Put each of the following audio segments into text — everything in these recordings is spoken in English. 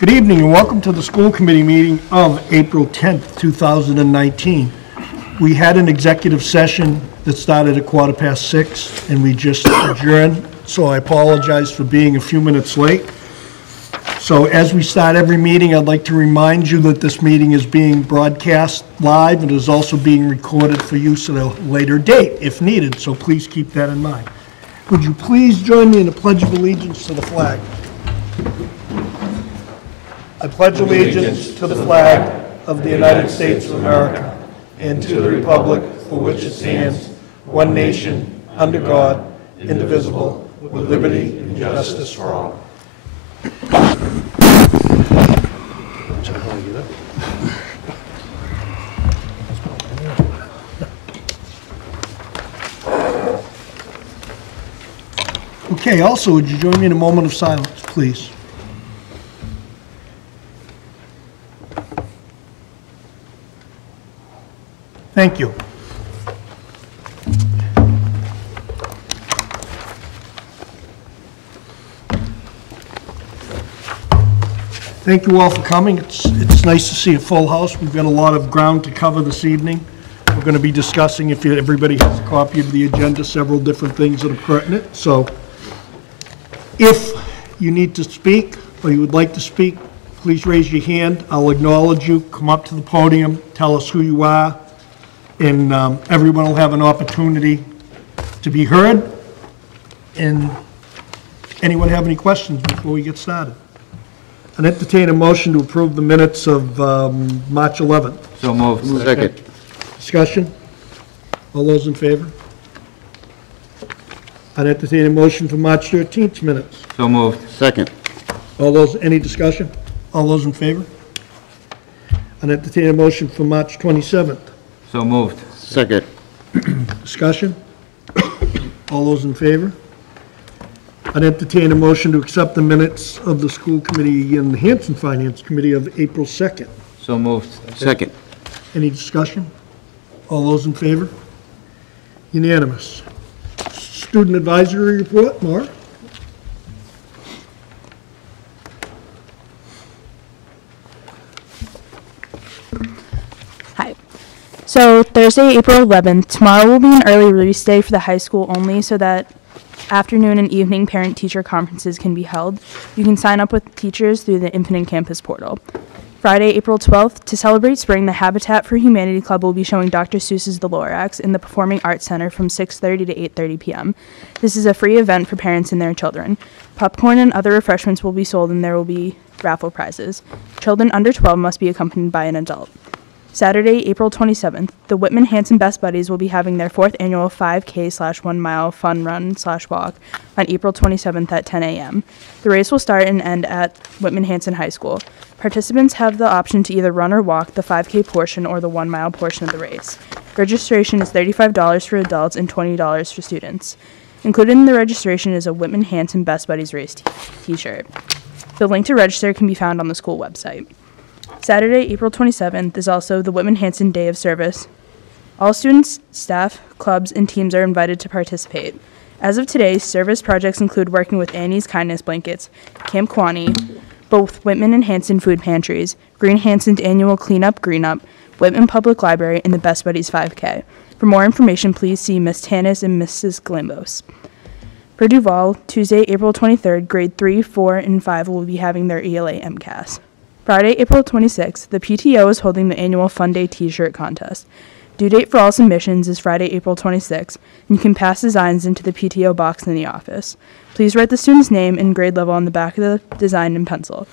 Good evening and welcome to the school committee meeting of April 10th, 2019. We had an executive session that started at 6:15 and we just adjourned, so I apologize for being a few minutes late. So as we start every meeting, I'd like to remind you that this meeting is being broadcast live and is also being recorded for use at a later date if needed, so please keep that in mind. Would you please join me in the Pledge of Allegiance to the flag? I pledge allegiance to the flag of the United States of America and to the republic for which it stands, one nation, under God, indivisible, with liberty and justice for all. Okay, also, would you join me in a moment of silence, please? Thank you. Thank you all for coming. It's nice to see a full house. We've got a lot of ground to cover this evening. We're going to be discussing, if everybody has a copy of the agenda, several different things that are pertinent. So if you need to speak or you would like to speak, please raise your hand. I'll acknowledge you. Come up to the podium. Tell us who you are. And everyone will have an opportunity to be heard. And anyone have any questions before we get started? I'd entertain a motion to approve the minutes of March 11th. So moved. Second. Discussion? All those in favor? I'd entertain a motion for March 13th minutes. So moved. Second. All those, any discussion? All those in favor? I'd entertain a motion for March 27th. So moved. Second. Discussion? All those in favor? I'd entertain a motion to accept the minutes of the school committee and the Hanson Finance Committee of April 2nd. So moved. Second. Any discussion? All those in favor? Unanimous. Student advisory report, Maura? Hi. So Thursday, April 11th, tomorrow will be an early release day for the high school only so that afternoon and evening parent-teacher conferences can be held. You can sign up with teachers through the Infinite Campus portal. Friday, April 12th, to celebrate spring, the Habitat for Humanity Club will be showing Dr. Seuss's The Lorax in the Performing Arts Center from 6:30 to 8:30 p.m. This is a free event for parents and their children. Popcorn and other refreshments will be sold and there will be raffle prizes. Children under 12 must be accompanied by an adult. Saturday, April 27th, the Whitman-Hanson Best Buddies will be having their 4th annual 5K/1 mile fun run/walk on April 27th at 10 a.m. The race will start and end at Whitman-Hanson High School. Participants have the option to either run or walk the 5K portion or the 1 mile portion of the race. Registration is $35 for adults and $20 for students. Included in the registration is a Whitman-Hanson Best Buddies race t-shirt. The link to register can be found on the school website. Saturday, April 27th is also the Whitman-Hanson Day of Service. All students, staff, clubs, and teams are invited to participate. As of today, service projects include working with Annie's Kindness Blankets, Camp Quaney, both Whitman and Hanson food pantries, Green Hanson's annual Cleanup Green Up, Whitman Public Library, and the Best Buddies 5K. For more information, please see Ms. Tannis and Mrs. Glambos. For Duval, Tuesday, April 23rd, grade 3, 4, and 5 will be having their ELA MCAS. Friday, April 26th, the PTO is holding the annual Fun Day T-shirt contest. Due date for all submissions is Friday, April 26th, and you can pass designs into the PTO box in the office. Please write the student's name and grade level on the back of the design in pencil.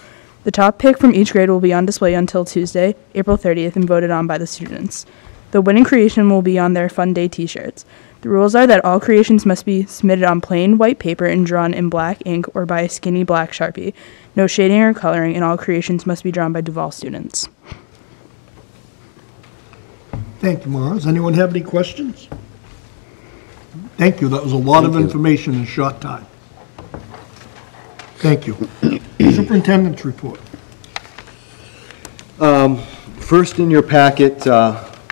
The top pick from each grade will be on display until Tuesday, April 30th, and voted on by the students. The winning creation will be on their Fun Day T-shirts. The rules are that all creations must be submitted on plain white paper and drawn in black ink or by a skinny black Sharpie. No shading or coloring, and all creations must be drawn by Duval students. Thank you, Maura. Does anyone have any questions? Thank you. That was a lot of information in a short time. Thank you. Superintendent's report. First in your packet,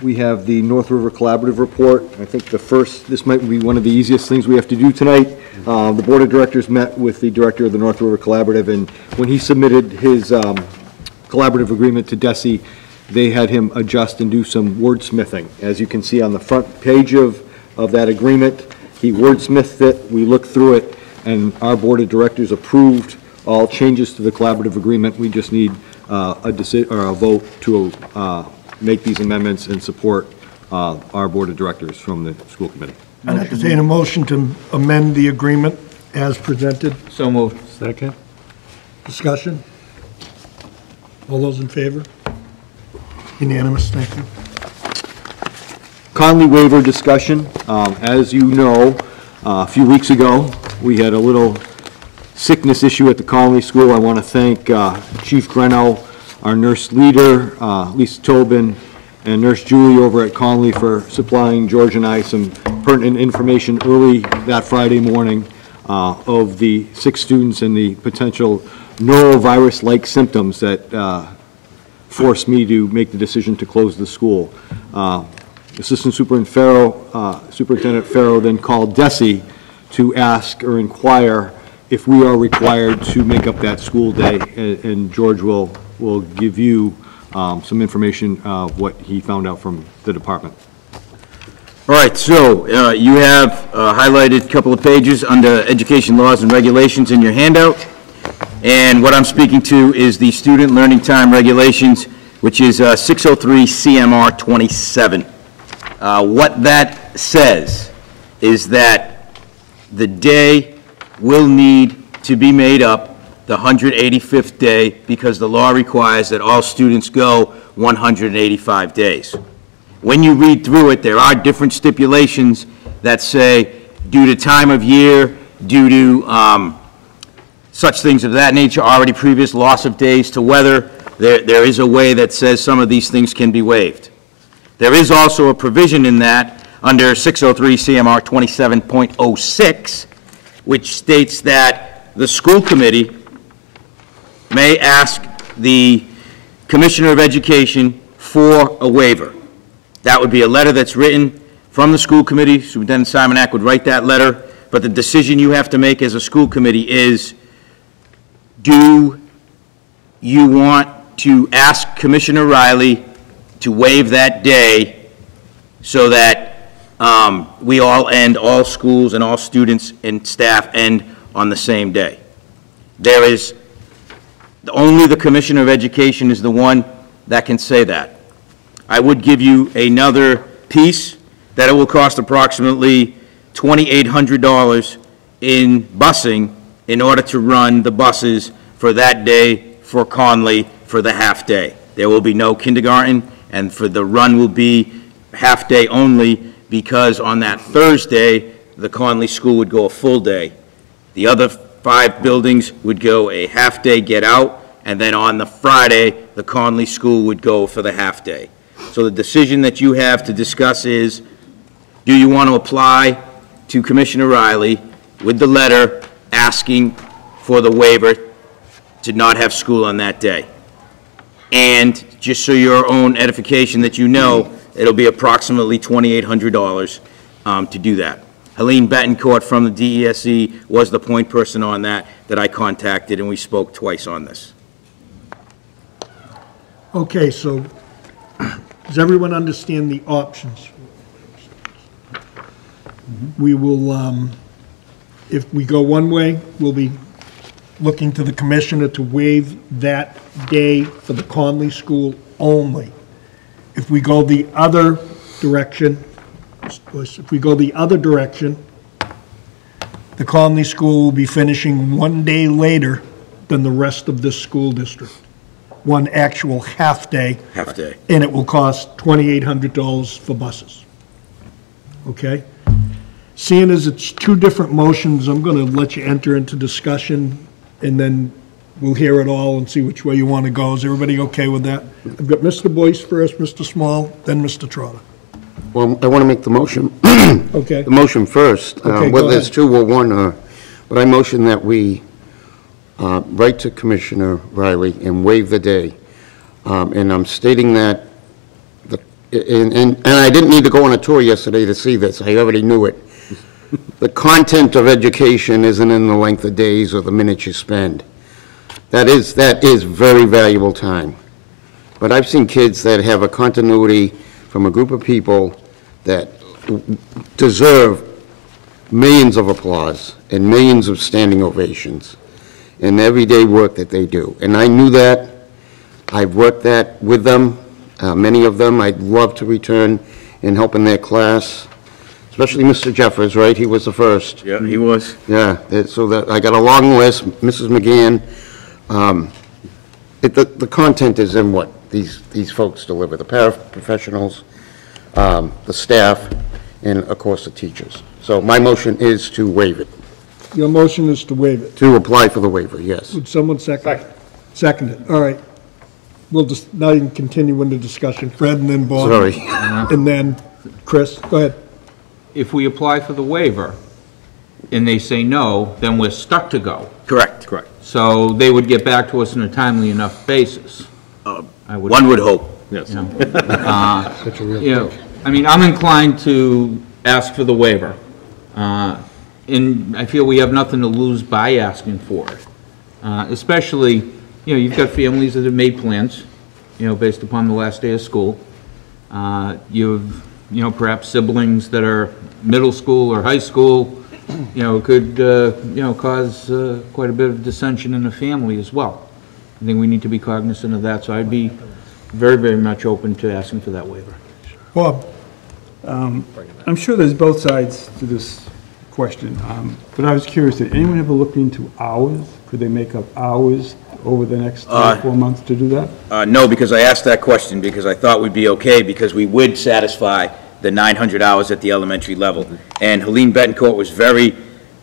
we have the North River Collaborative Report. I think this might be one of the easiest things we have to do tonight. The Board of Directors met with the Director of the North River Collaborative, and when he submitted his collaborative agreement to DESE, they had him adjust and do some wordsmithing. As you can see on the front page of that agreement, he wordsmithed it, we looked through it, and our Board of Directors approved all changes to the collaborative agreement. We just need a vote to make these amendments and support our Board of Directors from the school committee. I'd entertain a motion to amend the agreement as presented. So moved. Second. Discussion? All those in favor? Unanimous, thank you. Conley waiver discussion. As you know, a few weeks ago, we had a little sickness issue at the Conley School. I want to thank Chief Greno, our nurse leader, Lisa Tobin, and Nurse Julie over at Conley for supplying George and I some pertinent information early that Friday morning of the 6 students and the potential norovirus-like symptoms that forced me to make the decision to close the school. Assistant Superintendent Farrow then called DESE to ask or inquire if we are required to make up that school day, and George will give you some information of what he found out from the department. All right, so you have highlighted a couple of pages under education laws and regulations in your handout, and what I'm speaking to is the student learning time regulations, which is 603 CMR 27. What that says is that the day will need to be made up the 185th day because the law requires that all students go 185 days. When you read through it, there are different stipulations that say due to time of year, due to such things of that nature, already previous loss of days to weather, there is a way that says some of these things can be waived. There is also a provision in that under 603 CMR 27.06, which states that the school committee may ask the Commissioner of Education for a waiver. That would be a letter that's written from the school committee. Superintendent Simonak would write that letter, but the decision you have to make as a school committee is, do you want to ask Commissioner Riley to waive that day so that we all end, all schools and all students and staff end on the same day? There is, only the Commissioner of Education is the one that can say that. I would give you another piece that it will cost approximately $2,800 in busing in order to run the buses for that day for Conley for the half day. There will be no kindergarten, and for the run will be half day only, because on that Thursday, the Conley School would go a full day. The other 5 buildings would go a half day, get out, and then on the Friday, the Conley School would go for the half day. So the decision that you have to discuss is, do you want to apply to Commissioner Riley with the letter asking for the waiver to not have school on that day? And just so your own edification that you know, it'll be approximately $2,800 to do that. Helene Betancourt from the DESE was the point person on that I contacted, and we spoke twice on this. Okay, so does everyone understand the options? We will, if we go one way, we'll be looking to the commissioner to waive that day for the Conley School only. If we go the other direction, the Conley School will be finishing 1 day later than the rest of this school district. One actual half day. Half day. And it will cost $2,800 for buses. Okay? Seeing as it's 2 different motions, I'm going to let you enter into discussion, and then we'll hear it all and see which way you want to go. Is everybody okay with that? I've got Mr. Boyce first, Mr. Small, then Mr. Trotter. Well, I want to make the motion. Okay. The motion first. Okay, go Whether it's ahead. 2 or 1, but I motion that we write to Commissioner Riley and waive the day. And I'm stating that and I didn't need to go on a tour yesterday to see this, I already knew it. The content of education isn't in the length of days or the minutes you spend. That is very valuable time. But I've seen kids that have a continuity from a group of people that deserve millions of applause and millions of standing ovations in the everyday work that they do. And I knew that. I've worked that with them, many of them. I'd love to return and help in their class, especially Mr. Jeffers, right? He was the first. Yeah, he was. Yeah, so that, I got a long list, Mrs. McGann. The content is in what these folks deliver, the paraprofessionals, the staff, and of course the teachers. So my motion is to waive it, Your motion is to waive it. to apply for the waiver, yes. Would someone second? Second it, all right. We'll just, now you can continue in the discussion. Fred and then Bob. Sorry. And then Chris, go ahead. If we apply for the waiver and they say no, then we're stuck to go. Correct. Correct. So they would get back to us on a timely enough basis. One would hope. Yes. You know, I mean, I'm inclined to ask for the waiver. And I feel we have nothing to lose by asking for it. Especially, you know, you've got families that have made plans, you know, based upon the last day of school. You've, you know, perhaps siblings that are middle school or high school, you know, could, you know, cause quite a bit of dissension in the family as well. I think we need to be cognizant of that, so I'd be very, very much open to asking for that waiver. Bob? I'm sure there's both sides to this question, but I was curious, did anyone ever look into hours? Could they make up hours over the next 3 or 4 months to do that? No, because I asked that question because I thought we'd be okay, because we would satisfy the 900 hours at the elementary level. And Helene Betancourt was very,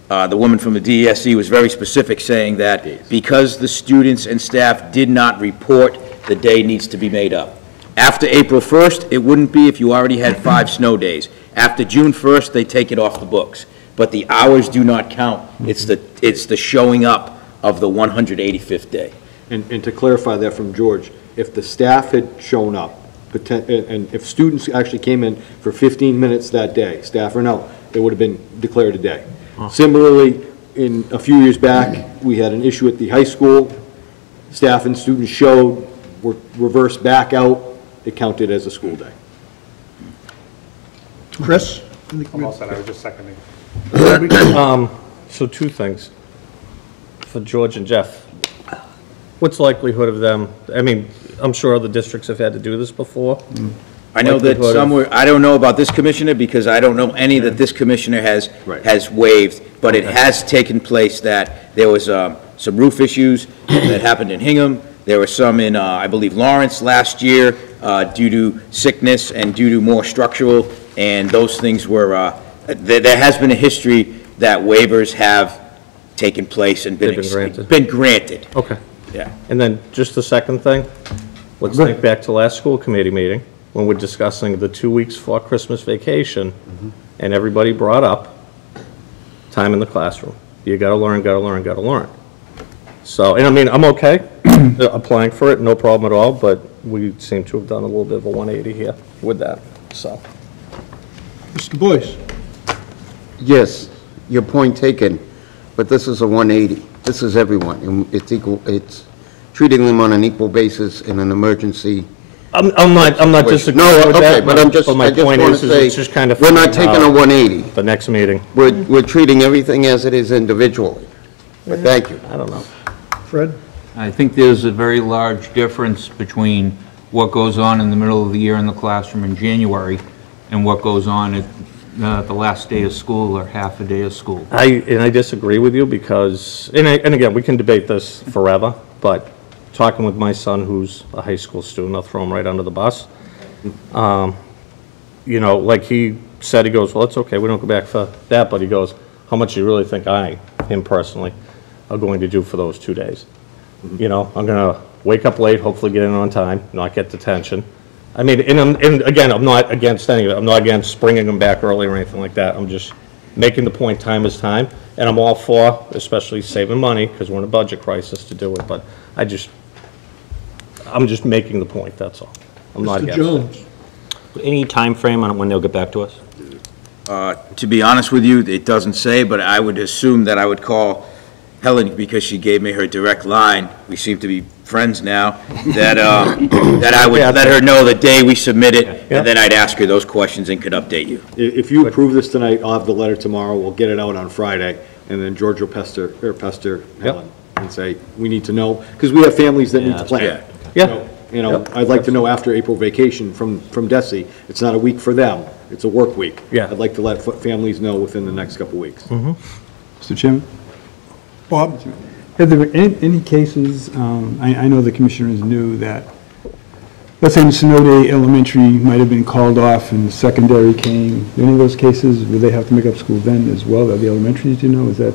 the woman from the DESE was very specific, saying that because the students and staff did not report, the day needs to be made up. After April 1st, it wouldn't be if you already had 5 snow days. After June 1st, they take it off the books. But the hours do not count. It's the showing up of the 185th day. And to clarify that from George, if the staff had shown up, and if students actually came in for 15 minutes that day, staff or no, it would have been declared a day. Similarly, in a few years back, we had an issue at the high school. Staff and students showed, were reversed back out, it counted as a school day. Chris? I'm all set, I was just seconding. So 2 things. For George and Jeff, what's the likelihood of them, I mean, I'm sure other districts have had to do this before. I know that Likelihood of- somewhere, I don't know about this commissioner, because I don't know any that this commissioner has waived, but it has taken place that there was some roof issues that happened in Hingham. There were some in, I believe, Lawrence last year due to sickness and due to more structural, and those things were, there has been a history that waivers have taken place and been granted. Okay. Yeah. And then just the second thing, let's think back to last school committee meeting, when we're discussing the 2 weeks for Christmas vacation, and everybody brought up time in the classroom. You gotta learn, gotta learn, gotta learn. So, and I mean, I'm okay applying for it, no problem at all, but we seem to have done a little bit of a 180 here with that, so. Mr. Boyce? Yes, your point taken, but this is a 180. This is everyone, and it's equal, it's treating them on an equal basis in an emergency. I'm not disagreeing No, with okay, that. but my I just point want is to say, it's just kind of we're not figuring taking a out 180. the next meeting. We're treating everything as it is individually. But thank you. I don't know. Fred? I think there's a very large difference between what goes on in the middle of the year in the classroom in January and what goes on at the last day of school or half a day of school. I disagree with you because, and again, we can debate this forever, but talking with my son, who's a high school student, I'll throw him right under the bus. You know, like he said, he goes, well, it's okay, we don't go back for that, but he goes, how much do you really think him personally, are going to do for those 2 days? You know, I'm gonna wake up late, hopefully get in on time, not get detention. I mean, and again, I'm not against any of it. I'm not against bringing them back early or anything like that. I'm just making the point, time is time, and I'm all for, especially saving money, because we're in a budget crisis to do it, but I'm just making the point, that's all. I'm not Mr. against it. Jones? Any time frame on when they'll get back to us? To be honest with you, it doesn't say, but I would assume that I would call Helen because she gave me her direct line. We seem to be friends now, that, that I would let her know the day we submit it, and then I'd ask her those questions and could update you. If you approve this tonight, I'll have the letter tomorrow, we'll get it out on Friday, and then George will pester Helen and say, we need to know, because we have families that need to plan. So, you know, I'd like to know after April vacation from Desi, it's not a week for them, it's a work week. Yeah. I'd like to let families know within the next couple of weeks. Mr. Chairman? Bob? Have there been any cases, I know the commissioners knew that, let's say in Sonode Elementary might have been called off and secondary came, any of those cases, would they have to make up school then as well, are the elementaries, do you know, is that,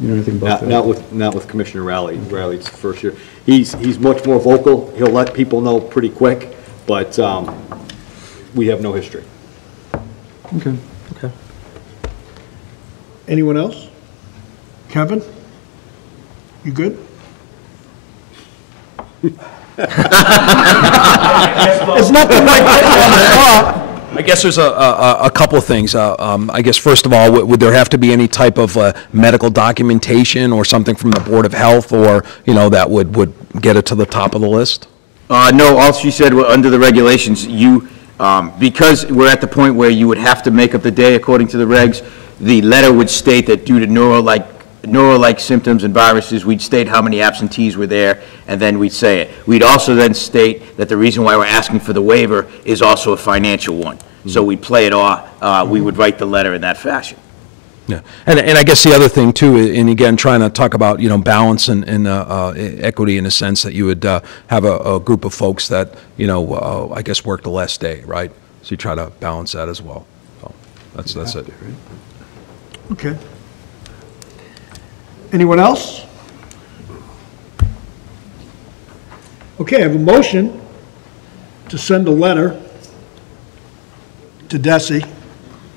you know anything about that? Not with Commissioner Rowley. Rowley's the first year. He's much more vocal. He'll let people know pretty quick, but we have no history. Okay. Anyone else? Kevin? You good? It's nothing like I guess there's a couple of things. I guess, first of all, would there have to be any type of medical documentation or something from the Board of Health, or, you know, that would get it to the top of the list? No, all she said, under the regulations, you, because we're at the point where you would have to make up the day according to the regs, the letter would state that due to neuro-like symptoms and viruses, we'd state how many absentees were there, and then we'd say it. We'd also then state that the reason why we're asking for the waiver is also a financial one. So we'd play it off, we would write the letter in that fashion. Yeah, and I guess the other thing too, and again, trying to talk about, you know, balance and equity in a sense that you would have a group of folks that, you know, I guess work the last day, right? So you try to balance that as well. So that's it. Okay. Anyone else? Okay, I have a motion to send a letter to Desi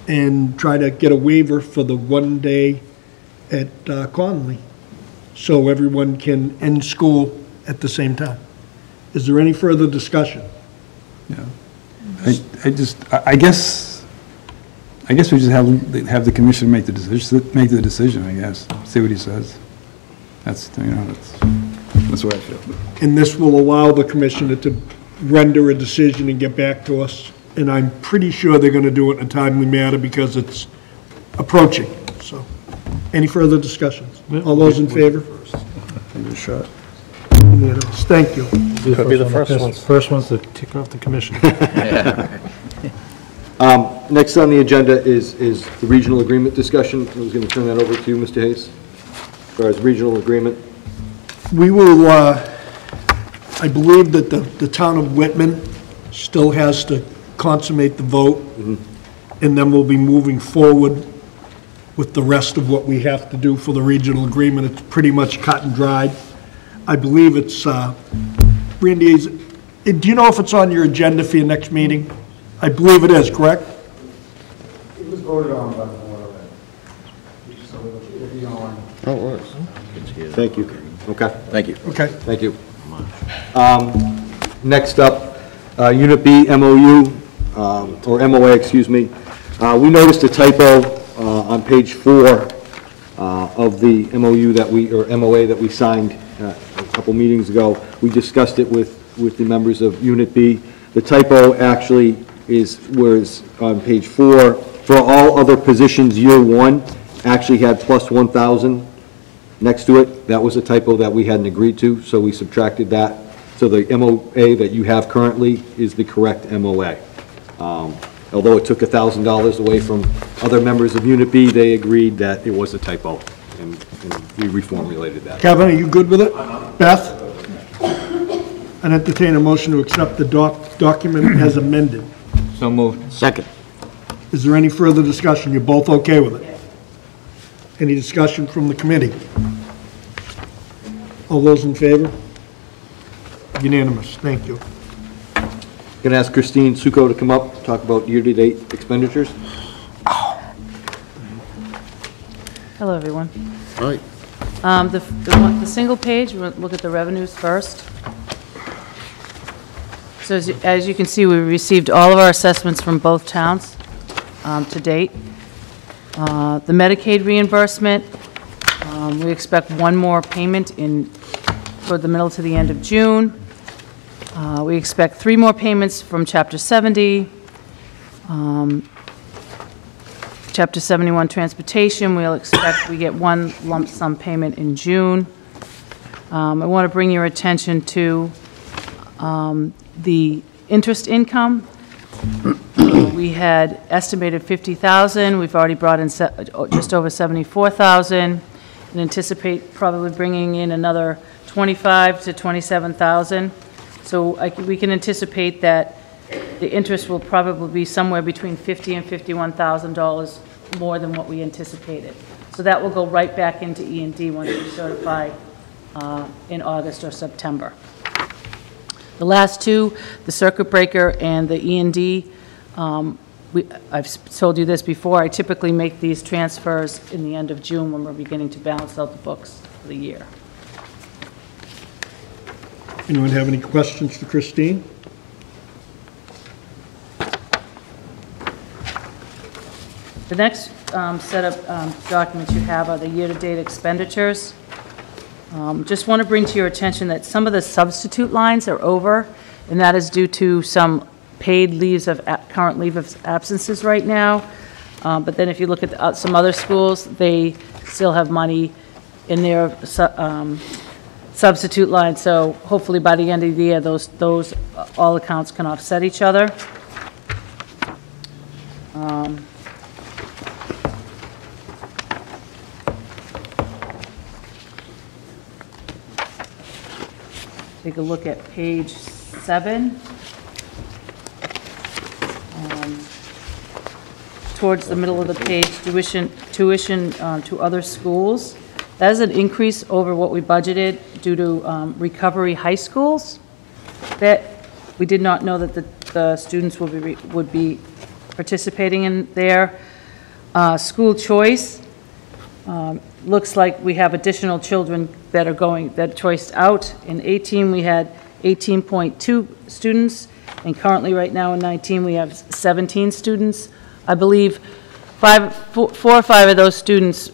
and try to get a waiver for the 1 day at Conley, so everyone can end school at the same time. Is there any further discussion? Yeah. I guess we just have the commission make the decision, I guess, see what he says. That's, you know, that's what I feel. And this will allow the commissioner to render a decision and get back to us. And I'm pretty sure they're going to do it in a timely manner because it's approaching. So, any further discussions? All those in favor? Give it a shot. Unanimous. Thank you. Could be the first ones. First ones to tick off the commission. Next on the agenda is the regional agreement discussion. I was going to turn that over to you, Mr. Hayes, as far as regional agreement. We will, I believe that the town of Whitman still has to consummate the vote, and then we'll be moving forward with the rest of what we have to do for the regional agreement. It's pretty much cut and dried. I believe it's, Randy, do you know if it's on your agenda for your next meeting? I believe it is, correct? It was voted on by the board already. So it'll be on. Oh, it was. Thank you. Okay. Thank you. Okay. Thank you. Next up, Unit B MOU, or MOA, excuse me. We noticed a typo on page 4 of the MOU that or MOA that we signed a couple meetings ago. We discussed it with the members of Unit B. The typo actually was on page 4. For all other positions, year 1 actually had plus 1,000 next to it. That was a typo that we hadn't agreed to, so we subtracted that. So the MOA that you have currently is the correct MOA. Although it took $1,000 away from other members of Unit B, they agreed that it was a typo, and we reformulated that. Kevin, are you good with it? Beth? I'd entertain a motion to accept the document as amended. So moved. Second. Is there any further discussion? You're both okay with it? Any discussion from the committee? All those in favor? Unanimous. Thank you. Going to ask Christine Suko to come up, talk about year-to-date expenditures. Hello, everyone. All right. The single page, we'll look at the revenues first. So as you can see, we received all of our assessments from both towns to date. The Medicaid reimbursement, we expect one more payment toward the middle to the end of June. We expect 3 more payments from Chapter 70. Chapter 71 Transportation, we get 1 lump sum payment in June. I want to bring your attention to the interest income. We had estimated 50,000. We've already brought in just over 74,000, and anticipate probably bringing in another 25 to 27,000. So we can anticipate that the interest will probably be somewhere between $50,000 and $51,000 more than what we anticipated. So that will go right back into E&D once we certify in August or September. The last two, the circuit breaker and the E&D, I've told you this before, I typically make these transfers in the end of June when we're beginning to balance out the books for the year. Anyone have any questions for Christine? The next set of documents you have are the year-to-date expenditures. Just want to bring to your attention that some of the substitute lines are over, and that is due to some paid leaves of current leave of absences right now. But then if you look at some other schools, they still have money in their substitute line. So hopefully by the end of the year, those all accounts can offset each other. Take a look at page 7. Towards the middle of the page, tuition to other schools. That is an increase over what we budgeted due to recovery high schools. That we did not know that the students would be participating in there. School choice. Looks like we have additional children that choiced out. In 18, we had 18.2 students, and currently right now in 19, we have 17 students. I believe 4 or 5 of those students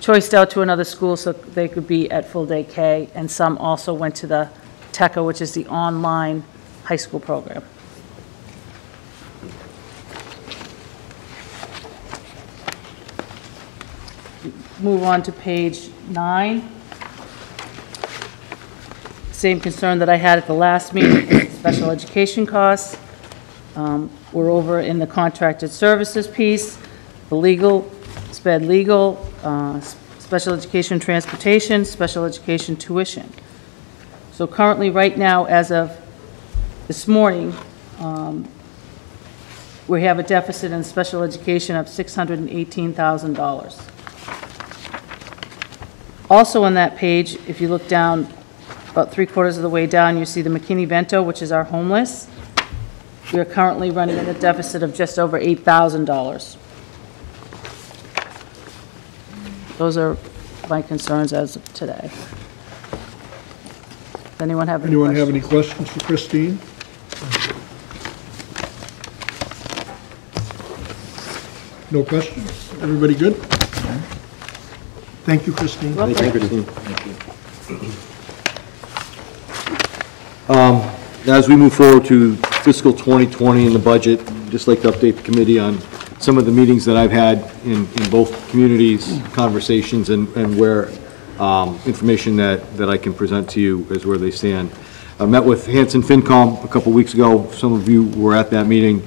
choiced out to another school so they could be at full day K, and some also went to the TECA, which is the online high school program. Move on to page 9. Same concern that I had at the last meeting, special education costs. We're over in the contracted services piece, the legal, sped legal, special education transportation, special education tuition. So currently, right now, as of this morning, we have a deficit in special education of $618,000. Also on that page, if you look down about 3/4 of the way down, you see the McKinney-Vento, which is our homeless. We are currently running in a deficit of just over $8,000. Those are my concerns as of today. Does anyone have any questions? Anyone have any questions for Christine? No questions? Everybody good? Thank you, Christine. Thank you, Christine. As we move forward to fiscal 2020 and the budget, I'd just like to update the committee on some of the meetings that I've had in both communities, conversations, and where information that I can present to you is where they stand. I met with Hanson FinCom a couple weeks ago. Some of you were at that meeting.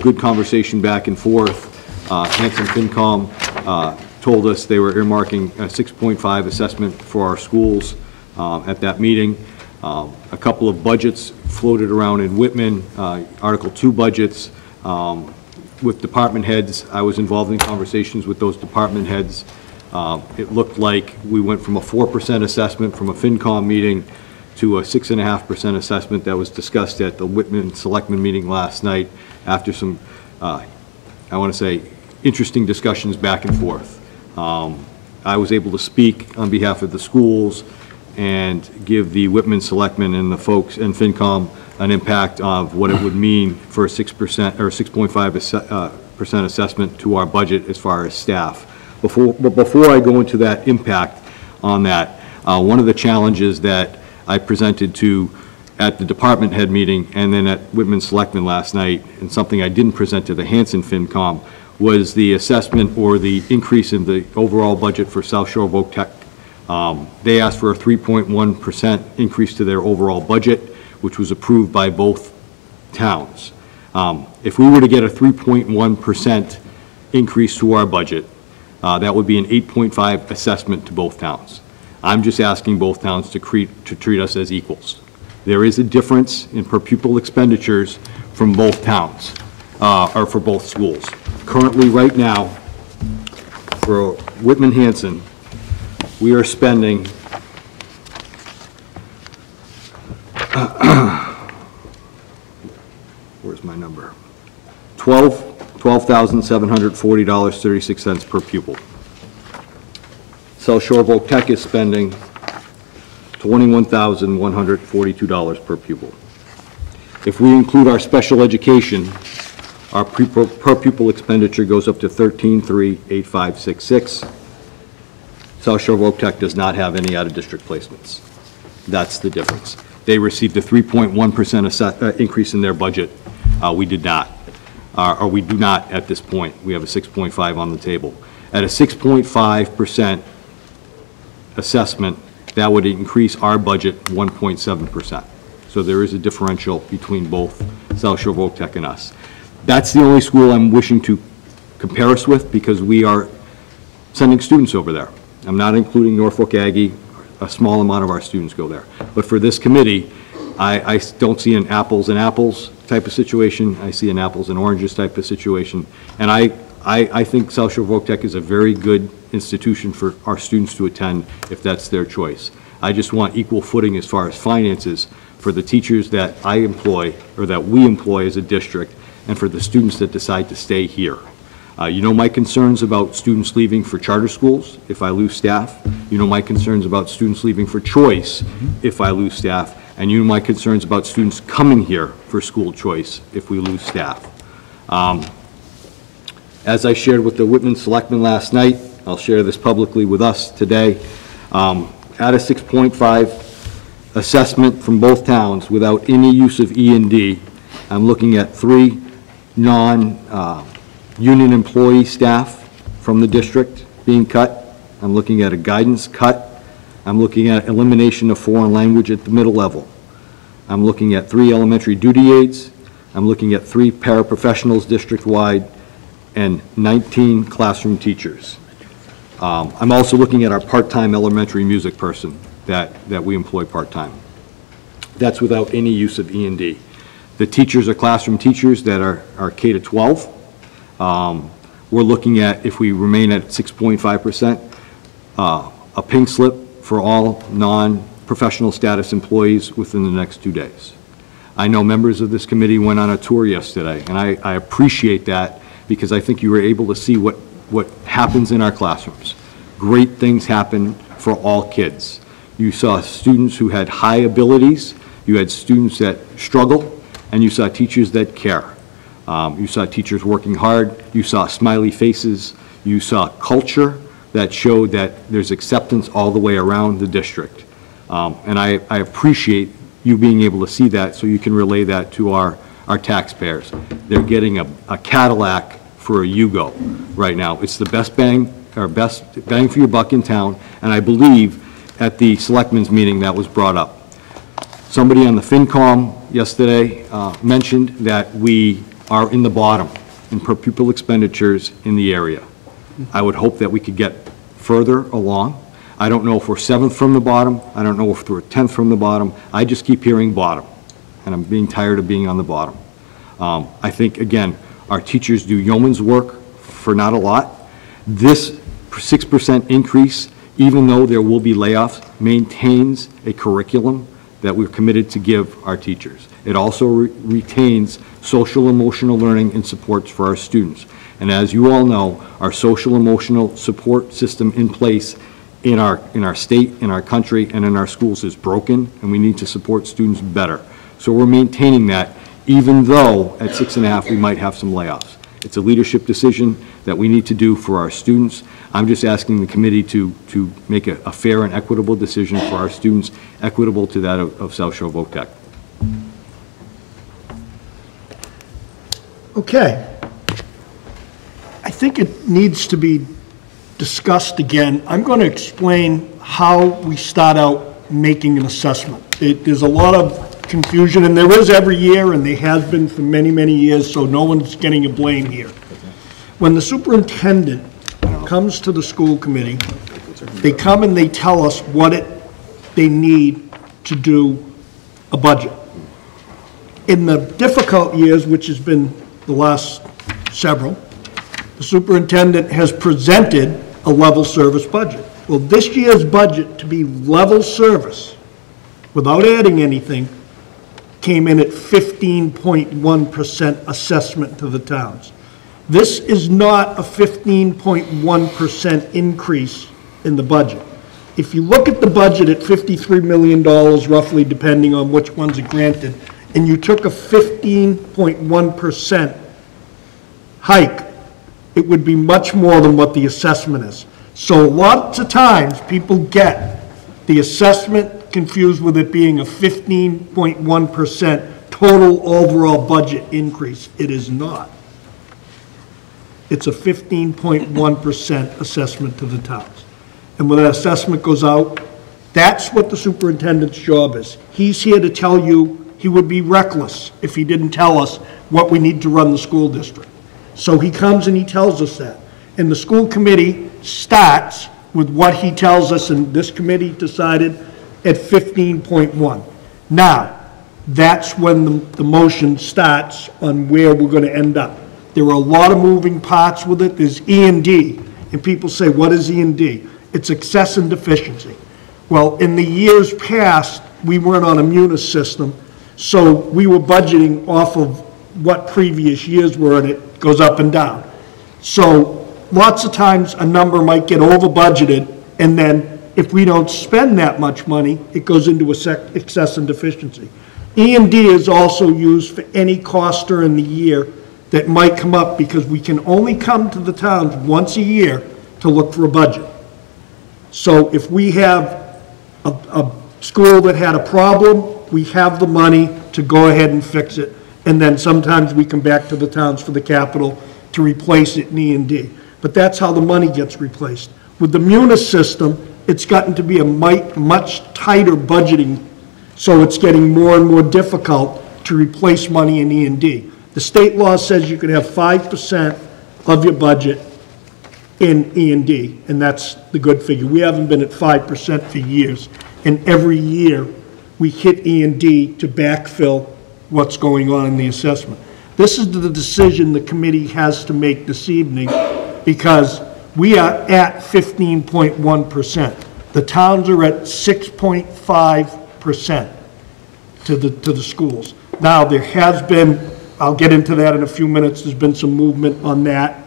Good conversation back and forth. Hanson FinCom told us they were earmarking a 6.5 assessment for our schools at that meeting. A couple of budgets floated around in Whitman, Article 2 budgets with department heads. I was involved in conversations with those department heads. It looked like we went from a 4% assessment from a FinCom meeting to a 6.5% assessment that was discussed at the Whitman Selectmen meeting last night after some, I want to say, interesting discussions back and forth. I was able to speak on behalf of the schools and give the Whitman selectmen and the folks and FinCom an impact of what it would mean for a 6% or 6.5% assessment to our budget as far as staff. But before I go into that impact on that, one of the challenges that I presented to at the department head meeting and then at Whitman Selectmen last night, and something I didn't present to the Hanson FinCom, was the assessment or the increase in the overall budget for South Shore Voc Tech. They asked for a 3.1% increase to their overall budget, which was approved by both towns. If we were to get a 3.1% increase to our budget, that would be an 8.5 assessment to both towns. I'm just asking both towns to treat us as equals. There is a difference in per pupil expenditures from both towns, or for both schools. Currently, right now, for Whitman-Hanson, we are spending where's my number? $12,740.36 per pupil. South Shore Voc Tech is spending $21,142 per pupil. If we include our special education, our per pupil expenditure goes up to $13,385.66. South Shore Voc Tech does not have any out-of-district placements. That's the difference. They received a 3.1% increase in their budget. We did not, or we do not at this point. We have a 6.5 on the table. At a 6.5% assessment, that would increase our budget 1.7%. So there is a differential between both South Shore Voc Tech and us. That's the only school I'm wishing to compare us with because we are sending students over there. I'm not including Norfolk Aggie. A small amount of our students go there. But for this committee, I don't see an apples and apples type of situation. I see an apples and oranges type of situation. And I think South Shore Voc Tech is a very good institution for our students to attend if that's their choice. I just want equal footing as far as finances for the teachers that I employ or that we employ as a district and for the students that decide to stay here. You know my concerns about students leaving for charter schools if I lose staff. You know my concerns about students leaving for choice if I lose staff. And you know my concerns about students coming here for school choice if we lose staff. As I shared with the Whitman Selectmen last night, I'll share this publicly with us today. At a 6.5 assessment from both towns without any use of E&D, I'm looking at 3 non-union employee staff from the district being cut. I'm looking at a guidance cut. I'm looking at elimination of foreign language at the middle level. I'm looking at 3 elementary duty aides. I'm looking at 3 paraprofessionals district-wide and 19 classroom teachers. I'm also looking at our part-time elementary music person that we employ part-time. That's without any use of E&D. The teachers are classroom teachers that are K to 12. We're looking at, if we remain at 6.5%, a pink slip for all non-professional status employees within the next 2 days. I know members of this committee went on a tour yesterday, and I appreciate that because I think you were able to see what happens in our classrooms. Great things happen for all kids. You saw students who had high abilities, you had students that struggle, and you saw teachers that care. You saw teachers working hard, you saw smiley faces, you saw culture that showed that there's acceptance all the way around the district. And I appreciate you being able to see that so you can relay that to our taxpayers. They're getting a Cadillac for a Yugo right now. It's the best bang for your buck in town, and I believe at the selectmen's meeting that was brought up. Somebody on the FinCom yesterday mentioned that we are in the bottom in per pupil expenditures in the area. I would hope that we could get further along. I don't know if we're 7th from the bottom. I don't know if we're 10th from the bottom. I just keep hearing bottom, and I'm being tired of being on the bottom. I think, again, our teachers do yeoman's work for not a lot. This 6% increase, even though there will be layoffs, maintains a curriculum that we're committed to give our teachers. It also retains social emotional learning and supports for our students. And as you all know, our social emotional support system in place in our state, in our country, and in our schools is broken, and we need to support students better. So we're maintaining that, even though at 6.5, we might have some layoffs. It's a leadership decision that we need to do for our students. I'm just asking the committee to make a fair and equitable decision for our students, equitable to that of South Shore Voc. Okay. I think it needs to be discussed again. I'm going to explain how we start out making an assessment. There's a lot of confusion, and there is every year, and there has been for many, many years, so no one's getting a blame here. When the superintendent comes to the school committee, they come and they tell us what they need to do a budget. In the difficult years, which has been the last several, the superintendent has presented a level service budget. Well, this year's budget, to be level service, without adding anything, came in at 15.1% assessment to the towns. This is not a 15.1% increase in the budget. If you look at the budget at $53 million, roughly, depending on which ones are granted, and you took a 15.1% hike, it would be much more than what the assessment is. So lots of times, people get the assessment confused with it being a 15.1% total overall budget increase. It is not. It's a 15.1% assessment to the towns. And when that assessment goes out, that's what the superintendent's job is. He's here to tell you. He would be reckless if he didn't tell us what we need to run the school district. So he comes and he tells us that. And the school committee starts with what he tells us, and this committee decided at 15.1. Now, that's when the motion starts on where we're going to end up. There are a lot of moving parts with it. There's E&D, and people say, what is E&D? It's excess and deficiency. Well, in the years past, we weren't on a munis system, so we were budgeting off of what previous years were, and it goes up and down. So lots of times a number might get over budgeted, and then if we don't spend that much money, it goes into excess and deficiency. E&D is also used for any cost during the year that might come up, because we can only come to the towns once a year to look for a budget. So if we have a school that had a problem, we have the money to go ahead and fix it, and then sometimes we come back to the towns for the capital to replace it in E&D. But that's how the money gets replaced. With the munis system, it's gotten to be a much tighter budgeting, so it's getting more and more difficult to replace money in E&D. The state law says you can have 5% of your budget in E&D, and that's the good figure. We haven't been at 5% for years, and every year we hit E&D to backfill what's going on in the assessment. This is the decision the committee has to make this evening, because we are at 15.1%. The towns are at 6.5% to the schools. Now, there has been, I'll get into that in a few minutes, there's been some movement on that.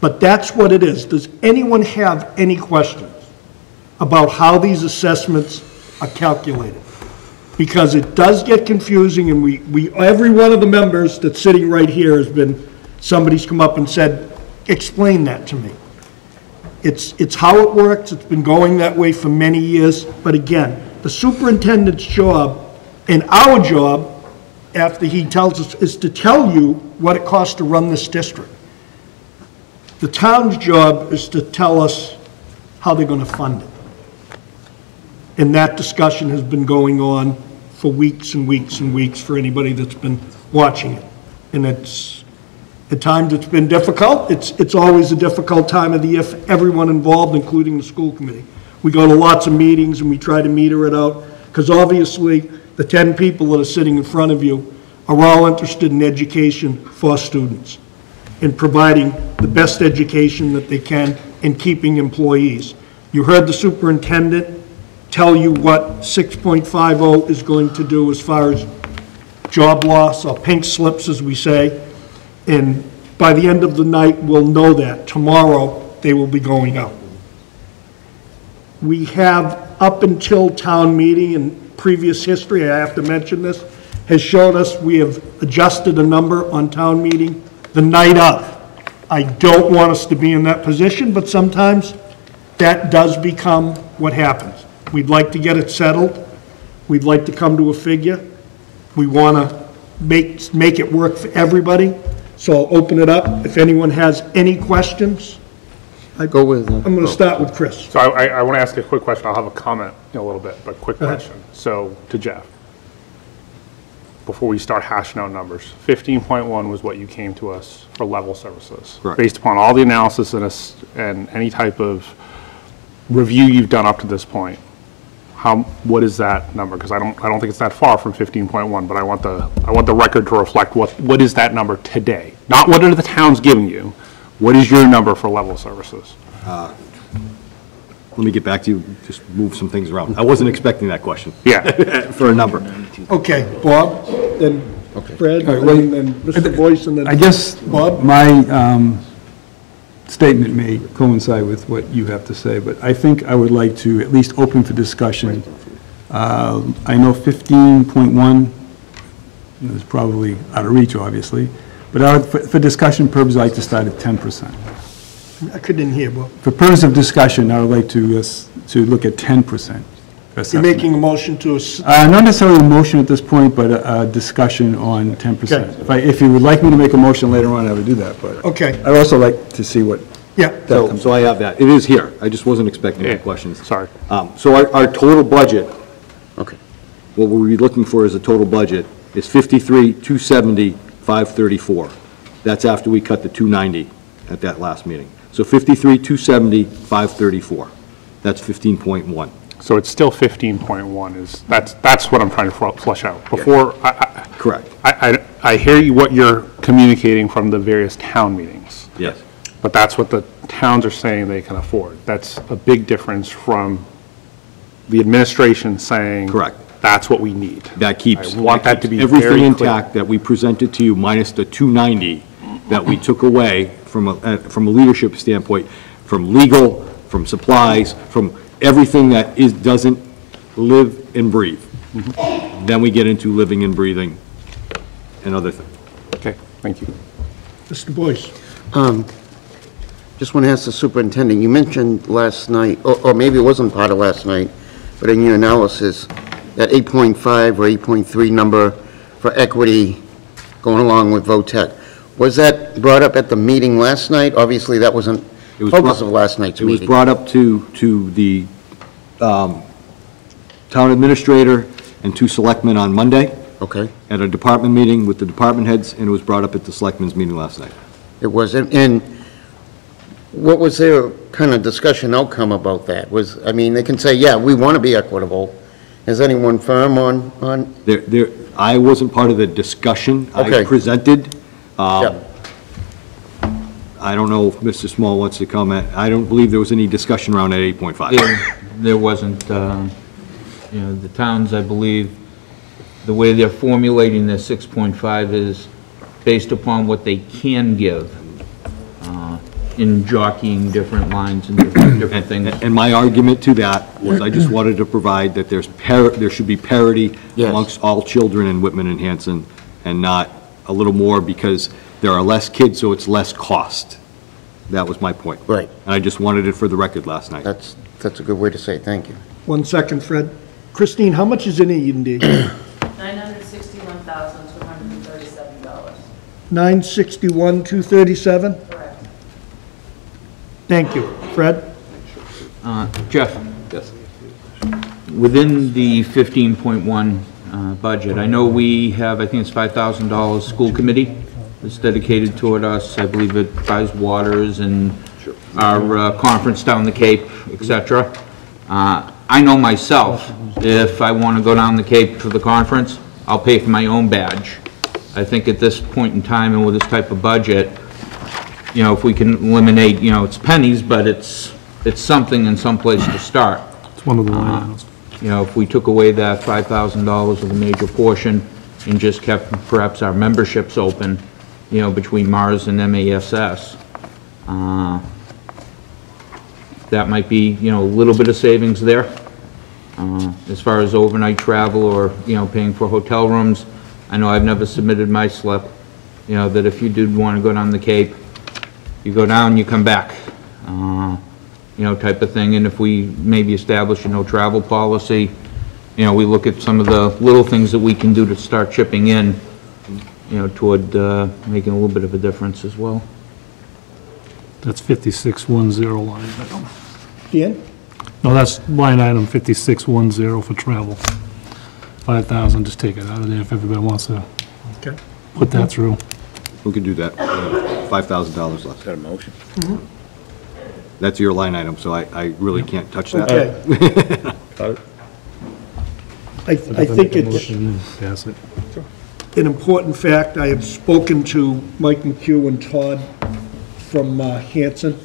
But that's what it is. Does anyone have any questions about how these assessments are calculated? Because it does get confusing, and every one of the members that's sitting right here has been, somebody's come up and said, explain that to me. It's how it works. It's been going that way for many years. But again, the superintendent's job and our job, after he tells us, is to tell you what it costs to run this district. The town's job is to tell us how they're going to fund it. And that discussion has been going on for weeks and weeks and weeks for anybody that's been watching it. And it's, at times it's been difficult. It's always a difficult time of the year for everyone involved, including the school committee. We go to lots of meetings and we try to meter it out, because obviously the 10 people that are sitting in front of you are all interested in education for students, in providing the best education that they can, and keeping employees. You heard the superintendent tell you what 6.50 is going to do as far as job loss, or pink slips, as we say. And by the end of the night, we'll know that. Tomorrow, they will be going out. we have, up until town meeting and previous history, I have to mention this, has shown us we have adjusted a number on town meeting the night of. I don't want us to be in that position, but sometimes that does become what happens. We'd like to get it settled. We'd like to come to a figure. We want to make it work for everybody. So I'll open it up. If anyone has any questions, I'm going to start with Chris. So I want to ask a quick question. I'll have a comment in a little bit, but quick Go ahead. question. So to Jeff, before we start hashing out numbers, 15.1 was what you came to us for level services. Correct. Based upon all the analysis and any type of review you've done up to this point, what is that number? Because I don't think it's that far from 15.1, but I want the record to reflect what is that number today? Not what are the towns giving you. What is your number for level services? Let me get back to you, just move some things around. I wasn't expecting that question. Yeah. For a number. Okay, Bob, then Fred, All right, well, and then Mr. Boyce, and then I guess Bob? my statement may coincide with what you have to say, but I think I would like to at least open for discussion. I know 15.1 is probably out of reach, obviously, but I would, for discussion purposes, I'd like to start at 10%. I couldn't hear, Bob. For purpose of discussion, I would like to look at 10%. You're making a motion to, Not necessarily a motion at this point, but a discussion on 10%. Okay. If you would like me to make a motion later on, I would do that, but. Okay. I'd also like to see what. yeah, So I have that. It is here. I just wasn't expecting any Yeah, questions. sorry. So our total budget, Okay. what we'll be looking for as a total budget is 53,270, 534. That's after we cut the 290 at that last meeting. So 53,270, 534. That's 15.1. So it's still 15.1 that's what I'm trying to flush out. Before, Correct. I hear you, what you're communicating from the various town meetings, Yes. but that's what the towns are saying they can afford. That's a big difference from the administration saying. Correct. That's what we need. That keeps. I want that to be everything very clear. intact that we presented to you, minus the 290 that we took away from a leadership standpoint, from legal, from supplies, from everything that doesn't live and breathe. Then we get into living and breathing and other things. Okay, thank you. Mr. Boyce. Just want to ask the superintendent, you mentioned last night, or maybe it wasn't part of last night, but in your analysis, that 8.5 or 8.3 number for equity going along with VOTEC. Was that brought up at the meeting last night? Obviously, that wasn't focus of last night's It was meeting. brought up to the town administrator and two selectmen on Monday Okay. at a department meeting with the department heads, and it was brought up at the selectmen's meeting last night. It was, and what was their kind of discussion outcome about that? I mean, they can say, yeah, we want to be equitable. Is anyone firm on? I wasn't part of the discussion. I Okay. presented. Yeah. I don't know if Mr. Small wants to comment. I don't believe there was any discussion around that 8.5. There wasn't, the towns, I believe, the way they're formulating their 6.5 is based upon what they can give in jockeying different lines and different things. And my argument to that was I just wanted to provide that there should be parity Yes. amongst all children in Whitman-Hanson and not a little more because there are less kids, so it's less cost. That was my point. Right. And I just wanted it for the record last night. That's a good way to say it. Thank you. 1 second, Fred. Christine, how much is in E&D? $961,237. 961,237? Correct. Thank you. Fred? Jeff? Yes. Within the 15.1 budget, I know we have, I think it's $5,000 school committee that's dedicated toward us. I believe it buys waters and our conference down the Cape, et cetera. I know myself, if I want to go down the Cape for the conference, I'll pay for my own badge. I think at this point in time and with this type of budget, if we can eliminate, it's pennies, but it's something in some place to start. It's one of the line items. If we took away that $5,000 of a major portion and just kept perhaps our memberships open, between Mars and MASS, That might be, a little bit of savings there. As far as overnight travel or, paying for hotel rooms, I know I've never submitted my slip, that if you did want to go down the Cape, you go down, you come back, type of thing. And if we maybe establish a no travel policy, we look at some of the little things that we can do to start chipping in, toward making a little bit of a difference as well. That's 5610 line item. Dan? No, that's line item 5610 for travel. 5,000, just take it out of there if everybody wants to Okay. put that through. We could do that, $5,000 less. Got a motion? That's your line item, so I really can't touch that. Okay. I think it's Motion and pass it. an important fact. I have spoken to Mike McHugh and Todd from Hanson,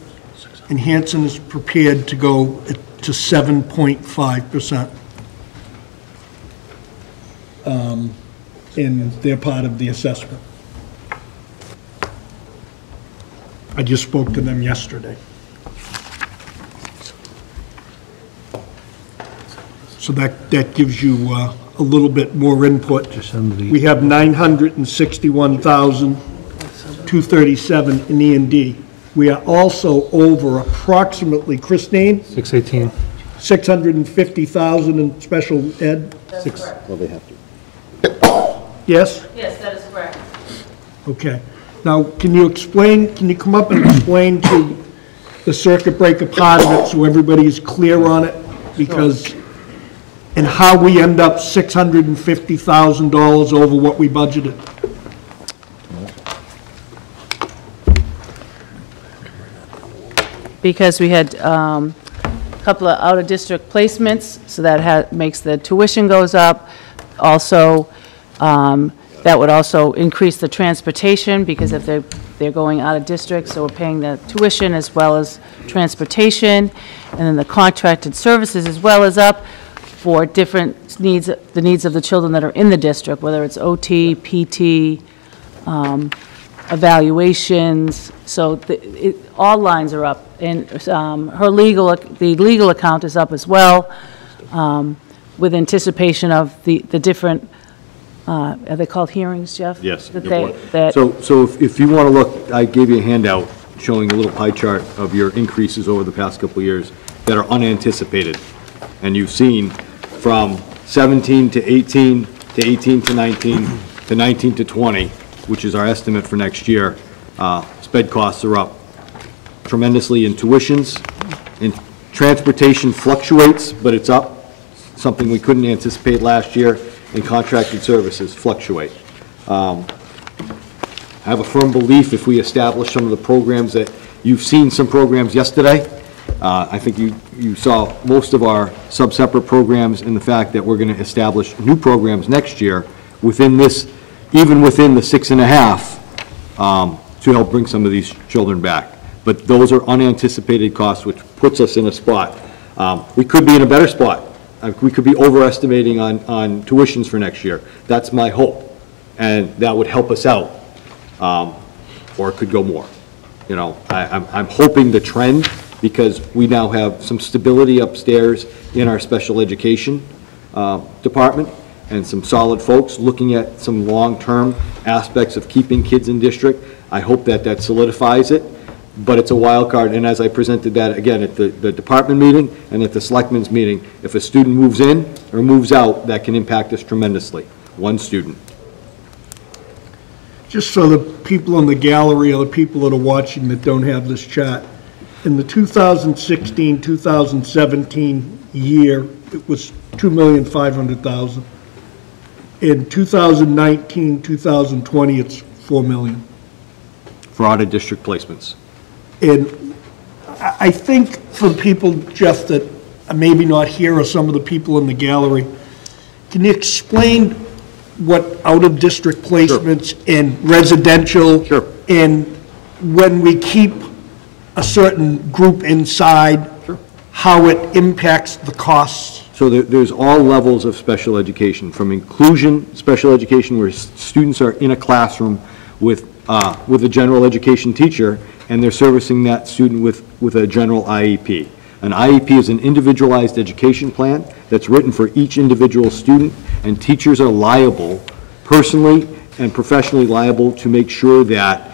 and Hanson is prepared to go to 7.5%. And they're part of the assessment. I just spoke to them yesterday. So that gives you a little bit more input. We have 961,237 in E&D. We are also over approximately, Christine, 618. 650,000 in special ed? Well, they have to. Yes? Yes, that is correct. Okay. Now, can you come up and explain to the circuit breaker part of it so everybody is clear on it? Because, and how we end up $650,000 over what we budgeted? Because we had a couple of out-of-district placements, so that makes the tuition goes up. Also, that would also increase the transportation, because if they're going out of district, so we're paying the tuition as well as transportation. And then the contracted services as well is up for different needs, the needs of the children that are in the district, whether it's OT, PT, evaluations. So all lines are up. And the legal account is up as well, with anticipation of the different, are they called hearings, Jeff? Yes. That So if you want to look, I gave you a handout showing a little pie chart of your increases over the past couple of years that are unanticipated. And you've seen from 17 to 18, to 18 to 19, to 19 to 20, which is our estimate for next year. Sped costs are up tremendously in tuitions. In transportation fluctuates, but it's up, something we couldn't anticipate last year. And contracted services fluctuate. I have a firm belief if we establish some of the programs that, you've seen some programs yesterday. I think you saw most of our sub-separate programs in the fact that we're going to establish new programs next year within this, even within the 6.5, to help bring some of these children back. But those are unanticipated costs, which puts us in a spot. We could be in a better spot. We could be overestimating on tuitions for next year. That's my hope, and that would help us out, or it could go more. I'm hoping the trend, because we now have some stability upstairs in our special education department, and some solid folks looking at some long-term aspects of keeping kids in district. I hope that solidifies it. But it's a wild card, and as I presented that again at the department meeting and at the selectmen's meeting, if a student moves in or moves out, that can impact us tremendously. One student. Just so the people in the gallery or the people that are watching that don't have this chart, in the 2016-2017 year, it was $2,500,000. In 2019-2020, it's $4 million. For out-of-district placements. And I think for people, Jeff, that are maybe not here, or some of the people in the gallery, can you explain what out-of-district placements and residential? Sure. And when we keep a certain group inside, how it impacts the costs? So there's all levels of special education, from inclusion, special education, where students are in a classroom with a general education teacher, and they're servicing that student with a general IEP. An IEP is an individualized education plan that's written for each individual student, and teachers are liable, personally and professionally liable, to make sure that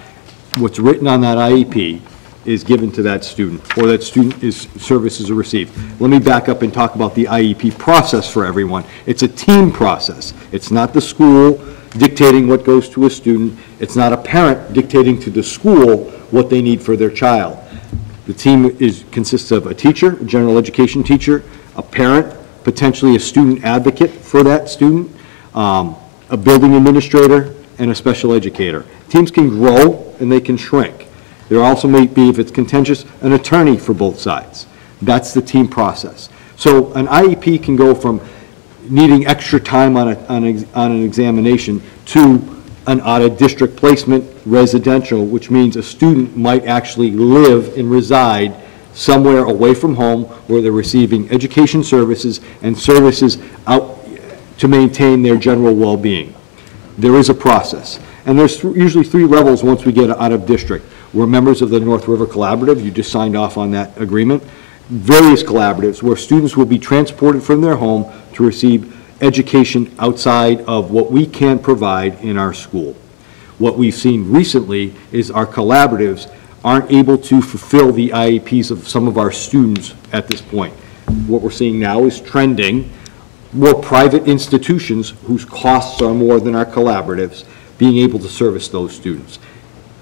what's written on that IEP is given to that student, or that services are received. Let me back up and talk about the IEP process for everyone. It's a team process. It's not the school dictating what goes to a student. It's not a parent dictating to the school what they need for their child. The team consists of a teacher, a general education teacher, a parent, potentially a student advocate for that student, a building administrator, and a special educator. Teams can grow and they can shrink. There also may be, if it's contentious, an attorney for both sides. That's the team process. So an IEP can go from needing extra time on an examination to an out-of-district placement residential, which means a student might actually live and reside somewhere away from home where they're receiving education services and services out to maintain their general well-being. There is a process. And there's usually 3 levels once we get out of district. We're members of the North River Collaborative. You just signed off on that agreement. Various collaboratives where students will be transported from their home to receive education outside of what we can provide in our school. What we've seen recently is our collaboratives aren't able to fulfill the IEPs of some of our students at this point. What we're seeing now is trending more private institutions whose costs are more than our collaboratives being able to service those students.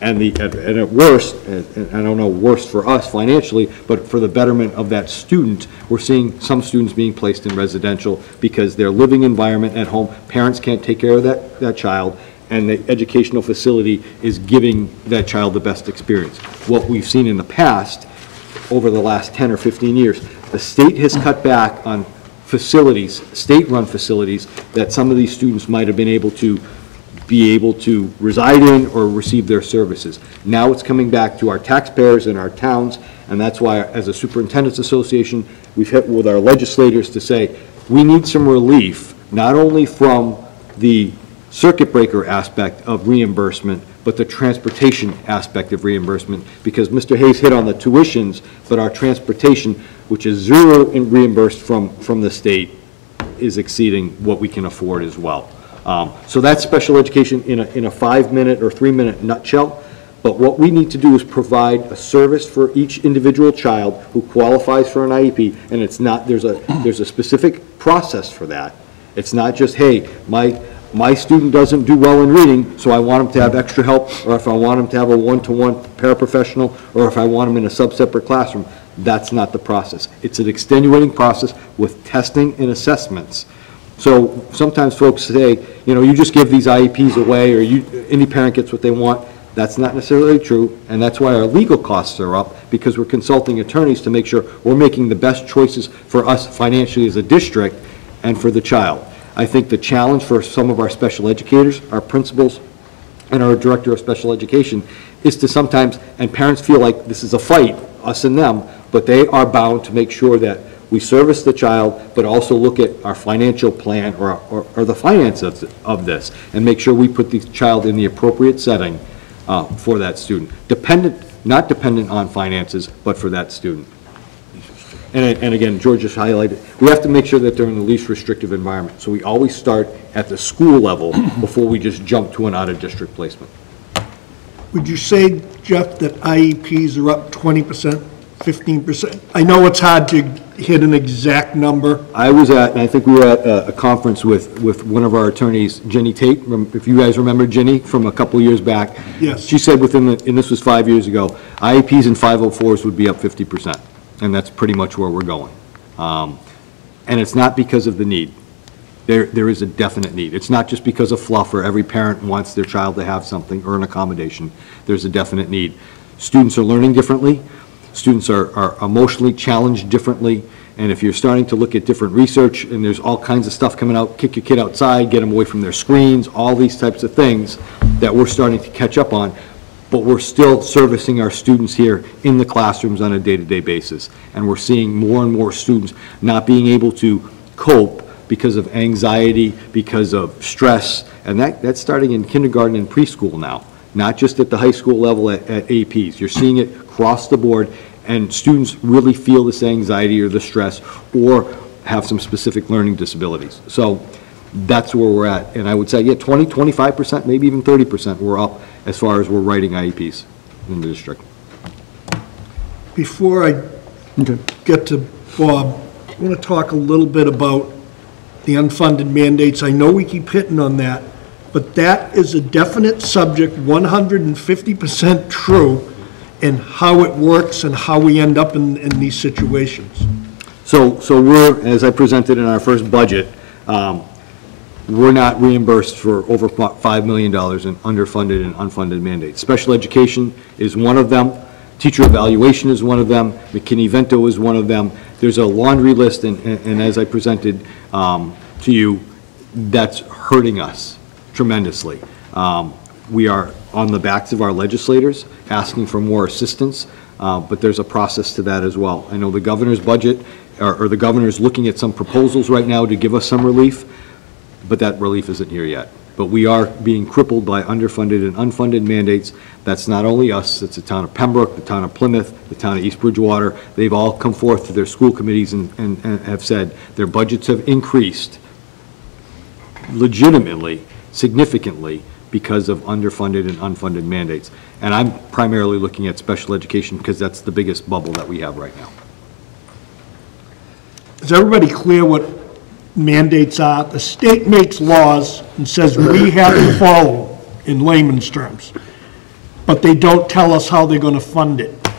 And at worst, and I don't know worst for us financially, but for the betterment of that student, we're seeing some students being placed in residential because their living environment at home, parents can't take care of that child, and the educational facility is giving that child the best experience. What we've seen in the past, over the last 10 or 15 years, the state has cut back on facilities, state-run facilities, that some of these students might have been able to reside in or receive their services. Now it's coming back to our taxpayers and our towns, and that's why, as a superintendent's association, we've hit with our legislators to say, we need some relief, not only from the circuit breaker aspect of reimbursement, but the transportation aspect of reimbursement, because Mr. Hayes hit on the tuitions, but our transportation, which is zero in reimbursed from the state, is exceeding what we can afford as well. So that's special education in a 5-minute or 3-minute nutshell. But what we need to do is provide a service for each individual child who qualifies for an IEP, and it's not, there's a specific process for that. It's not just, hey, my student doesn't do well in reading, so I want him to have extra help, or if I want him to have a one-to-one paraprofessional, or if I want him in a sub-separate classroom. That's not the process. It's an extenuating process with testing and assessments. So sometimes folks say, you just give these IEPs away, or any parent gets what they want. That's not necessarily true, and that's why our legal costs are up, because we're consulting attorneys to make sure we're making the best choices for us financially as a district and for the child. I think the challenge for some of our special educators, our principals, and our director of special education is to sometimes, and parents feel like this is a fight, us and them, but they are bound to make sure that we service the child, but also look at our financial plan or the finances of this, and make sure we put the child in the appropriate setting for that student. Not dependent on finances, but for that student. And again, George just highlighted, we have to make sure that they're in the least restrictive environment. So we always start at the school level before we just jump to an out-of-district placement. Would you say, Jeff, that IEPs are up 20%, 15%? I know it's hard to hit an exact number. And I think we were at a conference with one of our attorneys, Jenny Tate, if you guys remember Jenny from a couple years back. Yes. She said and this was 5 years ago, IEPs and 504s would be up 50%. And that's pretty much where we're going. And it's not because of the need. There is a definite need. It's not just because of fluff or every parent wants their child to have something or an accommodation. There's a definite need. Students are learning differently. Students are emotionally challenged differently. And if you're starting to look at different research, and there's all kinds of stuff coming out, kick your kid outside, get them away from their screens, all these types of things that we're starting to catch up on. But we're still servicing our students here in the classrooms on a day-to-day basis. And we're seeing more and more students not being able to cope because of anxiety, because of stress. And that's starting in kindergarten and preschool now, not just at the high school level at APs. You're seeing it across the board. and students really feel this anxiety or the stress or have some specific learning disabilities. So that's where we're at. And I would say, yeah, 20, 25%, maybe even 30% we're up as far as we're writing IEPs in the district. Before I get to Bob, I want to talk a little bit about the unfunded mandates. I know we keep hitting on that, but that is a definite subject, 150% true, in how it works and how we end up in these situations. So we're, as I presented in our first budget, we're not reimbursed for over $5 million in underfunded and unfunded mandates. Special education is one of them. Teacher evaluation is one of them. McKinney-Vento is one of them. There's a laundry list, and as I presented to you, that's hurting us tremendously. We are on the backs of our legislators asking for more assistance, but there's a process to that as well. I know the governor's budget, or the governor's looking at some proposals right now to give us some relief, but that relief isn't here yet. But we are being crippled by underfunded and unfunded mandates. That's not only us, it's the town of Pembroke, the town of Plymouth, the town of East Bridgewater. They've all come forth to their school committees and have said their budgets have increased legitimately, significantly, because of underfunded and unfunded mandates. And I'm primarily looking at special education because that's the biggest bubble that we have right now. Is everybody clear what mandates are? The state makes laws and says we have to follow them in layman's terms, but they don't tell us how they're going to fund it.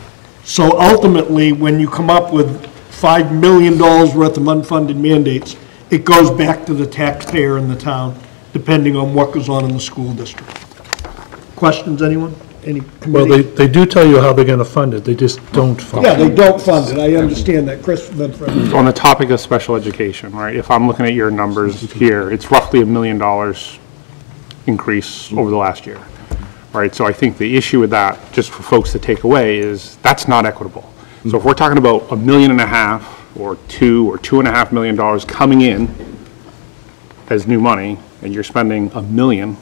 So ultimately, when you come up with $5 million worth of unfunded mandates, it goes back to the taxpayer in the town, depending on what goes on in the school district. Questions, anyone? Any Well, committee? they do tell you how they're going to fund it, they just don't fund it. Yeah, they don't fund it, I understand that. Chris, then Fred. On the topic of special education, right, if I'm looking at your numbers here, it's roughly $1 million increase over the last year, right? So I think the issue with that, just for folks to take away, is that's not equitable. So if we're talking about $1.5 million or $2.5 million coming in as new money, and you're spending $1 million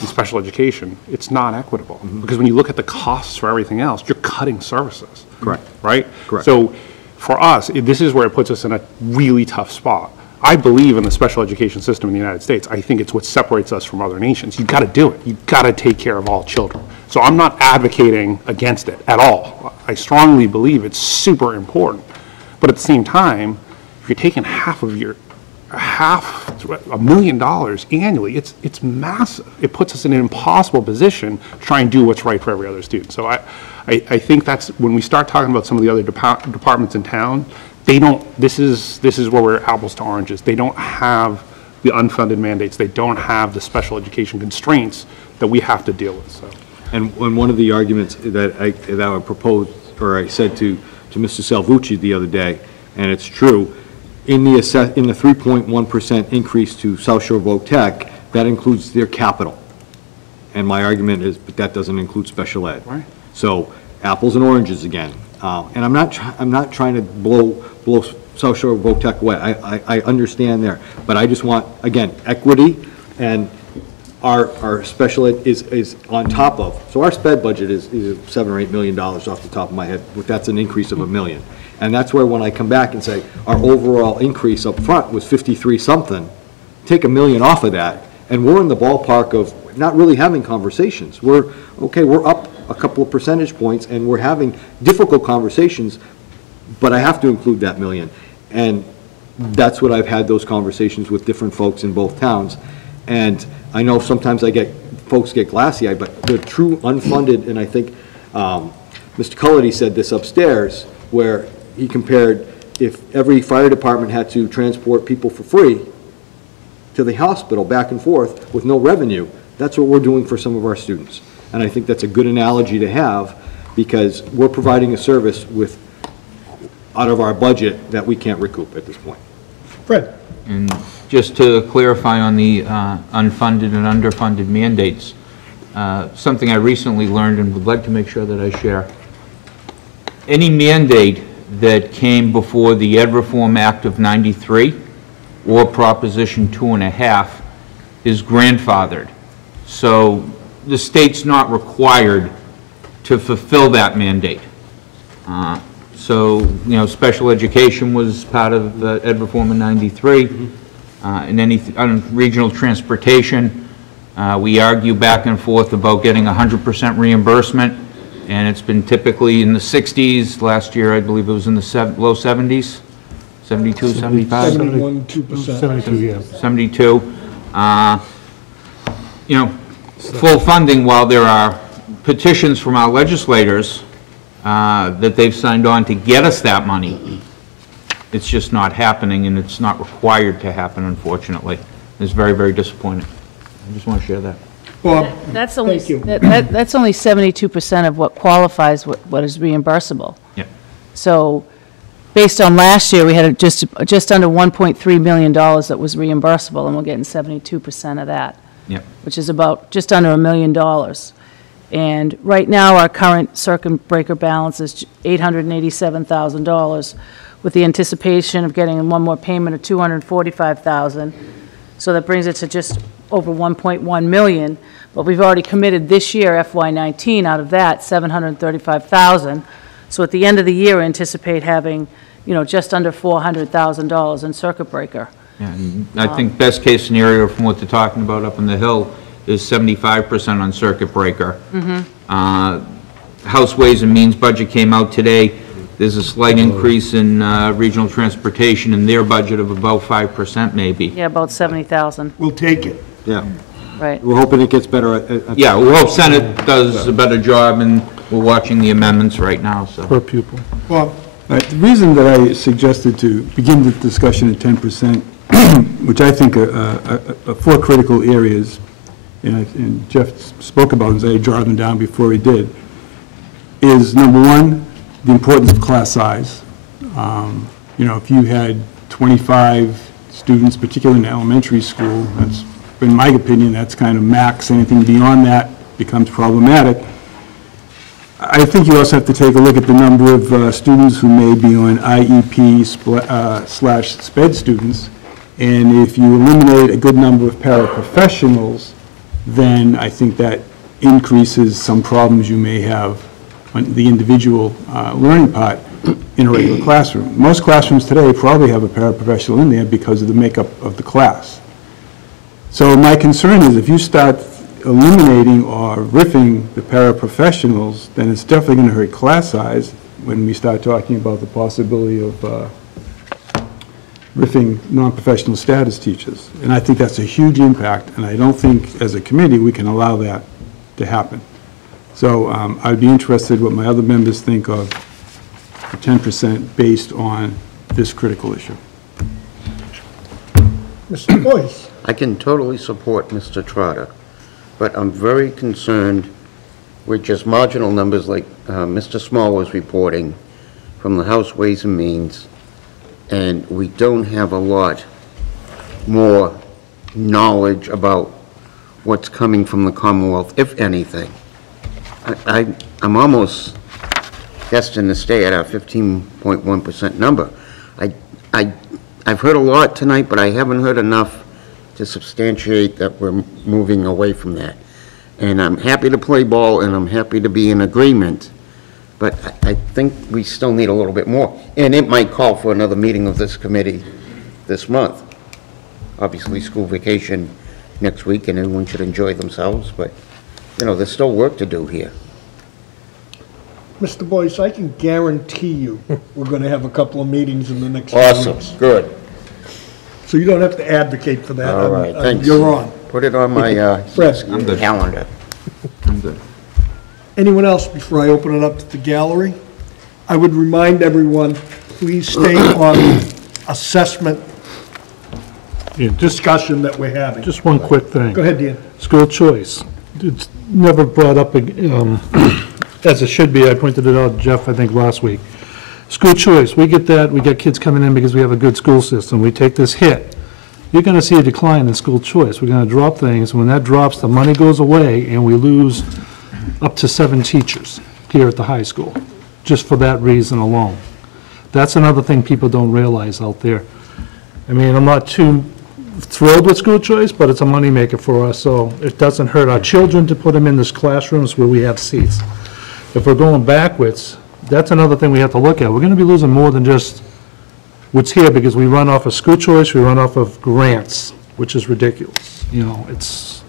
in special education, it's not equitable. Because when you look at the costs for everything else, you're cutting services. Correct. Right? Correct. So for us, this is where it puts us in a really tough spot. I believe in the special education system in the United States. I think it's what separates us from other nations. You've got to do it. You've got to take care of all children. So I'm not advocating against it at all. I strongly believe it's super important. But at the same time, if you're taking $1 million annually, it's massive. It puts us in an impossible position to try and do what's right for every other student. So I think that's, when we start talking about some of the other departments in town, they don't, this is where we're apples to oranges. They don't have the unfunded mandates. They don't have the special education constraints that we have to deal with, so. And one of the arguments that I proposed, or I said to Mr. Salvucci the other day, and it's true, in the 3.1% increase to South Shore Voc Tech, that includes their capital. And my argument is, but that doesn't include special ed. Right. So apples and oranges again. And I'm not trying to blow South Shore Voc Tech away. I understand there, but I just want, again, equity, and our special ed is on top of. So our sped budget is $7 or $8 million off the top of my head, but that's an increase of $1 million. And that's where, when I come back and say our overall increase up front was 53 something, take $1 million off of that, and we're in the ballpark of not really having conversations. We're up a couple of percentage points, and we're having difficult conversations, but I have to include that $1 million. And that's what I've had those conversations with different folks in both towns. And I know sometimes folks get glassy-eyed, but the true unfunded, and I think Mr. Cullity said this upstairs, where he compared, if every fire department had to transport people for free to the hospital back and forth with no revenue, that's what we're doing for some of our students. And I think that's a good analogy to have, because we're providing a service out of our budget that we can't recoup at this point. Fred. And just to clarify on the unfunded and underfunded mandates, something I recently learned and would like to make sure that I share. Any mandate that came before the Ed Reform Act of '93 or Proposition 2.5 is grandfathered. So the state's not required to fulfill that mandate. So, you know, special education was part of Ed Reform in 93. On regional transportation, we argue back and forth about getting 100% reimbursement, and it's been typically in the 60s. Last year, I believe it was in the low 70s, 72, 75? 71, 2%. 72, yeah. 72. You know, full funding, while there are petitions from our legislators that they've signed on to get us that money, it's just not happening, and it's not required to happen, unfortunately. It's very, very disappointing. I just want to share that. Bob, That's only, thank you. that's only 72% of what qualifies, what is reimbursable. Yeah. So, based on last year, we had just under $1.3 million that was reimbursable, and we're getting 72% of that. Yep. Which is about just under $1 million. And right now, our current circuit breaker balance is $887,000, with the anticipation of getting one more payment of $245,000. So that brings it to just over $1.1 million. But we've already committed this year, FY19, out of that, $735,000. So at the end of the year, anticipate having, you know, just under $400,000 in circuit breaker. Yeah, and I think best case scenario from what they're talking about up on the Hill is 75% on circuit breaker. House Ways and Means budget came out today. There's a slight increase in regional transportation in their budget of about 5% maybe. Yeah, about 70,000, We'll take it. Yeah. right. We're hoping it gets better. Yeah, we hope Senate does a better job, and we're watching the amendments right now, so. Per pupil. Bob, The reason that I suggested to begin the discussion at 10%, which I think are four critical areas, and Jeff spoke about them, as I draw them down before he did, is number one, the importance of class size. You know, if you had 25 students, particularly in elementary school, that's, in my opinion, that's kind of max. Anything beyond that becomes problematic. I think you also have to take a look at the number of students who may be on IEP slash SPED students, and if you eliminate a good number of paraprofessionals, then I think that increases some problems you may have on the individual learning part in a regular classroom. Most classrooms today probably have a paraprofessional in there because of the makeup of the class. So my concern is if you start eliminating or riffing the paraprofessionals, then it's definitely going to hurt class size when we start talking about the possibility of riffing non-professional status teachers. And I think that's a huge impact, and I don't think as a committee we can allow that to happen. So I'd be interested what my other members think of the 10% based on this critical issue. Mr. Boyce. I can totally support Mr. Trotter, but I'm very concerned with just marginal numbers like Mr. Small was reporting from the House Ways and Means, and we don't have a lot more knowledge about what's coming from the Commonwealth, if anything. I'm almost destined to stay at our 15.1% number. I've heard a lot tonight, but I haven't heard enough to substantiate that we're moving away from that. And I'm happy to play ball, and I'm happy to be in agreement, but I think we still need a little bit more. And it might call for another meeting of this committee this month. Obviously, school vacation next week, and everyone should enjoy themselves, but, you know, there's still work to do here. Mr. Boyce, I can guarantee you we're going to have a couple of meetings in the next few weeks. Awesome, good. So you don't have to advocate for that. All right, thanks. You're on. Put it on my Fred. calendar. I'm good. Anyone else before I open it up to the gallery? I would remind everyone, please stay on the assessment Yeah, just discussion that we're having. Just one quick thing. Go ahead, Dan. School choice. It's never brought up as it should be. I pointed it out to Jeff, I think, last week. School choice, we get that. We get kids coming in because we have a good school system. We take this hit. You're going to see a decline in school choice. We're going to drop things. When that drops, the money goes away, and we lose up to 7 teachers here at the high school, just for that reason alone. That's another thing people don't realize out there. I mean, I'm not too thrilled with school choice, but it's a moneymaker for us, so it doesn't hurt our children to put them in these classrooms where we have seats. If we're going backwards, that's another thing we have to look at. We're gonna be losing more than just what's here, because we run off of school choice, we run off of grants, which is ridiculous. You know, it's,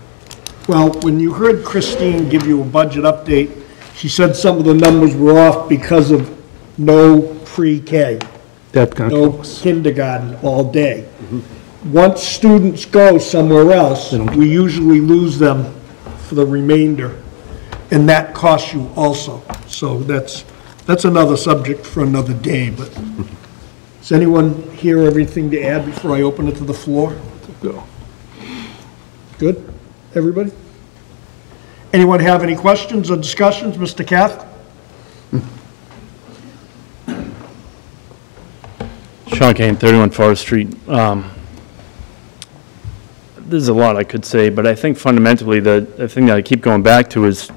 Well, when you heard Christine give you a budget update, she said some of the numbers were off because of no pre-K, that kind no of close. kindergarten all day. Once students go somewhere else, we usually lose them for the remainder, and that costs you also. So that's another subject for another day, but does anyone hear everything to add before I open it to the floor? Good, everybody? Anyone have any questions or discussions? Mr. Cath? Sean Kane, 31 Forest Street. There's a lot I could say, but I think fundamentally the thing that I keep going back to is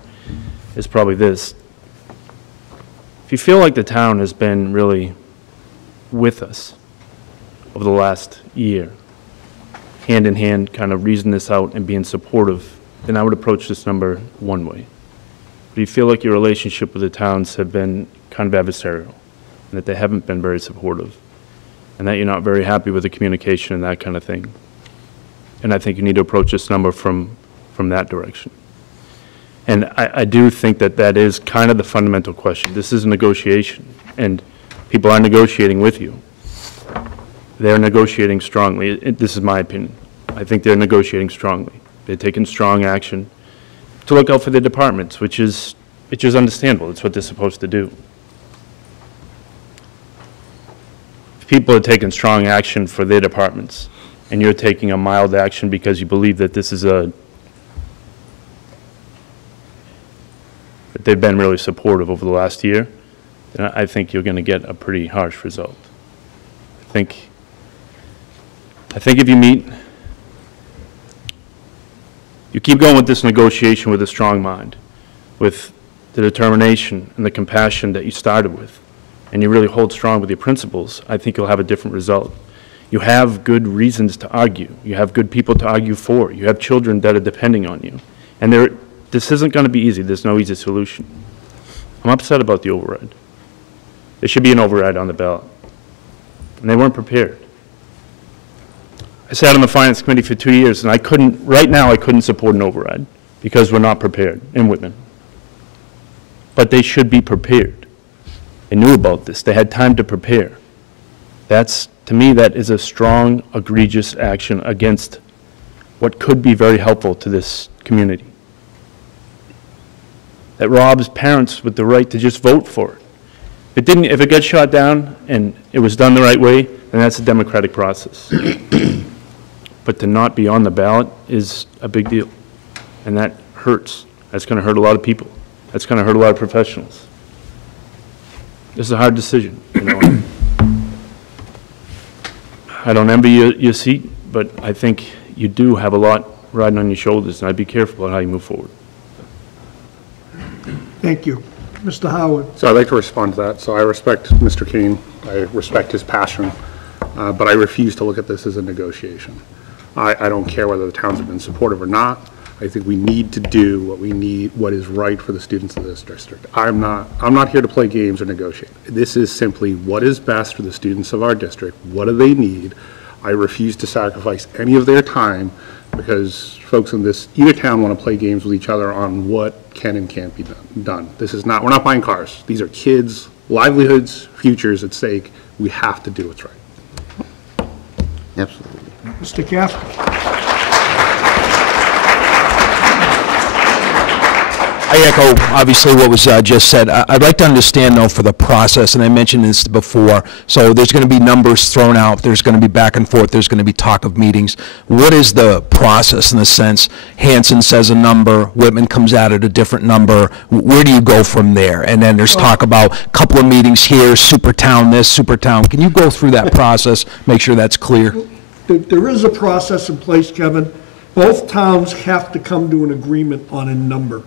probably this. If you feel like the town has been really with us over the last year, hand in hand, kind of reason this out and being supportive, then I would approach this number one way. But you feel like your relationship with the towns have been kind of adversarial, and that they haven't been very supportive, and that you're not very happy with the communication and that kind of thing. And I think you need to approach this number from that direction. And I do think that is kind of the fundamental question. This is a negotiation, and people are negotiating with you. They're negotiating strongly. This is my opinion. I think they're negotiating strongly. They're taking strong action to look out for their departments, which is understandable. It's what they're supposed to do. If people are taking strong action for their departments, and you're taking a mild action because you believe that this is that they've been really supportive over the last year, then I think you're going to get a pretty harsh result. I think if you keep going with this negotiation with a strong mind, with the determination and the compassion that you started with, and you really hold strong with your principles, I think you'll have a different result. You have good reasons to argue. You have good people to argue for. You have children that are depending on you. And this isn't going to be easy. There's no easy solution. I'm upset about the override. There should be an override on the ballot. And they weren't prepared. I sat on the Finance Committee for 2 years, and right now I couldn't support an override because we're not prepared in Whitman. But they should be prepared. They knew about this. They had time to prepare. To me, that is a strong, egregious action against what could be very helpful to this community. That robs parents with the right to just vote for it. If it got shot down and it was done the right way, then that's a democratic process. But to not be on the ballot is a big deal. And that hurts. That's going to hurt a lot of people. That's going to hurt a lot of professionals. This is a hard decision, you know. I don't envy your seat, but I think you do have a lot riding on your shoulders, and I'd be careful about how you move forward. Thank you. Mr. Howard? So I'd like to respond to that. So I respect Mr. Kane. I respect his passion, but I refuse to look at this as a negotiation. I don't care whether the towns have been supportive or not. I think we need to do what is right for the students of this district. I'm not here to play games or negotiate. This is simply what is best for the students of our district. What do they need? I refuse to sacrifice any of their time because folks in either town want to play games with each other on what can and can't be done. We're not buying cars. These are kids' livelihoods, futures at stake. We have to do what's right. Absolutely. Mr. Cath? I echo, obviously, what was just said. I'd like to understand, though, for the process, and I mentioned this before, so there's going to be numbers thrown out, there's going to be back and forth, there's going to be talk of meetings. What is the process in the sense, Hanson says a number, Whitman comes out at a different number, where do you go from there? And then there's talk about a couple of meetings here, Supertown this, Supertown. Can you go through that process, make sure that's clear? There is a process in place, Kevin. Both towns have to come to an agreement on a number.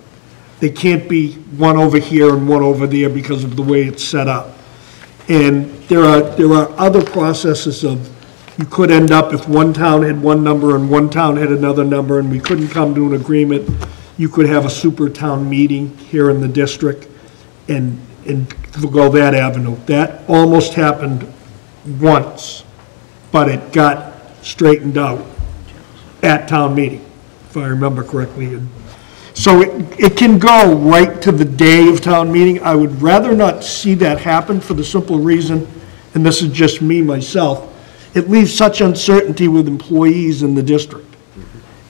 They can't be one over here and one over there because of the way it's set up. And there are other processes of, you could end up, if one town had one number and one town had another number and we couldn't come to an agreement, you could have a super town meeting here in the district. And and go that avenue. That almost happened once, but it got straightened out at town meeting, if I remember correctly. And so it can go right to the day of town meeting. I would rather not see that happen for the simple reason, and this is just me, myself, it leaves such uncertainty with employees in the district.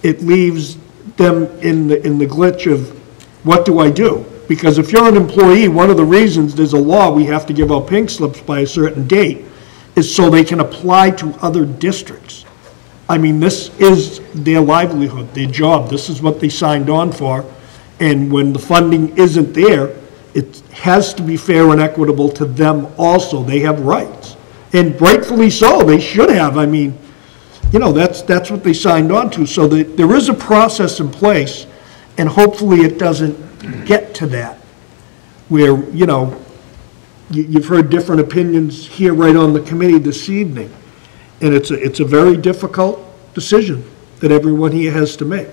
It leaves them in the glitch of, what do I do? Because if you're an employee, one of the reasons there's a law we have to give out pink slips by a certain date is so they can apply to other districts. I mean, this is their livelihood, their job. This is what they signed on for. And when the funding isn't there, it has to be fair and equitable to them also. They have rights. And rightfully so, they should have. I mean, you know, that's what they signed on to. So there is a process in place, and hopefully it doesn't get to that, where, you know, you've heard different opinions here right on the committee this evening. And it's a very difficult decision that everyone here has to make.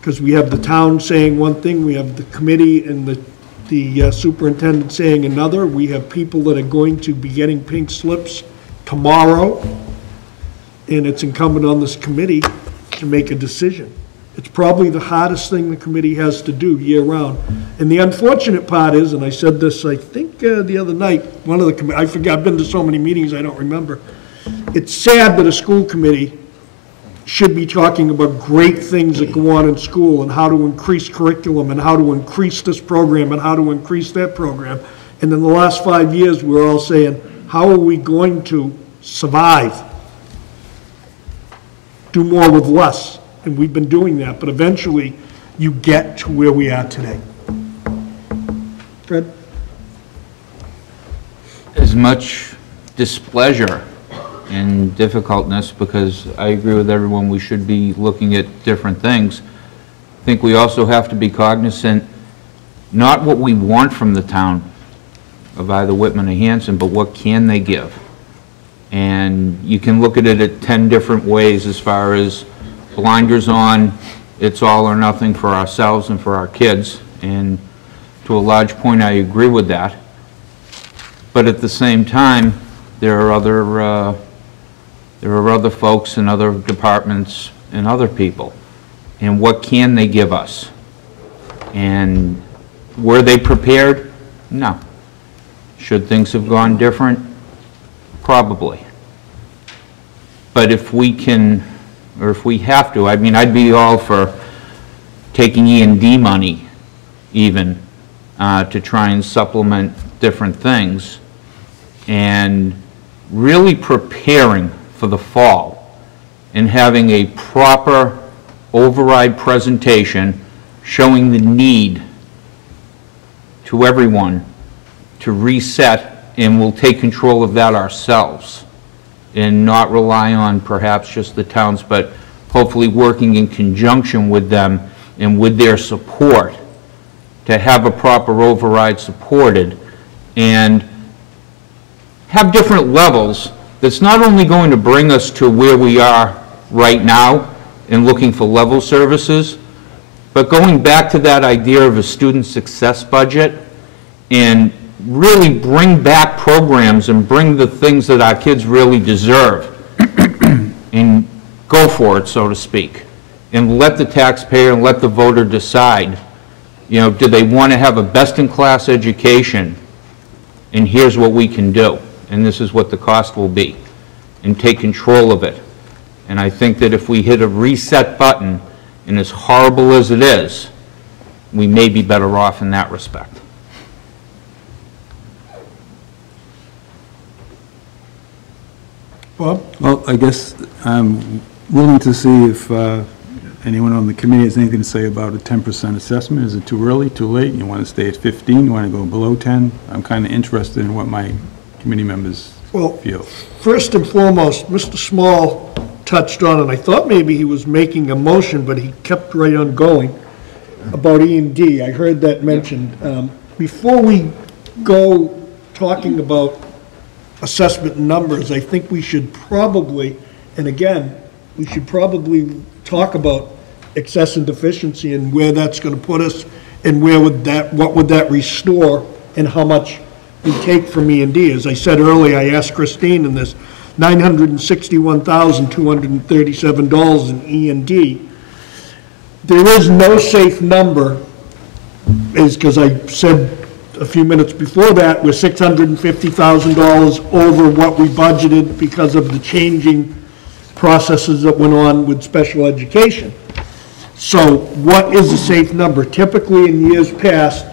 Because we have the town saying one thing, we have the committee and the superintendent saying another. We have people that are going to be getting pink slips tomorrow. And it's incumbent on this committee to make a decision. It's probably the hardest thing the committee has to do year-round. And the unfortunate part is, and I said this, I think, the other night, one of the I forgot, I've been to so many meetings, I don't remember. It's sad that a school committee should be talking about great things that go on in school and how to increase curriculum and how to increase this program and how to increase that program. And in the last 5 years, we're all saying, how are we going to survive? Do more with less. And we've been doing that, but eventually you get to where we are today. Fred? As much displeasure and difficultness, because I agree with everyone, we should be looking at different things. I think we also have to be cognizant, not what we want from the town of either Whitman-Hanson, but what can they give? And you can look at it 10 different ways as far as blinders on, it's all or nothing for ourselves and for our kids, and to a large point I agree with that. But at the same time, there are other folks and other departments and other people, and what can they give us? And were they prepared? No. Should things have gone different? Probably. But if we can, or if we have to, I mean, I'd be all for taking E&D money even to try and supplement different things and really preparing for the fall and having a proper override presentation showing the need to everyone to reset, and we'll take control of that ourselves and not rely on perhaps just the towns, but hopefully working in conjunction with them and with their support to have a proper override supported and have different levels that's not only going to bring us to where we are right now in looking for level services, but going back to that idea of a student success budget and really bring back programs and bring the things that our kids really deserve and go for it, so to speak, and let the taxpayer and let the voter decide, you know, do they want to have a best-in-class education, and here's what we can do, and this is what the cost will be, and take control of it. And I think that if we hit a reset button, and as horrible as it is, we may be better off in that respect. Bob? Well, I guess I'm willing to see if anyone on the committee has anything to say about a 10% assessment. Is it too early, too late? You want to stay at 15? You want to go below 10? I'm kind of interested in what my committee members feel. First and foremost, Mr. Small touched on, and I thought maybe he was making a motion, but he kept right on going, about E&D. I heard that mentioned. Before we go talking about assessment numbers, I think we should probably, and again, we should probably talk about excess and deficiency and where that's going to put us and where would that, what would that restore and how much we take from E&D. As I said earlier, I asked Christine in this, $961,237 in E&D. There is no safe number, is because I said a few minutes before that, we're $650,000 over what we budgeted because of the changing processes that went on with special education. So what is a safe number? Typically, in years past,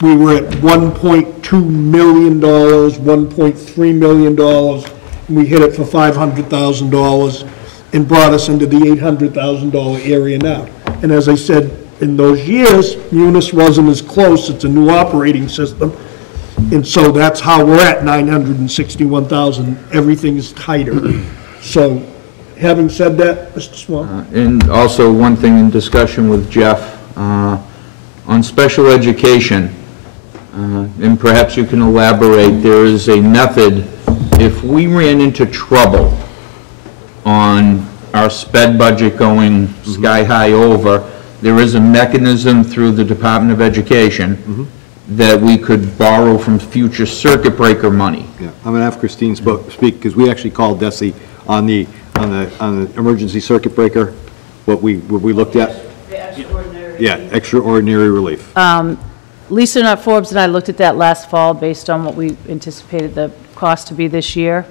we were at $1.2 million, $1.3 million, and we hit it for $500,000 and brought us into the $800,000 area now. And as I said, in those years, Munis wasn't as close, it's a new operating system, and so that's how we're at 961,000, everything is tighter. So, having said that, Mr. Swan? And also, one thing in discussion with Jeff, on special education, and perhaps you can elaborate, there is a method, if we ran into trouble on our sped budget going sky high over, there is a mechanism through the Department of Education that we could borrow from future circuit breaker money. Yeah, I'm going to have Christine speak, because we actually called DESI on the emergency circuit breaker, what we looked at. The extraordinary. Yeah, extraordinary relief. Lisa Nutt Forbes and I looked at that last fall based on what we anticipated the cost to be this year.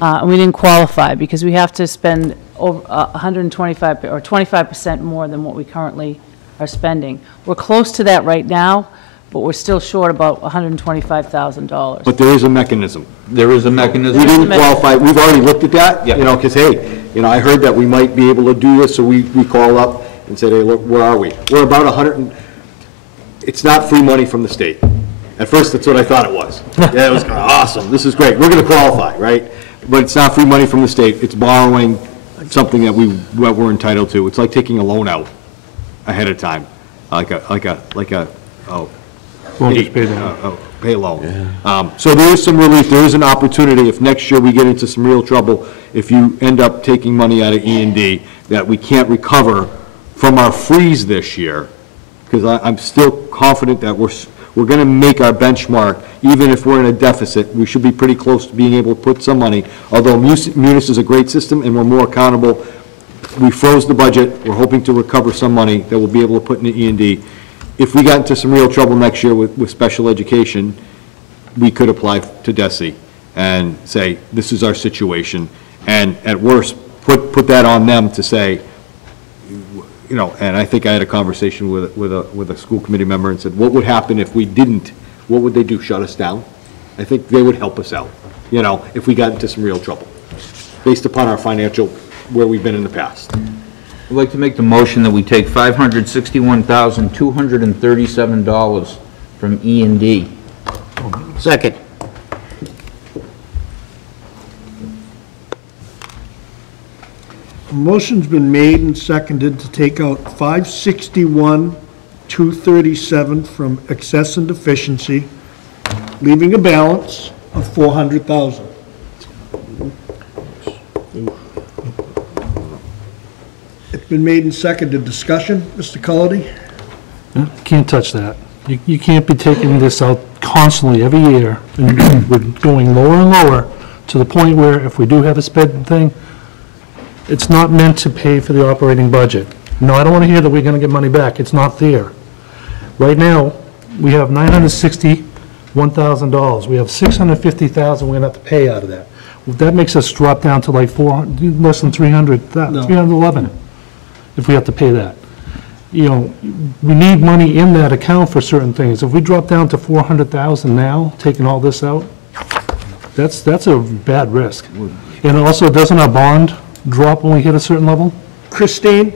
And we didn't qualify because we have to spend over 125 or 25% more than what we currently are spending. We're close to that right now, but we're still short about $125,000. But there is a mechanism. There is a mechanism. We didn't qualify, we've already looked at that, you know, because, hey, you know, I heard that we might be able to do this, so we called up and said, hey, look, where are we? We're about it's not free money from the state. At first, that's what I thought it was. Yeah, it was kind of awesome, this is great, we're going to qualify, right? But it's not free money from the state, it's borrowing something that we're entitled to. It's like taking a loan out ahead of time, pay loan. So there is some relief, there is an opportunity if next year we get into some real trouble, if you end up taking money out of E&D that we can't recover from our freeze this year, because I'm still confident that we're going to make our benchmark, even if we're in a deficit. We should be pretty close to being able to put some money, although Munis is a great system and we're more accountable. We froze the budget, we're hoping to recover some money that we'll be able to put into E&D. If we got into some real trouble next year with special education, we could apply to DESI and say, this is our situation, and at worst, put that on them to say, you know, and I think I had a conversation with a school committee member and said, what would happen if we didn't? What would they do, shut us down? I think they would help us out, you know, if we got into some real trouble, based upon our financial, where we've been in the past. I'd like to make the motion that we take $561,237 from E&D. Second. A motion's been made and seconded to take out $561,237 from excess and deficiency, leaving a balance of $400,000. It's been made and seconded. Discussion, Mr. Cullity? Can't touch that. You can't be taking this out constantly every year, and we're going lower and lower to the point where if we do have a sped thing, it's not meant to pay for the operating budget. No, I don't want to hear that we're going to get money back. It's not there. Right now, we have $961,000. We have $650,000 we're going to have to pay out of that. Well, that makes us drop down to like less than 311 if we have to pay that. You know, we need money in that account for certain things. If we drop down to 400,000 now, taking all this out, that's a bad risk. And also, doesn't our bond drop when we hit a certain level? Christine?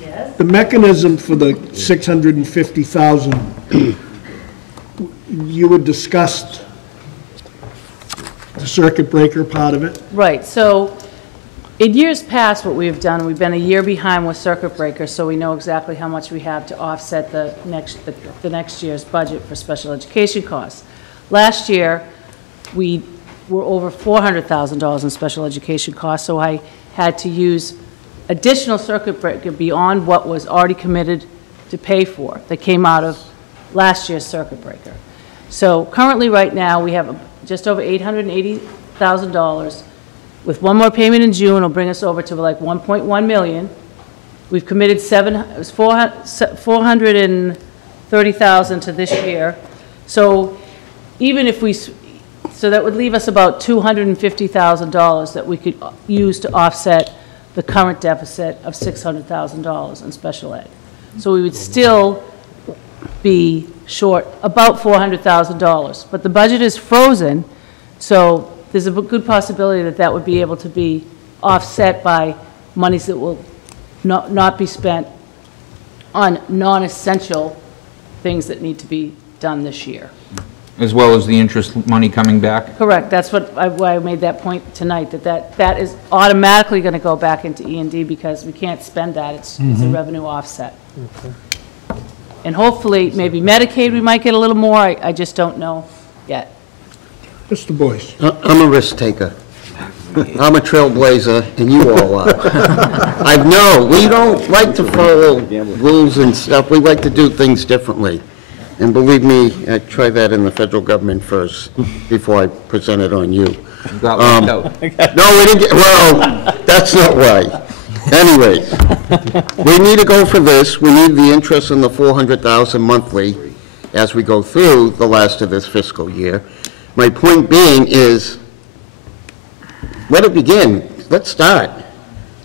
Yes? The mechanism for the $650,000, you had discussed the circuit breaker part of it? Right, so in years past, what we've done, we've been a year behind with circuit breakers, so we know exactly how much we have to offset the next year's budget for special education costs. Last year, we were over $400,000 in special education costs, so I had to use additional circuit breaker beyond what was already committed to pay for, that came out of last year's circuit breaker. So currently, right now, we have just over $880,000. With one more payment in June, it'll bring us over to like 1.1 million. We've committed 430,000 to this year. So even if so that would leave us about $250,000 that we could use to offset the current deficit of $600,000 in special ed. So we would still be short about $400,000. But the budget is frozen, so there's a good possibility that that would be able to be offset by monies that will not be spent on non-essential things that need to be done this year. As well as the interest money coming back? Correct. That's why I made that point tonight, that is automatically going to go back into E&D because we can't spend that. It's a revenue offset. Okay. And hopefully, maybe Medicaid, we might get a little more. I just don't know yet. Mr. Boyce. I'm a risk taker. I'm a trailblazer, and you all are. I know, we don't like to follow rules and stuff. We like to do things differently. And believe me, I tried that in the federal government first before I presented on you. Got left out. No, we didn't get, well, that's not right. Anyways, we need to go for this. We need the interest in the $400,000 monthly as we go through the last of this fiscal year. My point being is, let it begin. Let's start.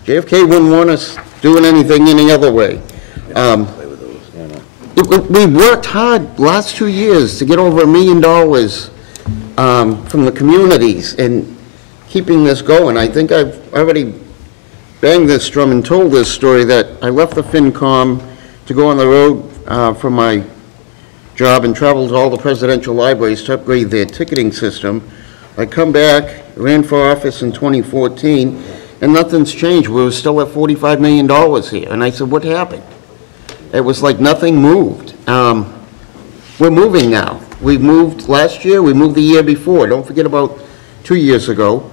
JFK wouldn't want us doing anything any other way. We worked hard last 2 years to get over $1 million from the communities and keeping this going. I think I've already banged this drum and told this story that I left the FinCom to go on the road for my job and traveled to all the presidential libraries to upgrade their ticketing system. I come back, ran for office in 2014, and nothing's changed. We were still at $45 million here. And I said, what happened? It was like nothing moved. We're moving now. We moved last year, we moved the year before. Don't forget about 2 years ago.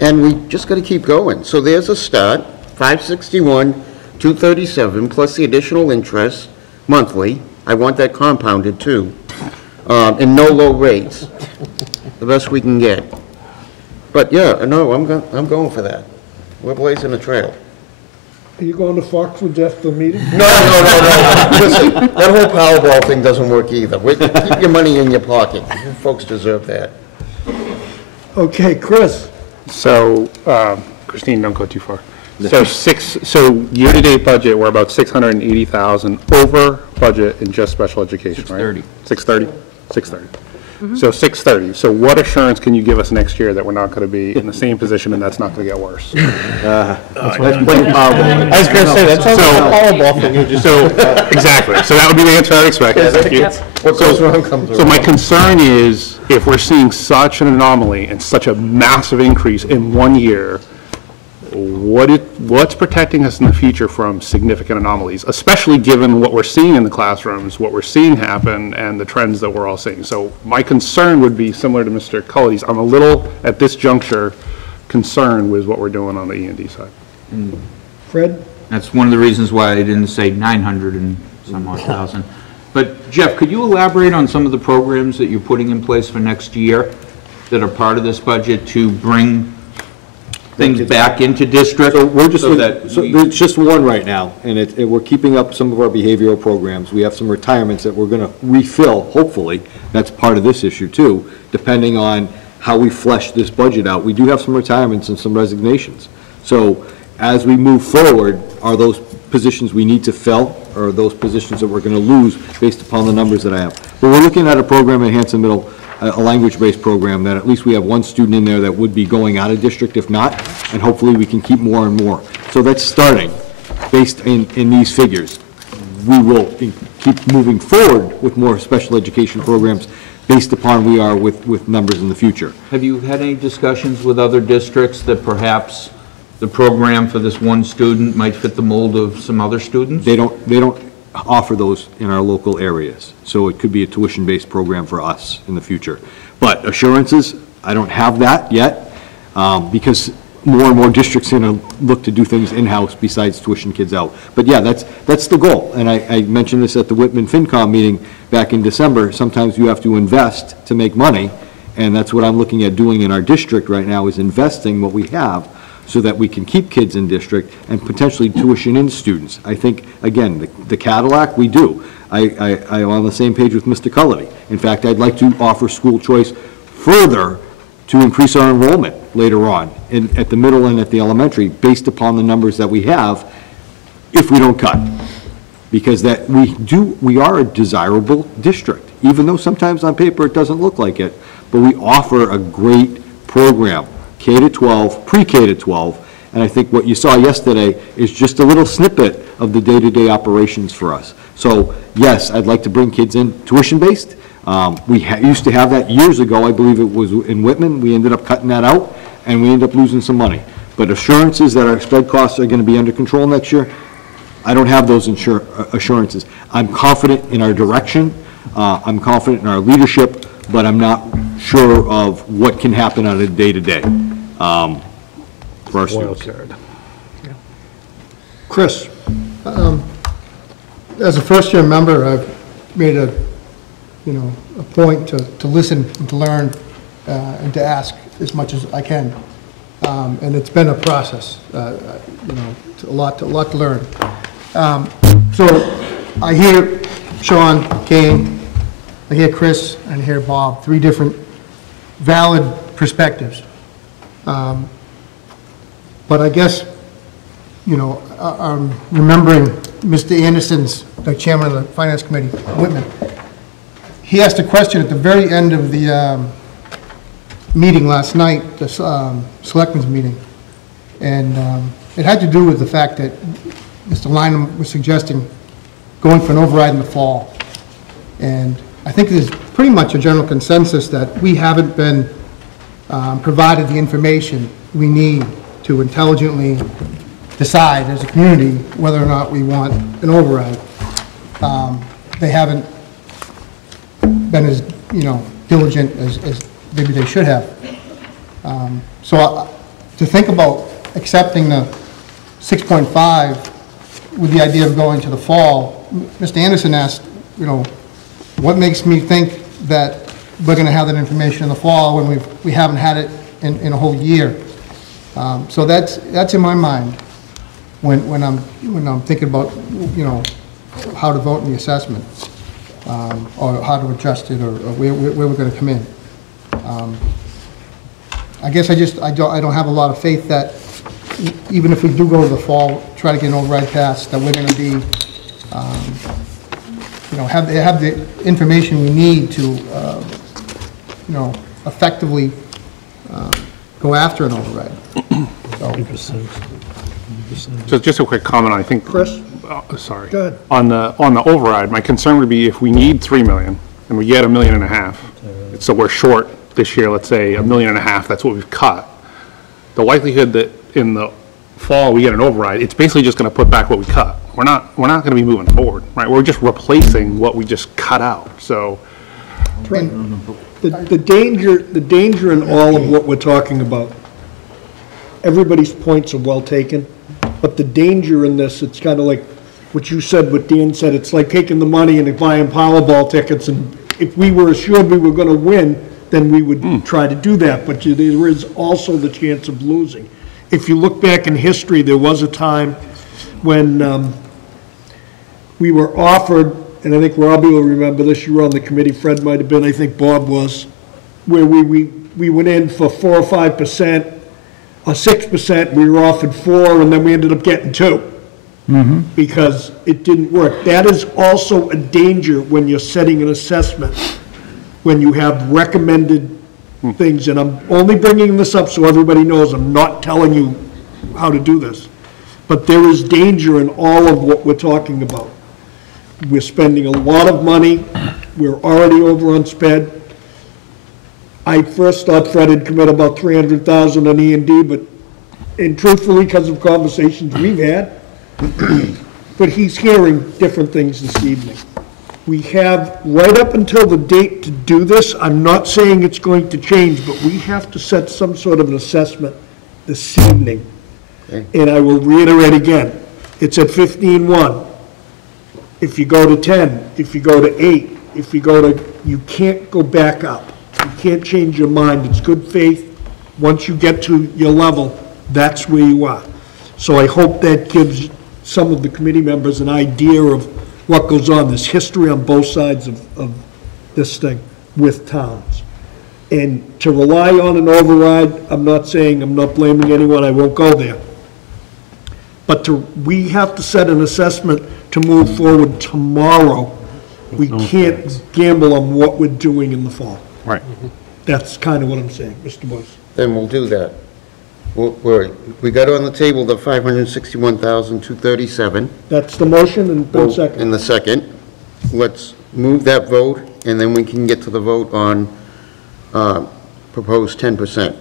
And we just got to keep going. So there's a start, 561, 237, plus the additional interest monthly. I want that compounded too. And no low rates, the best we can get. But yeah, no, I'm going for that. We're blazing a trail. Are you going to Foxwoods after the meeting? No. Listen, that whole Powerball thing doesn't work either. Keep your money in your pocket. You folks deserve that. Okay, Chris. So, Christine, don't go too far. So year-to-date budget, we're about 680,000 over budget in just special education, right? 630. 630. So 630. So what assurance can you give us next year that we're not going to be in the same position and that's not going to get worse? That's playing Powerball. I was going to say, that's a Powerball thing. Exactly. So that would be the answer I'd expect. Thank you. What goes wrong comes So my concern is, if we're seeing such an anomaly and such a massive increase in 1 year, what's protecting us in the future from significant anomalies, especially given what we're seeing in the classrooms, what we're seeing happen, and the trends that we're all seeing? So my concern would be similar to Mr. Cullity's. I'm a little, at this juncture, concerned with what we're doing on the E&D side. Fred? That's one of the reasons why I didn't say 900 and some odd thousand. But Jeff, could you elaborate on some of the programs that you're putting in place for next year that are part of this budget to bring things back into district? So we're just, there's just one right now, and we're keeping up some of our behavioral programs. We have some retirements that we're going to refill, hopefully. That's part of this issue too, depending on how we flesh this budget out. We do have some retirements and some resignations. So as we move forward, are those positions we need to fill, or are those positions that we're going to lose based upon the numbers that I have? But we're looking at a program at Hanson Middle, a language-based program, that at least we have one student in there that would be going out of district if not, and hopefully we can keep more and more. So that's starting based in these figures. We will keep moving forward with more special education programs based upon we are with numbers in the future. Have you had any discussions with other districts that perhaps the program for this one student might fit the mold of some other students? They don't offer those in our local areas. So it could be a tuition-based program for us in the future. But assurances, I don't have that yet, because more and more districts are going to look to do things in-house besides tuition kids out. But yeah, that's the goal. And I mentioned this at the Whitman FinCom meeting back in December. Sometimes you have to invest to make money, and that's what I'm looking at doing in our district right now, is investing what we have so that we can keep kids in district and potentially tuition in students. I think, again, the Cadillac, we do. I'm on the same page with Mr. Cullity. In fact, I'd like to offer school choice further to increase our enrollment later on at the middle and at the elementary, based upon the numbers that we have, if we don't cut. Because we are a desirable district, even though sometimes on paper it doesn't look like it, but we offer a great program, K to 12, pre-K to 12, and I think what you saw yesterday is just a little snippet of the day-to-day operations for us. So yes, I'd like to bring kids in tuition-based. We used to have that years ago. I believe it was in Whitman. We ended up cutting that out, and we ended up losing some money. But assurances that our sped costs are going to be under control next year, I don't have those assurances. I'm confident in our direction. I'm confident in our leadership, but I'm not sure of what can happen on a day-to-day for our students. Chris? As a first-year member, I've made a point to listen and to learn and to ask as much as I can. And it's been a process, a lot to learn. So I hear Sean, Kane, I hear Chris, and I hear Bob, three different valid perspectives. But I guess, I'm remembering Mr. Anderson's, the chairman of the Finance Committee, Whitman. He asked a question at the very end of the meeting last night, the selectmen's meeting. And it had to do with the fact that Mr. Lynham was suggesting going for an override in the fall. And I think there's pretty much a general consensus that we haven't been provided the information we need to intelligently decide as a community whether or not we want an override. They haven't been as, diligent as maybe they should have. So to think about accepting the 6.5 with the idea of going to the fall, Mr. Anderson asked, what makes me think that we're going to have that information in the fall when we haven't had it in a whole year? So that's in my mind when I'm thinking about how to vote in the assessment, or how to adjust it, or where we're going to come in. I guess I don't have a lot of faith that even if we do go to the fall, try to get an override passed, that we're going to be have the information we need to effectively go after an override. So just a quick comment, I think. Chris? Sorry. Go ahead. On the override, my concern would be if we need 3 million and we get 1.5 million, so we're short this year, let's say 1.5 million, that's what we've cut. The likelihood that in the fall we get an override, it's basically just going to put back what we cut. We're not going to be moving forward, right? We're just replacing what we just cut out. So the danger in all of what we're talking about, everybody's points are well taken, but the danger in this, it's kind of like what you said, what Dan said, it's like taking the money and buying Powerball tickets, and if we were assured we were going to win, then we would try to do that, but there is also the chance of losing. If you look back in history, there was a time when we were offered, and I think Robbie will remember this, you were on the committee, Fred might have been, I think Bob was, where we went in for 4 or 5%, or 6%, we were offered 4, and then we ended up getting 2. Because it didn't work. That is also a danger when you're setting an assessment, when you have recommended things, and I'm only bringing this up so everybody knows I'm not telling you how to do this. But there is danger in all of what we're talking about. We're spending a lot of money. We're already over on sped. I first thought Fred had commit about 300,000 on E&D, and truthfully, because of conversations we've had, but he's hearing different things this evening. We have right up until the date to do this. I'm not saying it's going to change, but we have to set some sort of an assessment this evening. And I will reiterate again, it's at 15.1. If you go to 10, if you go to 8, if you go to, you can't go back up. You can't change your mind. It's good faith. Once you get to your level, that's where you are. So I hope that gives some of the committee members an idea of what goes on. There's history on both sides of this thing with towns. And to rely on an override, I'm not blaming anyone, I won't go there. But we have to set an assessment to move forward tomorrow. We can't gamble on what we're doing in the fall. Right. That's kind of what I'm saying, Mr. Boyce. Then we'll do that. We got on the table the $561,237. That's the motion and been second. In the second. Let's move that vote, and then we can get to the vote on proposed 10%.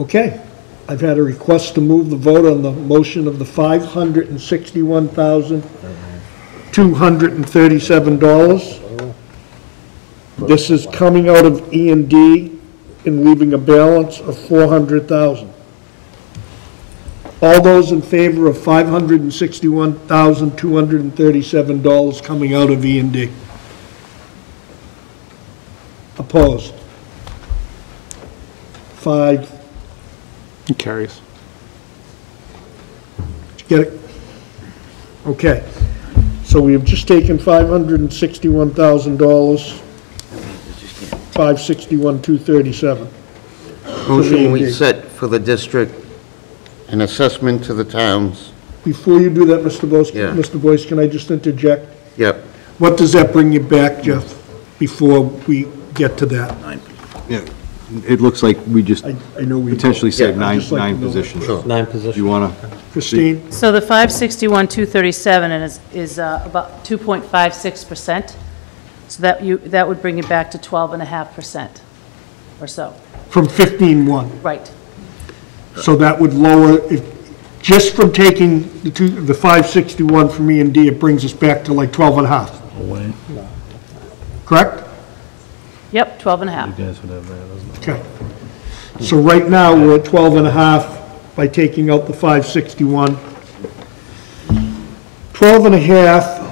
Okay. I've had a request to move the vote on the motion of the $561,237. This is coming out of E&D and leaving a balance of $400,000. All those in favor of $561,237 coming out of E&D? Opposed? 5. It carries. Did you get it? Okay. So we have just taken $561,000, $561,237. Motion we set for the district, an assessment to the towns. Before you do that, Mr. Boyce, Yeah. Mr. Boyce, can I just interject? Yep. What does that bring you back, Jeff, before we get to that? Yeah, it looks like we just I know we potentially saved Yeah, I'd just like to nine know that. positions. Sure. 9 positions. You want to? Christine? So the 561,237 and is about 2.56%. So that would bring it back to 12.5% or so. From 15.1. Right. So that would lower, just from taking the 561 from E&D, it brings us back to like 12.5. Correct? Yep, 12.5. Okay. So right now, we're at 12.5 by taking out the 561. 12.5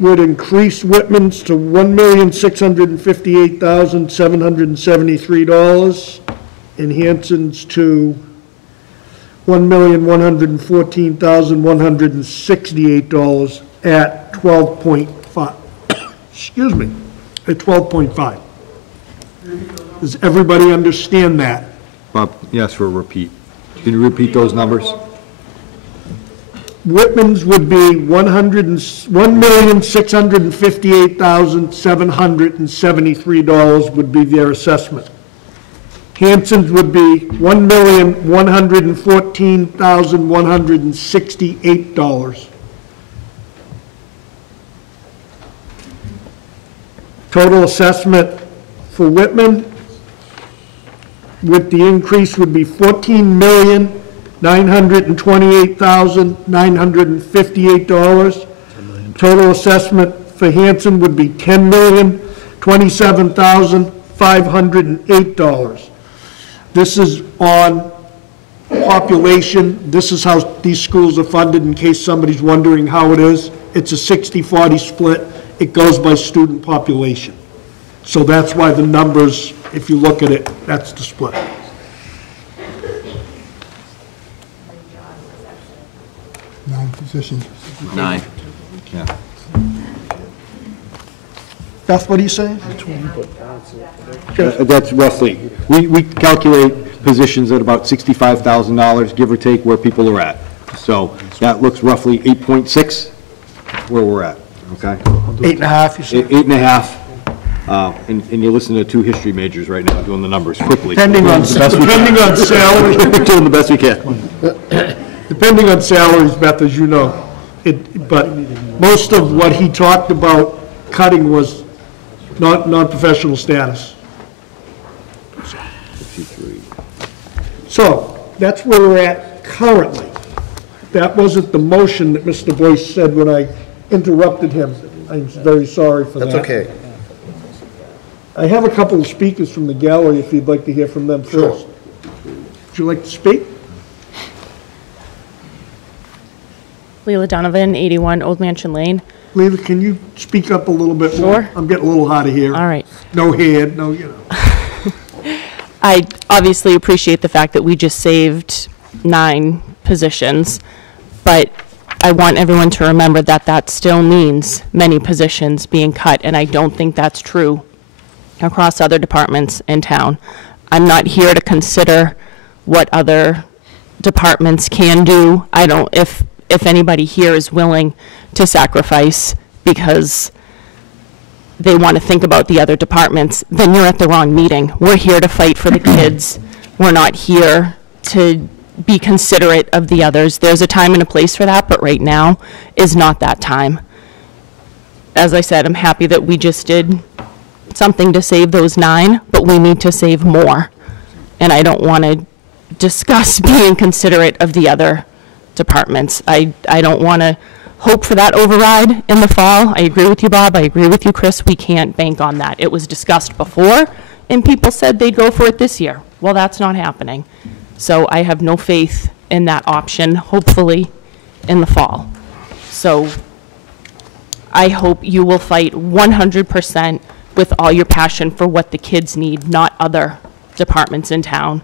would increase Whitman's to $1,658,773, and Hanson's to $1,114,168 at 12.5. Excuse me, at 12.5. Does everybody understand that? Bob, yes, for a repeat. Can you repeat those numbers? Whitman's would be $1,658,773 would be their assessment. Hanson's would be $1,114,168. Total assessment for Whitman with the increase would be $14,928,958. Total assessment for Hanson would be $10,027,508. This is on population. This is how these schools are funded, in case somebody's wondering how it is. It's a 60-40 split. It goes by student population. So that's why the numbers, if you look at it, that's the split. Nine positions. 9. Yeah. Beth, what are you saying? That's roughly, we calculate positions at about $65,000, give or take where people are at. So that looks roughly 8.6 where we're at, okay? 8.5, you said? 8.5, and you're listening to two history majors right now doing the numbers quickly. Depending on salary. We're doing the best we can. Depending on salaries, Beth, as you know. But most of what he talked about cutting was not non-professional status. So that's where we're at currently. That wasn't the motion that Mr. Boyce said when I interrupted him. I'm very sorry for that. That's okay. I have a couple of speakers from the gallery if you'd like to hear from them first. Would you like to speak? Leila Donovan, 81 Old Mansion Lane. Leila, can you speak up a little bit more? Sure. I'm getting a little hard of hearing. All right. No head, no, you know. I obviously appreciate the fact that we just saved 9 positions, but I want everyone to remember that that still means many positions being cut, and I don't think that's true across other departments in town. I'm not here to consider what other departments can do. I don't, if anybody here is willing to sacrifice because they want to think about the other departments, then you're at the wrong meeting. We're here to fight for the kids. We're not here to be considerate of the others. There's a time and a place for that, but right now is not that time. As I said, I'm happy that we just did something to save those 9, but we need to save more. And I don't want to discuss being considerate of the other departments. I don't want to hope for that override in the fall. I agree with you, Bob. I agree with you, Chris. We can't bank on that. It was discussed before, and people said they'd go for it this year. Well, that's not happening. So I have no faith in that option, hopefully in the fall. So I hope you will fight 100% with all your passion for what the kids need, not other departments in town.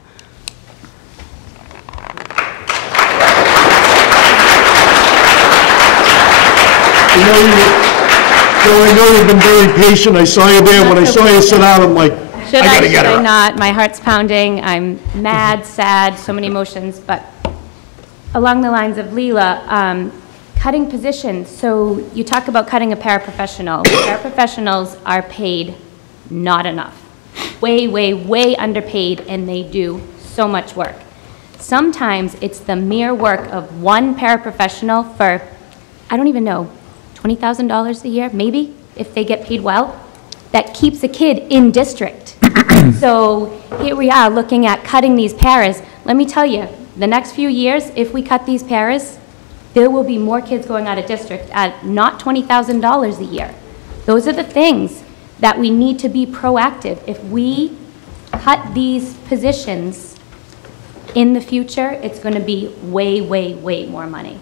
I know you've been very patient. I saw you there. When I saw you sit down, I'm like, Should I gotta I, get should her I up. not? My heart's pounding. I'm mad, sad, so many emotions. But along the lines of Leila, cutting positions. So you talk about cutting a paraprofessional. Paraprofessionals are paid not enough. Way, way, way underpaid, and they do so much work. Sometimes it's the mere work of one paraprofessional for, I don't even know, $20,000 a year, maybe, if they get paid well, that keeps a kid in district. So here we are looking at cutting these paras. Let me tell you, the next few years, if we cut these paras, there will be more kids going out of district at not $20,000 a year. Those are the things that we need to be proactive. If we cut these positions in the future, it's going to be way, way, way more money.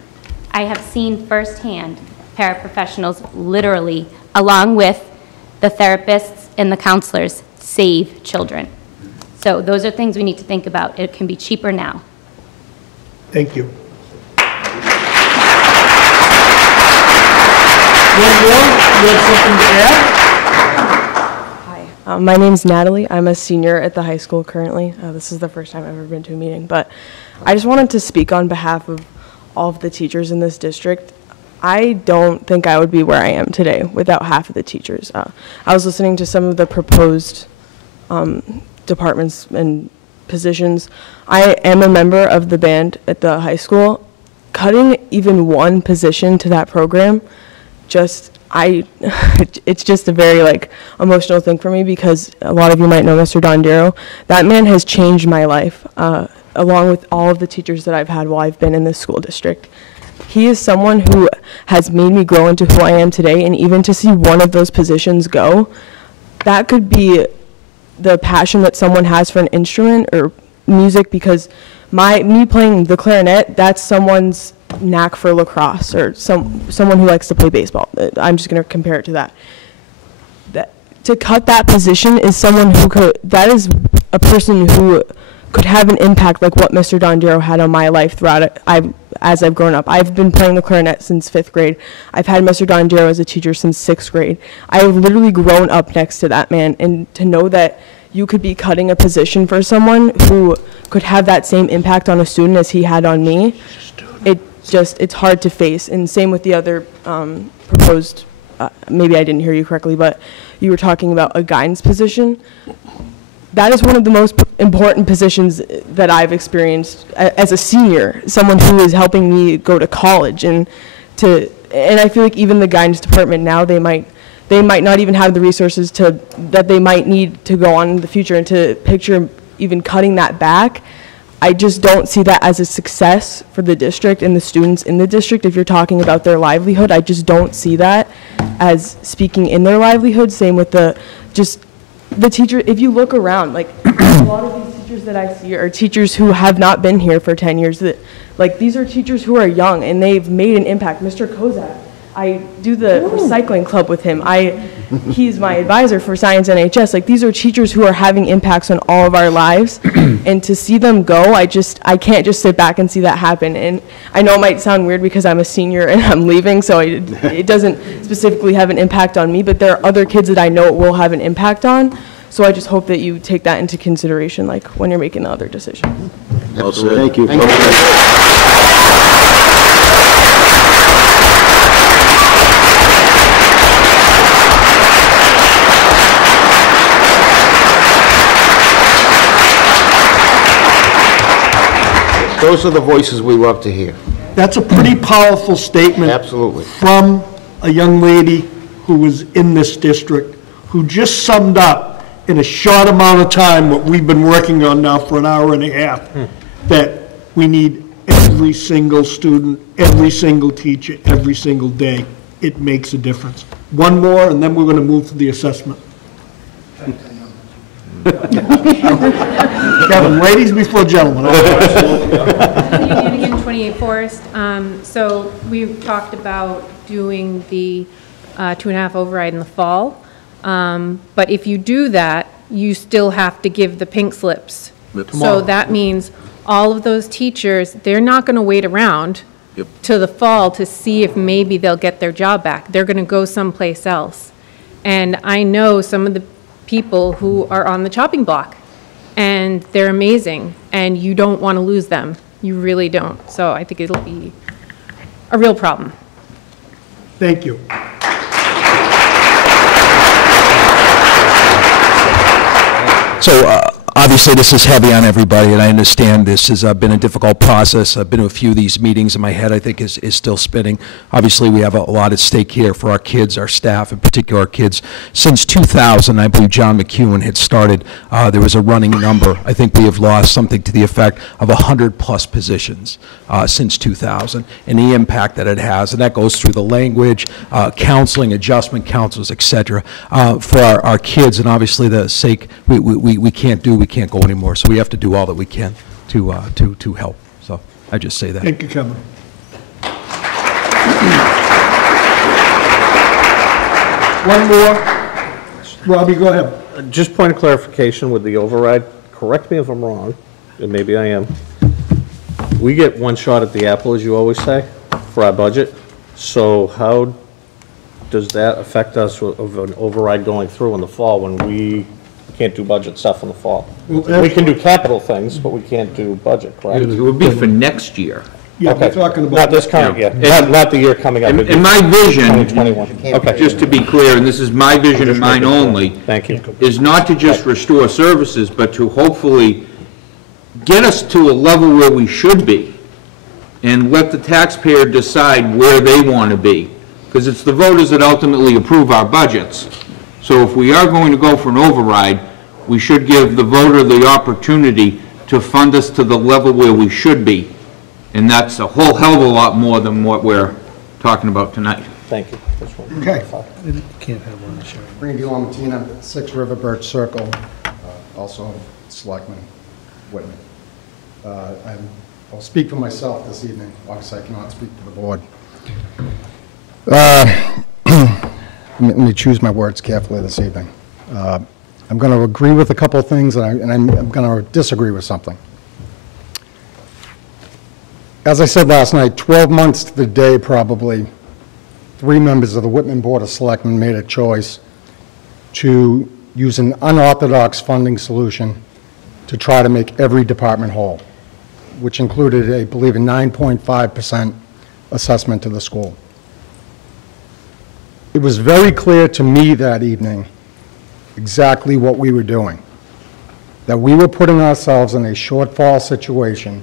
I have seen firsthand paraprofessionals literally, along with the therapists and the counselors, save children. So those are things we need to think about. It can be cheaper now. Thank you. One more? You have something to add? My name's Natalie. I'm a senior at the high school currently. This is the first time I've ever been to a meeting, but I just wanted to speak on behalf of all of the teachers in this district. I don't think I would be where I am today without half of the teachers. I was listening to some of the proposed departments and positions. I am a member of the band at the high school. Cutting even one position to that program, it's just a very emotional thing for me, because a lot of you might know Mr. Dondero. That man has changed my life, along with all of the teachers that I've had while I've been in this school district. He is someone who has made me grow into who I am today, and even to see one of those positions go, that could be the passion that someone has for an instrument or music, because me playing the clarinet, that's someone's knack for lacrosse, or someone who likes to play baseball. I'm just going to compare it to that. To cut that position is someone that is a person who could have an impact like what Mr. Dondero had on my life throughout as I've grown up. I've been playing the clarinet since 5th grade. I've had Mr. Dondero as a teacher since 6th grade. I've literally grown up next to that man, and to know that you could be cutting a position for someone who could have that same impact on a student as he had on me, it's hard to face. And same with the other proposed, maybe I didn't hear you correctly, but you were talking about a guidance position. That is one of the most important positions that I've experienced as a senior, someone who is helping me go to college, and I feel like even the guidance department now, they might not even have the resources that they might need to go on in the future, and to picture even cutting that back. I just don't see that as a success for the district and the students in the district. If you're talking about their livelihood, I just don't see that as speaking in their livelihood. Same with the teacher, if you look around, like, a lot of these teachers that I see are teachers who have not been here for 10 years. Like, these are teachers who are young, and they've made an impact. Mr. Kozak, I do the recycling club with him. He's my advisor for Science NHS. Like, these are teachers who are having impacts on all of our lives, and to see them go, I can't just sit back and see that happen. And I know it might sound weird because I'm a senior and I'm leaving, so it doesn't specifically have an impact on me, but there are other kids that I know it will have an impact on. So I just hope that you take that into consideration, like, when you're making the other decisions. Well said. Thank you. Those are the voices we love to hear. That's a pretty powerful statement. Absolutely. From a young lady who was in this district, who just summed up in a short amount of time what we've been working on now for an hour and a half, that we need every single student, every single teacher, every single day. It makes a difference. One more, and then we're going to move to the assessment. Kevin, ladies before gentlemen. Again, 28 Forest. So we've talked about doing the 2.5 override in the fall. But if you do that, you still have to give the pink slips. So that means all of those teachers, they're not going to wait around to the fall to see if maybe they'll get their job back. They're going to go someplace else. And I know some of the people who are on the chopping block, and they're amazing, and you don't want to lose them. You really don't. So I think it'll be a real problem. Thank you. So obviously, this is heavy on everybody, and I understand this has been a difficult process. I've been to a few of these meetings, and my head, I think, is still spinning. Obviously, we have a lot at stake here for our kids, our staff, in particular our kids. Since 2000, I believe John McEwen had started, there was a running number. I think we have lost something to the effect of 100-plus positions since 2000, and the impact that it has. And that goes through the language, counseling, adjustment counselors, et cetera, for our kids. And obviously, the sake, we can't go anymore, so we have to do all that we can to help. So I just say that. Thank you, Kevin. One more. Robbie, go ahead. Just point of clarification with the override. Correct me if I'm wrong, and maybe I am. We get one shot at the apple, as you always say, for our budget. So how does that affect us of an override going through in the fall when we can't do budget stuff in the fall? We can do capital things, but we can't do budget, correct? It would be for next year. Yeah, Okay. we're talking about. Not this current year, not the year coming up. In my vision, 2021. Okay. just to be clear, and this is my vision and mine only, Thank you. is not to just restore services, but to hopefully get us to a level where we should be, and let the taxpayer decide where they want to be. Because it's the voters that ultimately approve our budgets. So if we are going to go for an override, we should give the voter the opportunity to fund us to the level where we should be. And that's a whole hell of a lot more than what we're talking about tonight. Thank you. Okay. Can't have one, Sherry. Randy Lamontina, 6 River Birch Circle, also Selectman Whitman. I'll speak for myself this evening. Obviously, I cannot speak for the board. Let me choose my words carefully this evening. I'm going to agree with a couple of things, and I'm going to disagree with something. As I said last night, 12 months to the day, probably, 3 members of the Whitman Board of Selectmen made a choice to use an unorthodox funding solution to try to make every department whole, which included, I believe, a 9.5% assessment to the school. It was very clear to me that evening exactly what we were doing, that we were putting ourselves in a shortfall situation,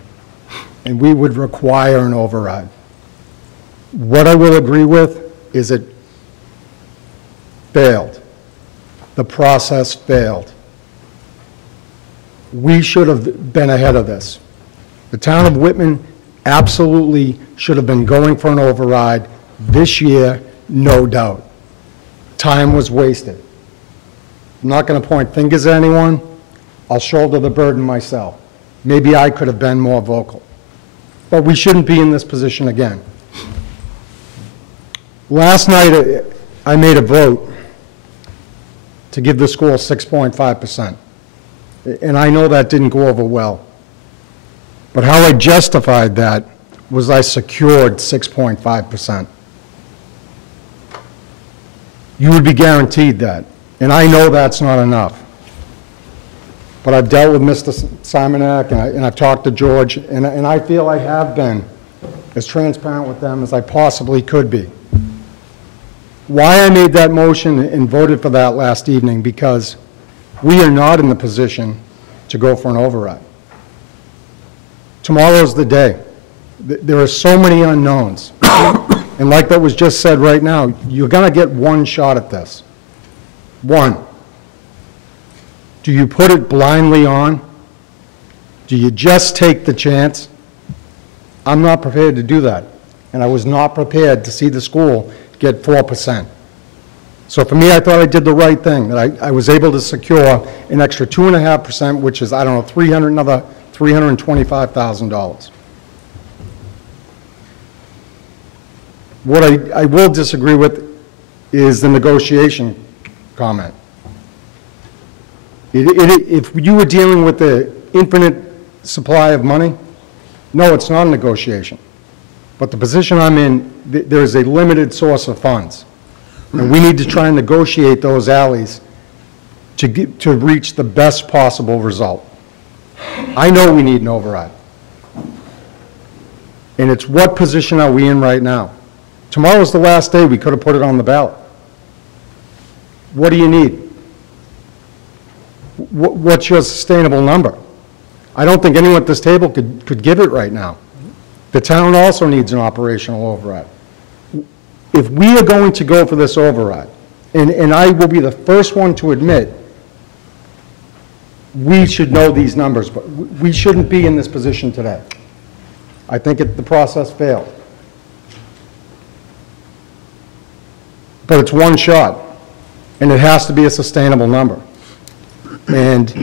and we would require an override. What I will agree with is it failed. The process failed. We should have been ahead of this. The town of Whitman absolutely should have been going for an override this year, no doubt. Time was wasted. I'm not going to point fingers at anyone. I'll shoulder the burden myself. Maybe I could have been more vocal. But we shouldn't be in this position again. Last night, I made a vote to give the school 6.5%. And I know that didn't go over well. But how I justified that was I secured 6.5%. You would be guaranteed that. And I know that's not enough. But I've dealt with Mr. Simonak, and I've talked to George, and I feel I have been as transparent with them as I possibly could be. Why I made that motion and voted for that last evening, because we are not in the position to go for an override. Tomorrow's the day. There are so many unknowns. And like that was just said right now, you're going to get one shot at this. One. Do you put it blindly on? Do you just take the chance? I'm not prepared to do that. And I was not prepared to see the school get 4%. So for me, I thought I did the right thing, that I was able to secure an extra 2.5%, which is, I don't know, another $325,000. What I will disagree with is the negotiation comment. If you were dealing with the infinite supply of money, no, it's not a negotiation. But the position I'm in, there is a limited source of funds. And we need to try and negotiate those alleys to reach the best possible result. I know we need an override. And it's what position are we in right now? Tomorrow's the last day we could have put it on the ballot. What do you need? What's your sustainable number? I don't think anyone at this table could give it right now. The town also needs an operational override. If we are going to go for this override, and I will be the first one to admit, we should know these numbers, but we shouldn't be in this position today. I think the process failed. But it's one shot, and it has to be a sustainable number. And,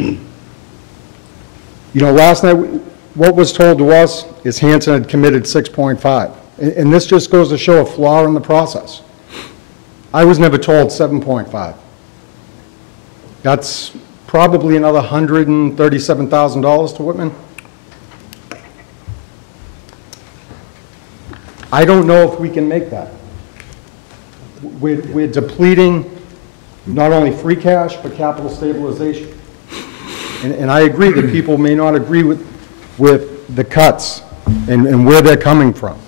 you know, last night, what was told to us is Hanson had committed 6.5. And this just goes to show a flaw in the process. I was never told 7.5. That's probably another $137,000 to Whitman. I don't know if we can make that. We're depleting not only free cash, but capital stabilization. And I agree that people may not agree with the cuts and where they're coming from.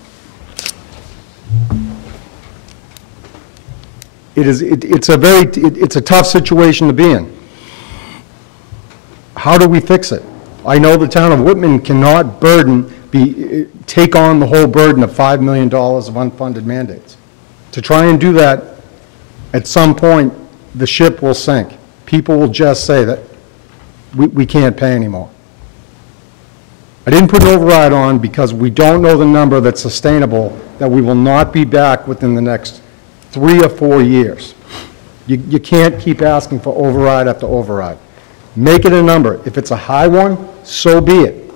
It's a tough situation to be in. How do we fix it? I know the town of Whitman cannot take on the whole burden of $5 million of unfunded mandates. To try and do that, at some point, the ship will sink. People will just say that we can't pay anymore. I didn't put an override on because we don't know the number that's sustainable, that we will not be back within the next 3 or 4 years. You can't keep asking for override after override. Make it a number. If it's a high one, so be it.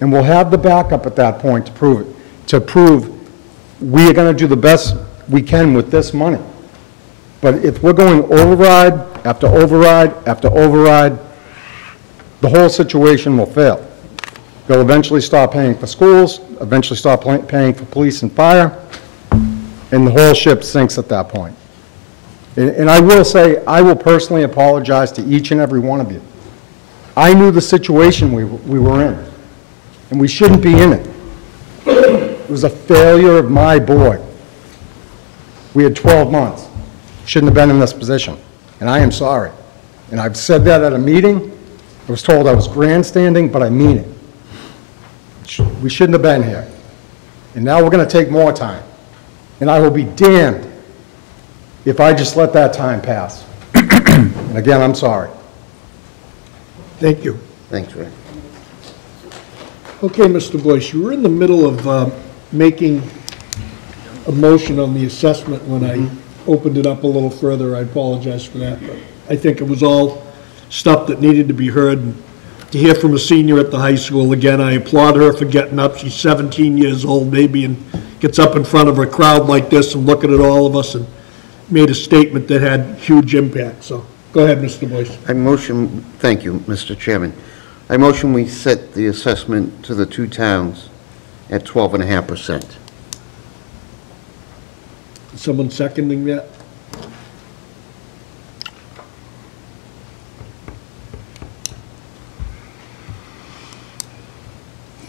And we'll have the backup at that point to prove it, to prove we are going to do the best we can with this money. But if we're going override after override after override, the whole situation will fail. They'll eventually stop paying for schools, eventually stop paying for police and fire, and the whole ship sinks at that point. And I will say, I will personally apologize to each and every one of you. I knew the situation we were in, and we shouldn't be in it. It was a failure of my board. We had 12 months. Shouldn't have been in this position, and I am sorry. And I've said that at a meeting. I was told I was grandstanding, but I mean it. We shouldn't have been here. And now we're going to take more time. And I will be damned if I just let that time pass. And again, I'm sorry. Thank you. Thanks, Rick. Okay, Mr. Boyce, you were in the middle of making a motion on the assessment when I opened it up a little further. I apologize for that, but I think it was all stuff that needed to be heard. To hear from a senior at the high school, again, I applaud her for getting up. She's 17 years old maybe, and gets up in front of a crowd like this and looking at all of us and made a statement that had huge impact. So go ahead, Mr. Boyce. I motion, thank you, Mr. Chairman. I motion we set the assessment to the two towns at 12.5%. Someone seconding that?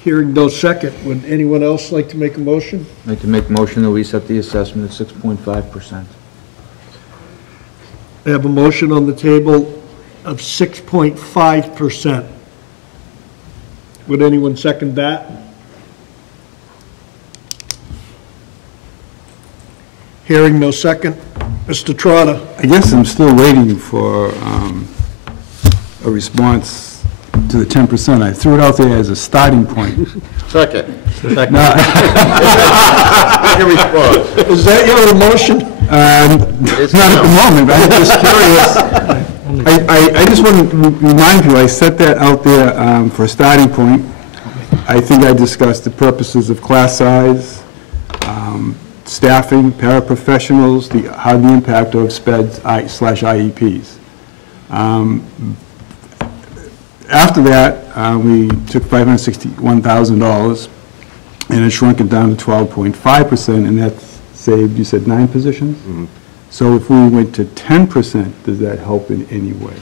Hearing no second, would anyone else like to make a motion? I'd like to make a motion that we set the assessment at 6.5%. I have a motion on the table of 6.5%. Would anyone second that? Hearing no second. Mr. Trotter. I guess I'm still waiting for a response to the 10%. I threw it out there as a starting point. Second. Is that your motion? Not at the moment, but I'm just curious. I just want to remind you, I set that out there for a starting point. I think I discussed the purposes of class size, staffing, paraprofessionals, how the impact of SPEDs/IEPs. After that, we took $561,000 and it shrunk it down to 12.5%, and that saved, you said, 9 positions? Mm-hmm. So if we went to 10%, does that help in any way?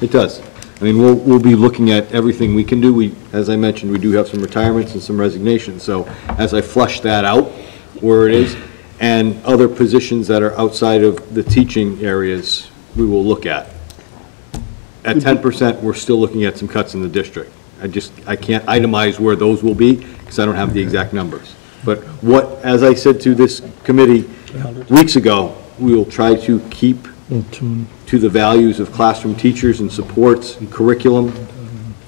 It does. I mean, we'll be looking at everything we can do. As I mentioned, we do have some retirements and some resignations. So as I flush that out where it is, and other positions that are outside of the teaching areas, we will look at. At 10%, we're still looking at some cuts in the district. I can't itemize where those will be because I don't have the exact numbers. But as I said to this committee weeks ago, we will try to keep to the values of classroom teachers and supports and curriculum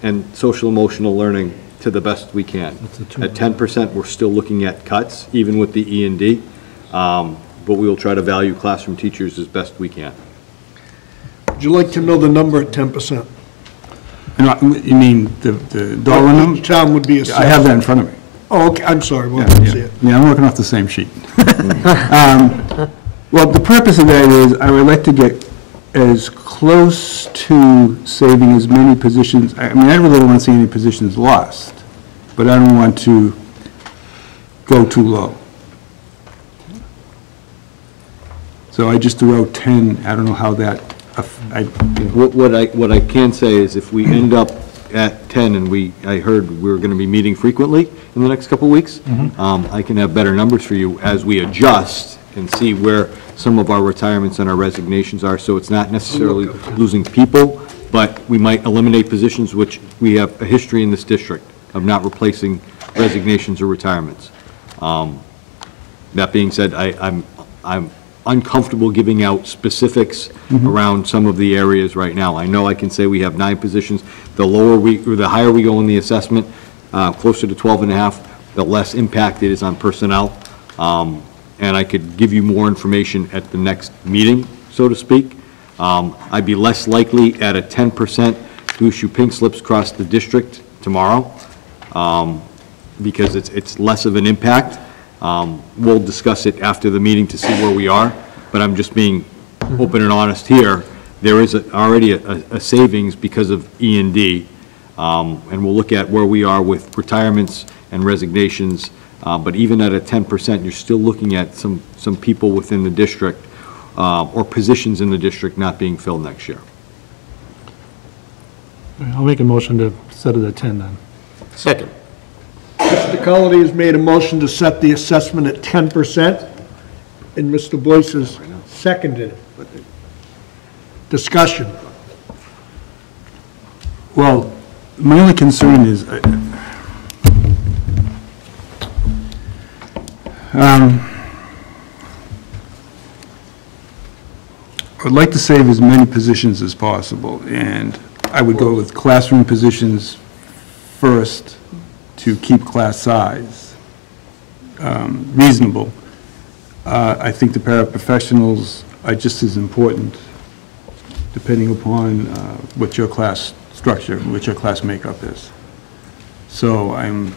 and social emotional learning to the best we can. At 10%, we're still looking at cuts, even with the E&D, but we will try to value classroom teachers as best we can. Would you like to know the number at 10%? You mean the dollar number? Each town would be assessed. I have that in front of me. Oh, okay, I'm sorry, well, Yeah, see it. Yeah, I'm working off the same sheet. Well, the purpose of that is I would like to get as close to saving as many positions. I mean, I really don't want to see any positions lost, but I don't want to go too low. So I just threw out 10. I don't know how that. What I can say is if we end up at 10, and I heard we're going to be meeting frequently in the next couple of weeks, I can have better numbers for you as we adjust and see where some of our retirements and our resignations are. So it's not necessarily losing people, but we might eliminate positions, which we have a history in this district of not replacing resignations or retirements. That being said, I'm uncomfortable giving out specifics around some of the areas right now. I know I can say we have 9 positions. The higher we go in the assessment, closer to 12.5, the less impact it is on personnel. And I could give you more information at the next meeting, so to speak. I'd be less likely at a 10% to issue pink slips across the district tomorrow because it's less of an impact. We'll discuss it after the meeting to see where we are, but I'm just being open and honest here. There is already a savings because of E&D, and we'll look at where we are with retirements and resignations, but even at a 10%, you're still looking at some people within the district or positions in the district not being filled next year. I'll make a motion to set it at 10 then. Second. Mr. Cullity has made a motion to set the assessment at 10%, and Mr. Boyce has seconded it. Discussion. Well, my only concern is, I'd like to save as many positions as possible, and I would go with classroom positions first to keep class size reasonable. I think the paraprofessionals are just as important depending upon what your class structure, what your class makeup is. So I'm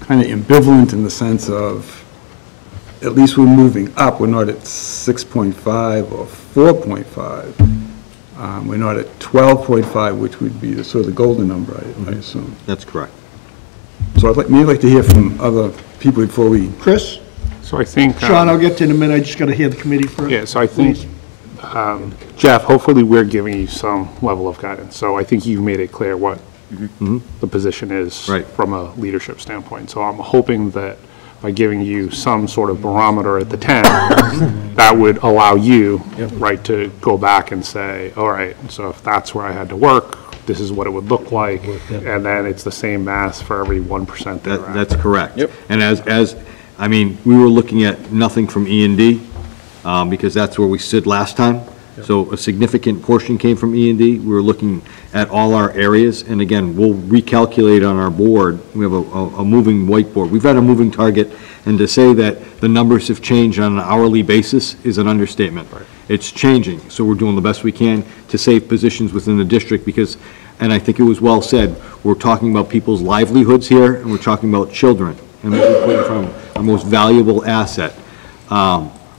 kind of ambivalent in the sense of, at least we're moving up. We're not at 6.5 or 4.5. We're not at 12.5, which would be the sort of the golden number, I assume. That's correct. So I'd like to hear from other people before we. Chris? So I think. Sean, I'll get to you in a minute. I just got to hear the committee first. Yeah, so I think, Jeff, hopefully we're giving you some level of guidance. So I think you've made it clear what the position is from a leadership standpoint. So I'm hoping that by giving you some sort of barometer at the 10, that would allow you, right, to go back and say, all right, so if that's where I had to work, this is what it would look like, and then it's the same math for every 1% thereafter. That's correct. Yep. And I mean, we were looking at nothing from E&D, because that's where we stood last time. So a significant portion came from E&D. We were looking at all our areas, and again, we'll recalculate on our board. We have a moving whiteboard. We've had a moving target, and to say that the numbers have changed on an hourly basis is an understatement. Right. It's changing, so we're doing the best we can to save positions within the district because, and I think it was well said, we're talking about people's livelihoods here, and we're talking about children, and we're putting from our most valuable asset.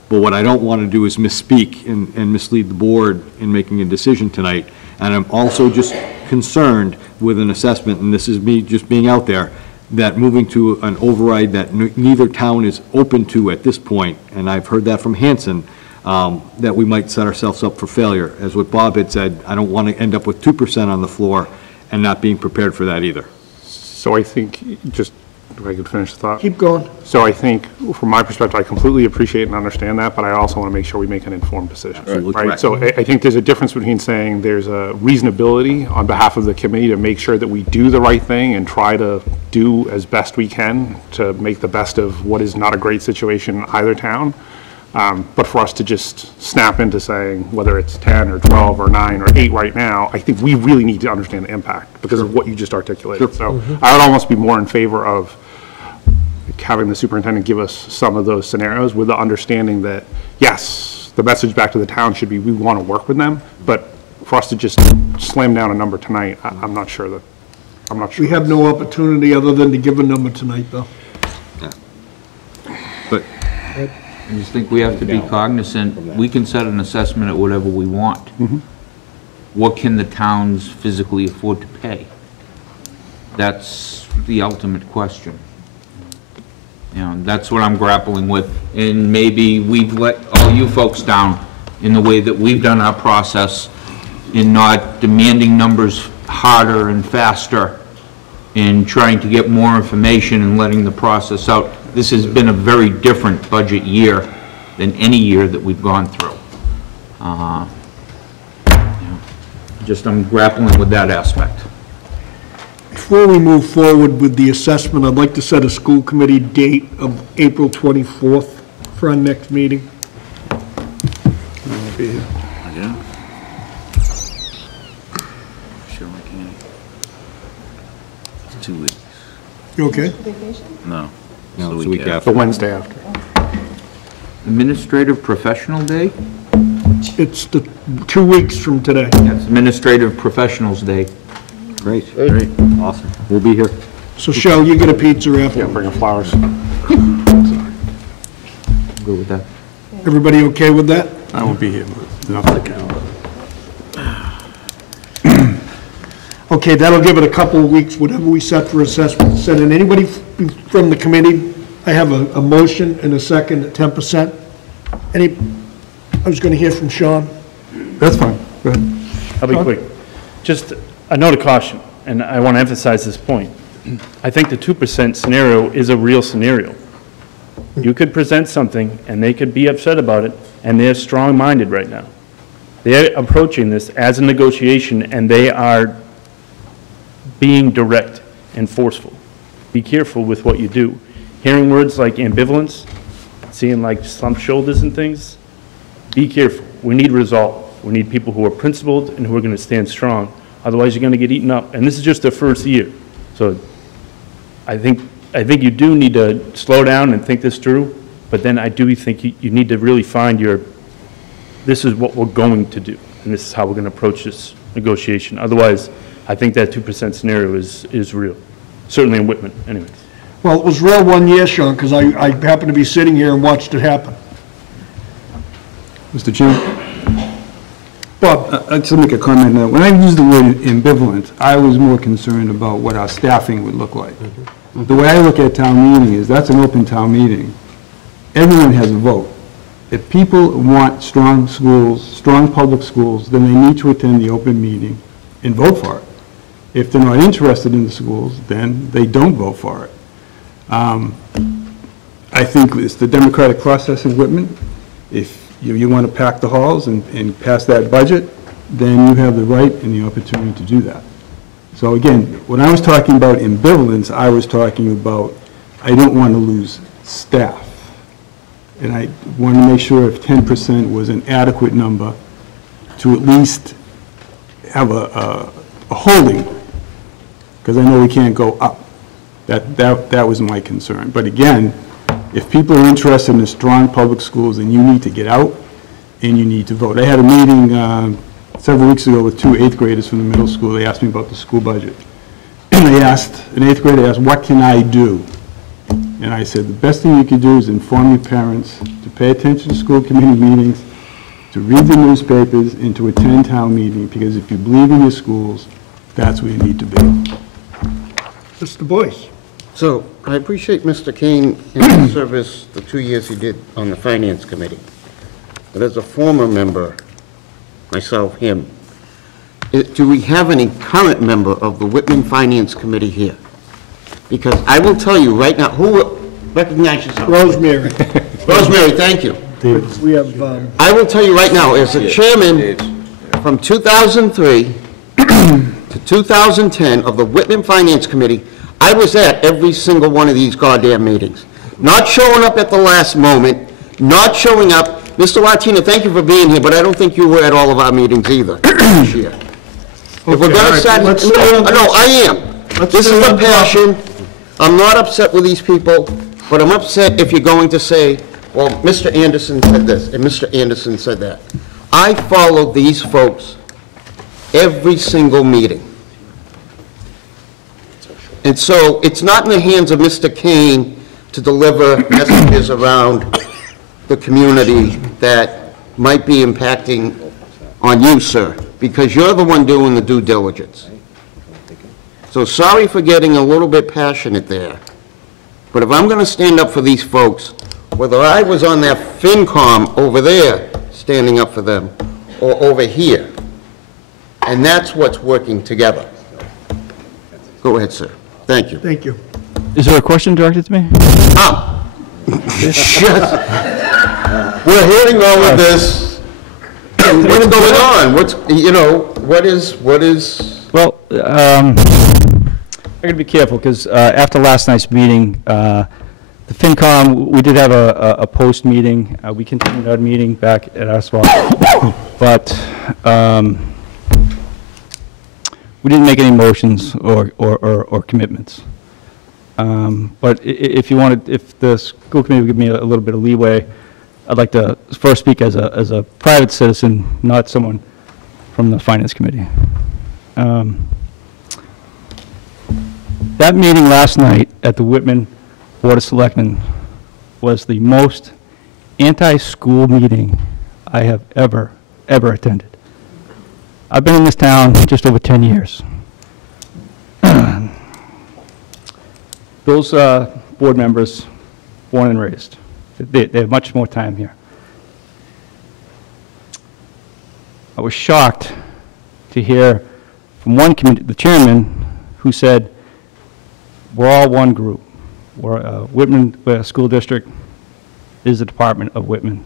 But what I don't want to do is misspeak and mislead the board in making a decision tonight. And I'm also just concerned with an assessment, and this is me just being out there, that moving to an override that neither town is open to at this point, and I've heard that from Hanson, that we might set ourselves up for failure. As what Bob had said, I don't want to end up with 2% on the floor and not being prepared for that either. So I think, just if I could finish the thought. Keep going. So I think, from my perspective, I completely appreciate and understand that, but I also want to make sure we make an informed decision. Absolutely right? correct. So I think there's a difference between saying there's a reasonability on behalf of the committee to make sure that we do the right thing and try to do as best we can to make the best of what is not a great situation in either town. But for us to just snap into saying whether it's 10 or 12 or 9 or 8 right now, I think we really need to understand the impact because of what you just articulated. So I would almost be more in favor of having the superintendent give us some of those scenarios with the understanding that, yes, the message back to the town should be we want to work with them, but for us to just slam down a number tonight, I'm not sure. We have no opportunity other than to give a number tonight, though. But I just think we have to be cognizant, we can set an assessment at whatever we want. What can the towns physically afford to pay? That's the ultimate question. You know, that's what I'm grappling with, and maybe we've let all you folks down in the way that we've done our process in not demanding numbers harder and faster in trying to get more information and letting the process out. This has been a very different budget year than any year that we've gone through. Just I'm grappling with that aspect. Before we move forward with the assessment, I'd like to set a school committee date of April 24th for our next meeting. I'll be here. Yeah. Sure I can. It's 2 weeks. You okay? No. No, it's the week after. The Wednesday after. Administrative Professional Day? It's the 2 weeks from today. That's Administrative Professionals Day. Great. Awesome. We'll be here. So, Shell, you get a pizza after. Yeah, bring flowers. Good with that. Everybody okay with that? I won't be here, but not the calendar. Okay, that'll give it a couple of weeks, whatever we set for assessment. Set in. Anybody from the committee? I have a motion and a second at 10%. I was going to hear from Sean. That's fine. Go ahead. I'll be quick. Just a note of caution, and I want to emphasize this point. I think the 2% scenario is a real scenario. You could present something, and they could be upset about it, and they're strong-minded right now. They're approaching this as a negotiation, and they are being direct and forceful. Be careful with what you do. Hearing words like ambivalence, seeing like slumped shoulders and things, be careful. We need resolve. We need people who are principled and who are going to stand strong. Otherwise, you're going to get eaten up. And this is just the first year. So I think you do need to slow down and think this through. But then I do think you need to really find your this is what we're going to do, and this is how we're going to approach this negotiation. Otherwise, I think that 2% scenario is real, certainly in Whitman, anyways. Well, it was real one year, Sean, because I happened to be sitting here and watched it happen. Mr. Chairman? Bob, I'd just make a comment now. When I used the word ambivalent, I was more concerned about what our staffing would look like. The way I look at town meeting is that's an open town meeting. Everyone has a vote. If people want strong schools, strong public schools, then they need to attend the open meeting and vote for it. If they're not interested in the schools, then they don't vote for it. I think it's the democratic process in Whitman. If you want to pack the halls and pass that budget, then you have the right and the opportunity to do that. So again, when I was talking about ambivalence, I was talking about I don't want to lose staff. And I want to make sure if 10% was an adequate number to at least have a holding, because I know we can't go up. That was my concern. But again, if people are interested in strong public schools, then you need to get out and you need to vote. I had a meeting several weeks ago with 2 8th graders from the middle school. They asked me about the school budget. And they asked, an 8th grader asked, what can I do? And I said, the best thing you can do is inform your parents to pay attention to school committee meetings, to read the newspapers, and to attend town meeting, because if you believe in your schools, that's where you need to be. Mr. Boyce. So I appreciate Mr. Kane and his service, the 2 years he did on the Finance Committee. But as a former member, myself, him, do we have any current member of the Whitman Finance Committee here? Because I will tell you right now, who recognizes yourself? Rosemary. Rosemary, thank you. We have, I will tell you right now, as a chairman from 2003 to 2010 of the Whitman Finance Committee, I was at every single one of these goddamn meetings. Not showing up at the last moment, not showing up. Mr. Martina, thank you for being here, but I don't think you were at all of our meetings either this year. If we're going to start, no, I am. This is a passion. I'm not upset with these people, but I'm upset if you're going to say, well, Mr. Anderson said this, and Mr. Anderson said that. I followed these folks every single meeting. And so it's not in the hands of Mr. Kane to deliver messages around the community that might be impacting on you, sir, because you're the one doing the due diligence. So sorry for getting a little bit passionate there, but if I'm going to stand up for these folks, whether I was on that FinCom over there standing up for them or over here, and that's what's working together. Go ahead, sir. Thank you. Thank you. Is there a question directed to me? We're hearing all of this. What's going on? What is? Well, I got to be careful because after last night's meeting, the FinCom, we did have a post meeting. We continued our meeting back at our spot, but we didn't make any motions or commitments. But if you wanted, if the school committee would give me a little bit of leeway, I'd like to first speak as a private citizen, not someone from the Finance Committee. That meeting last night at the Whitman Board of Selectmen was the most anti-school meeting I have ever attended. I've been in this town just over 10 years. Those board members, born and raised, they have much more time here. I was shocked to hear from one committee, the chairman, who said, we're all one group. Whitman School District is the department of Whitman.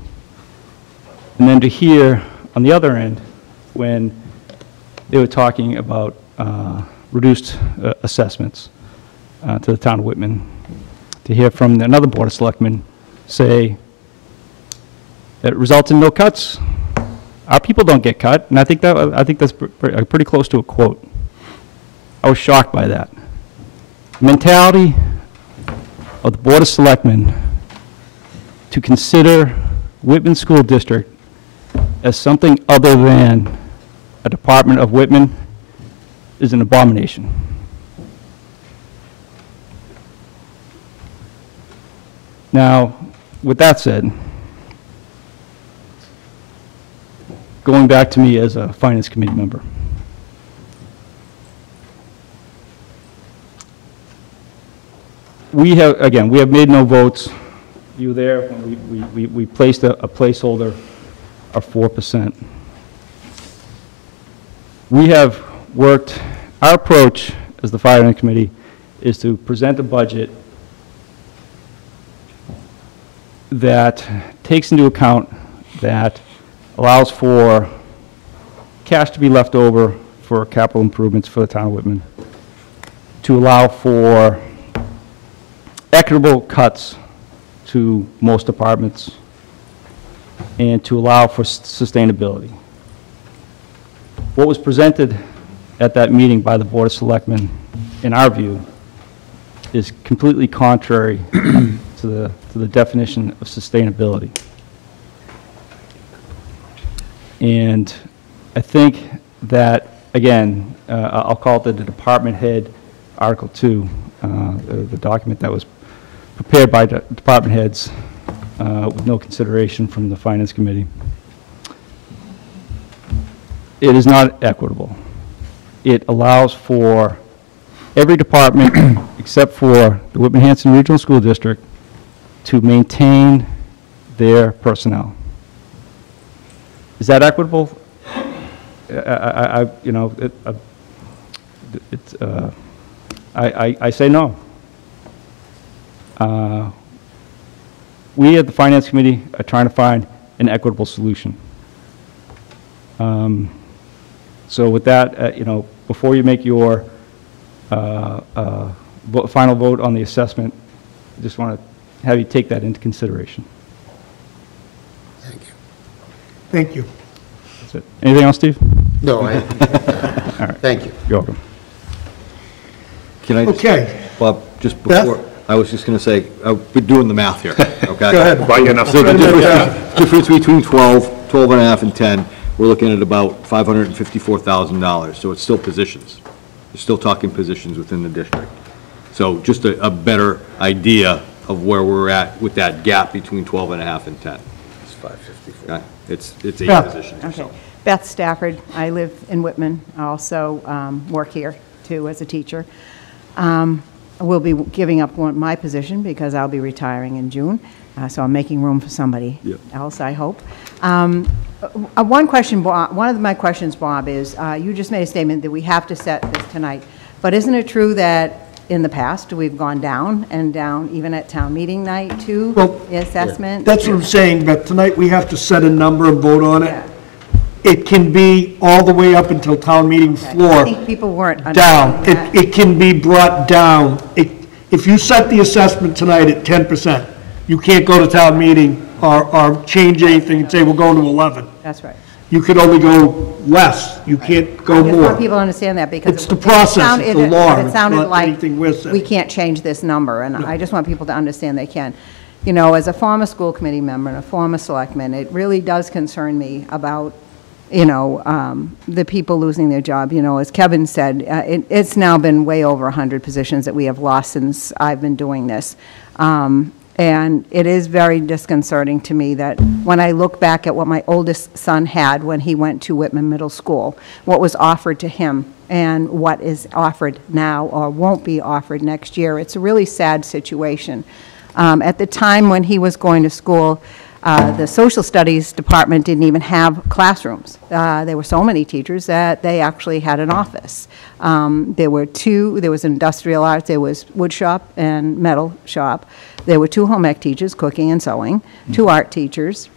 And then to hear on the other end, when they were talking about reduced assessments to the town of Whitman, to hear from another Board of Selectmen say that it results in no cuts. Our people don't get cut, and I think that's pretty close to a quote. I was shocked by that. Mentality of the Board of Selectmen to consider Whitman School District as something other than a department of Whitman is an abomination. Now, with that said, going back to me as a Finance Committee member, we have made no votes. You were there when we placed a placeholder of 4%. We have worked, our approach as the Finance Committee is to present a budget that takes into account, that allows for cash to be left over for capital improvements for the town of Whitman, to allow for equitable cuts to most departments, and to allow for sustainability. What was presented at that meeting by the Board of Selectmen, in our view, is completely contrary to the definition of sustainability. And I think that, again, I'll call it the department head Article 2, the document that was prepared by the department heads with no consideration from the Finance Committee. It is not equitable. It allows for every department except for the Whitman-Hanson Regional School District to maintain their personnel. Is that equitable? I say no. We at the Finance Committee are trying to find an equitable solution. So with that, before you make your final vote on the assessment, I just want to have you take that into consideration. Thank you. Thank you. That's it. Anything else, Steve? No, All right. Thank you. You're welcome. Can I just, Okay. Bob, just Beth? before, I was just going to say, we're doing the math here, okay? Go ahead. Buy you enough. So the difference between 12 and a half, and 10, we're looking at about $554,000, so it's still positions. You're still talking positions within the district. So just a better idea of where we're at with that gap between 12 and a half and 10. It's 554. Okay? It's 8 Yeah. positions or Okay. so. Beth Stafford. I live in Whitman. I also work here, too, as a teacher. I will be giving up my position because I'll be retiring in June, so I'm making room for somebody else, I hope. One question, one of my questions, Bob, is you just made a statement that we have to set this tonight, but isn't it true that in the past, we've gone down and down, even at town meeting night, too, the assessment? That's what I'm saying, but tonight we have to set a number and vote on it. It can be all the way up until town meeting floor. I think people weren't Down. understanding that. It can be brought down. If you set the assessment tonight at 10%, you can't go to town meeting or change anything and say, we're going to 11. That's right. You could only go less. You can't go I just more. want people to understand that because It's the process, it's the law. It It's sounded not like anything we're saying. we can't change this number, and I just want people to understand they can. You know, as a former school committee member and a former selectman, it really does concern me about, the people losing their job. You know, as Kevin said, it's now been way over 100 positions that we have lost since I've been doing this. And it is very disconcerting to me that when I look back at what my oldest son had when he went to Whitman Middle School, what was offered to him and what is offered now or won't be offered next year, it's a really sad situation. At the time when he was going to school, the social studies department didn't even have classrooms. There were so many teachers that they actually had an office. There was industrial arts, there was wood shop and metal shop. There were 2 home ec teachers, cooking and sewing, 2 art teachers.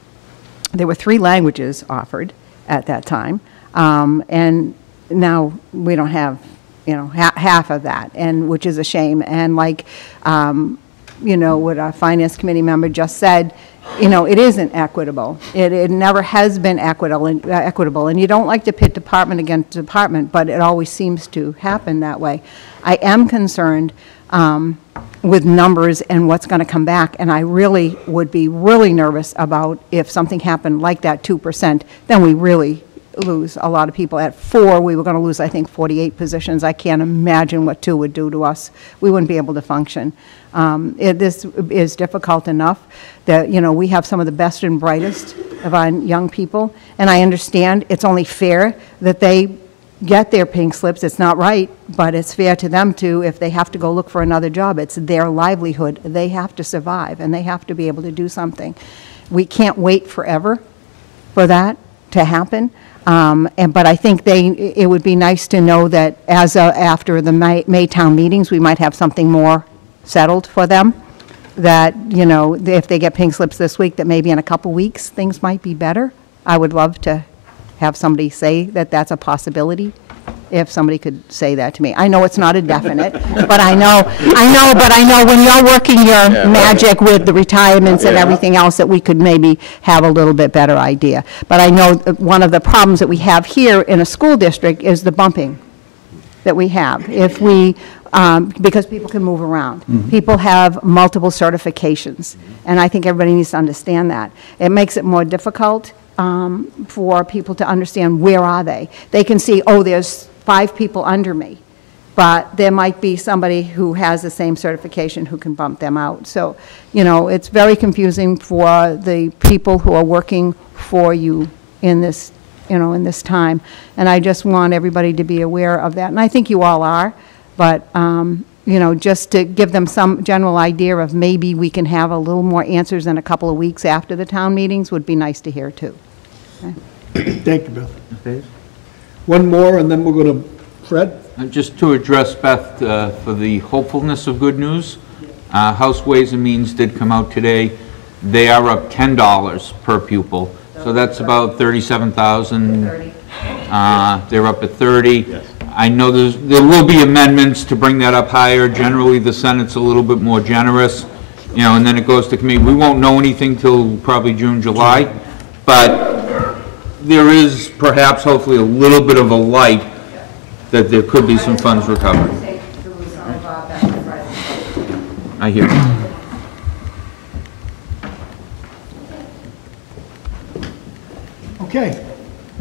There were 3 languages offered at that time. And now we don't have, half of that, and which is a shame. And like, what our finance committee member just said, it isn't equitable. It never has been equitable, and you don't like to pit department against department, but it always seems to happen that way. I am concerned with numbers and what's going to come back. And I really would be really nervous about if something happened like that 2%, then we really lose a lot of people. At 4, we were going to lose, I think, 48 positions. I can't imagine what 2 would do to us. We wouldn't be able to function. This is difficult enough that, we have some of the best and brightest of our young people, and I understand it's only fair that they get their pink slips. It's not right, but it's fair to them too. If they have to go look for another job, it's their livelihood. They have to survive, and they have to be able to do something. We can't wait forever for that to happen. But I think it would be nice to know that after the May town meetings, we might have something more settled for them. That, if they get pink slips this week, that maybe in a couple weeks, things might be better. I would love to have somebody say that that's a possibility, if somebody could say that to me. I know it's not a definite, but I know when you're working your magic with the retirements and everything else, that we could maybe have a little bit better idea. But I know one of the problems that we have here in a school district is the bumping that we have. If we, because people can move around. People have multiple certifications, and I think everybody needs to understand that. It makes it more difficult for people to understand where are they. They can see, oh, there's 5 people under me, but there might be somebody who has the same certification who can bump them out. So, it's very confusing for the people who are working for you in this, in this time. And I just want everybody to be aware of that. And I think you all are, but, just to give them some general idea of maybe we can have a little more answers in a couple of weeks after the town meetings would be nice to hear too. Okay. Thank you, Beth. Okay. One more, and then we're going to, Fred? Just to address Beth for the hopefulness of good news, House Ways and Means did come out today. They are up $10 per pupil, so that's about $37,000. They're up at 30. Yes. I know there will be amendments to bring that up higher. Generally, the Senate's a little bit more generous, and then it goes to committee. We won't know anything till probably June, July, but there is perhaps, hopefully, a little bit of a light that there could be some funds recovered. I hear you. Okay.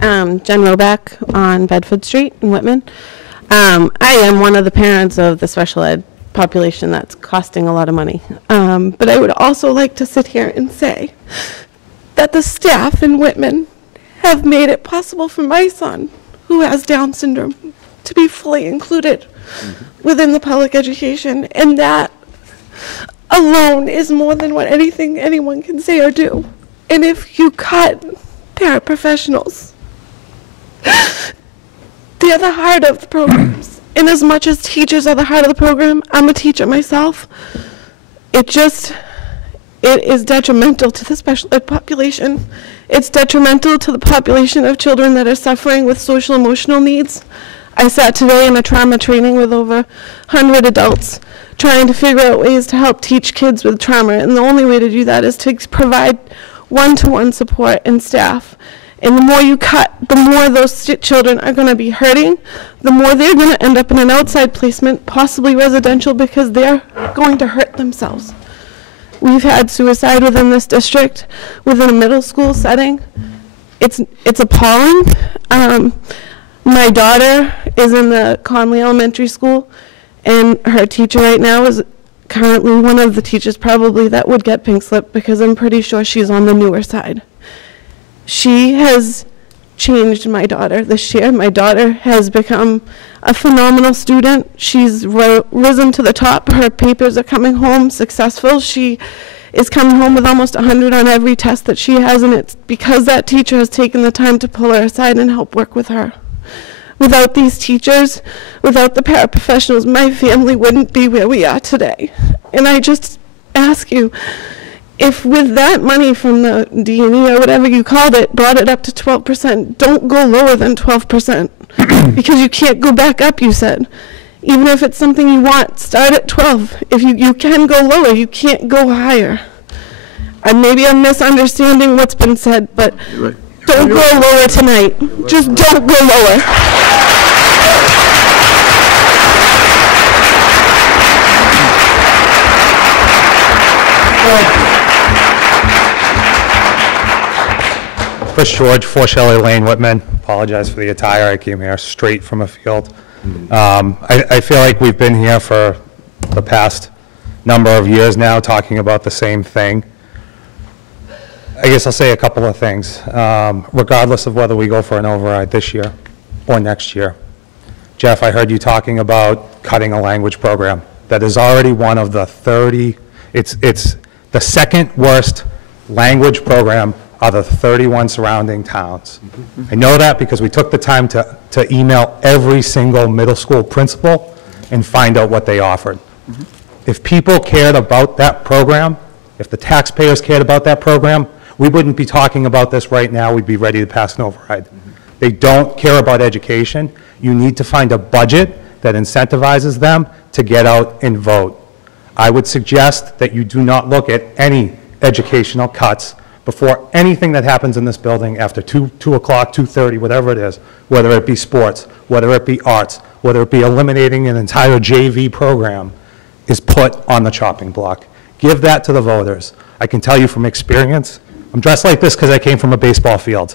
Jen Roback on Bedford Street in Whitman. I am one of the parents of the special ed population that's costing a lot of money. But I would also like to sit here and say that the staff in Whitman have made it possible for my son, who has Down syndrome, to be fully included within the public education. And that alone is more than what anyone can say or do. And if you cut paraprofessionals, they're the heart of the programs. And as much as teachers are the heart of the program, I'm a teacher myself. It is detrimental to the special ed population. It's detrimental to the population of children that are suffering with social emotional needs. I sat today in a trauma training with over 100 adults trying to figure out ways to help teach kids with trauma, and the only way to do that is to provide one-to-one support and staff. And the more you cut, the more those children are going to be hurting, the more they're going to end up in an outside placement, possibly residential, because they're going to hurt themselves. We've had suicide within this district, within a middle school setting. It's appalling. My daughter is in the Conley Elementary School, and her teacher right now is currently one of the teachers probably that would get pink slip, because I'm pretty sure she's on the newer side. She has changed my daughter this year. My daughter has become a phenomenal student. She's risen to the top. Her papers are coming home successful. She is coming home with almost 100 on every test that she has, and it's because that teacher has taken the time to pull her aside and help work with her. Without these teachers, without the paraprofessionals, my family wouldn't be where we are today. And I just ask you, if with that money from the D&E or whatever you called it, brought it up to 12%, don't go lower than 12%, because you can't go back up, you said. Even if it's something you want, start at 12. If you can go lower, you can't go higher. And maybe I'm misunderstanding what's been said, but don't go lower tonight. Just don't go lower. Chris George, 4 Shelley Lane, Whitman. Apologize for the attire. I came here straight from a field. I feel like we've been here for the past number of years now talking about the same thing. I guess I'll say a couple of things, regardless of whether we go for an override this year or next year. Jeff, I heard you talking about cutting a language program. That is already one of the 30, it's the second worst language program out of the 31 surrounding towns. I know that because we took the time to email every single middle school principal and find out what they offered. If people cared about that program, if the taxpayers cared about that program, we wouldn't be talking about this right now. We'd be ready to pass an override. They don't care about education. You need to find a budget that incentivizes them to get out and vote. I would suggest that you do not look at any educational cuts before anything that happens in this building after 2 o'clock, 2:30, whatever it is, whether it be sports, whether it be arts, whether it be eliminating an entire JV program, is put on the chopping block. Give that to the voters. I can tell you from experience, I'm dressed like this because I came from a baseball field.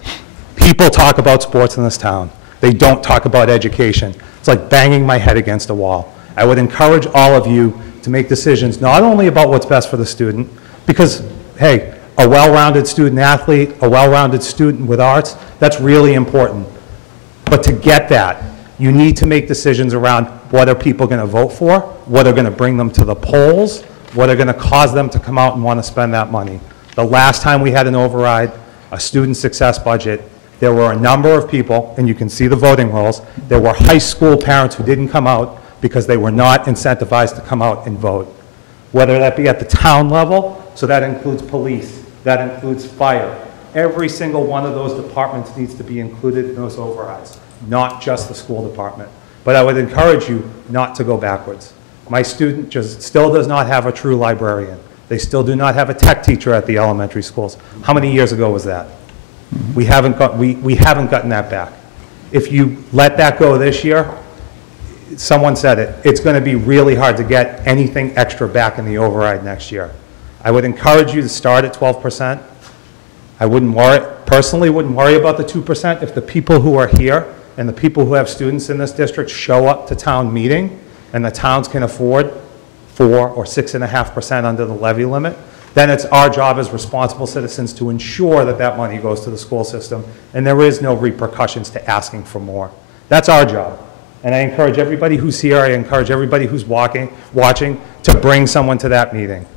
People talk about sports in this town. They don't talk about education. It's like banging my head against a wall. I would encourage all of you to make decisions not only about what's best for the student, because, hey, a well-rounded student athlete, a well-rounded student with arts, that's really important. But to get that, you need to make decisions around what are people going to vote for, what are going to bring them to the polls, what are going to cause them to come out and want to spend that money. The last time we had an override, a student success budget, there were a number of people, and you can see the voting rolls, there were high school parents who didn't come out because they were not incentivized to come out and vote. Whether that be at the town level, so that includes police, that includes fire. Every single one of those departments needs to be included in those overrides, not just the school department. But I would encourage you not to go backwards. My student just still does not have a true librarian. They still do not have a tech teacher at the elementary schools. How many years ago was that? We haven't gotten that back. If you let that go this year, someone said it, it's going to be really hard to get anything extra back in the override next year. I would encourage you to start at 12%. I personally wouldn't worry about the 2% if the people who are here and the people who have students in this district show up to town meeting and the towns can afford 4 or 6.5% under the levy limit. Then it's our job as responsible citizens to ensure that that money goes to the school system and there is no repercussions to asking for more. That's our job. And I encourage everybody who's here, I encourage everybody who's watching to bring someone to that meeting.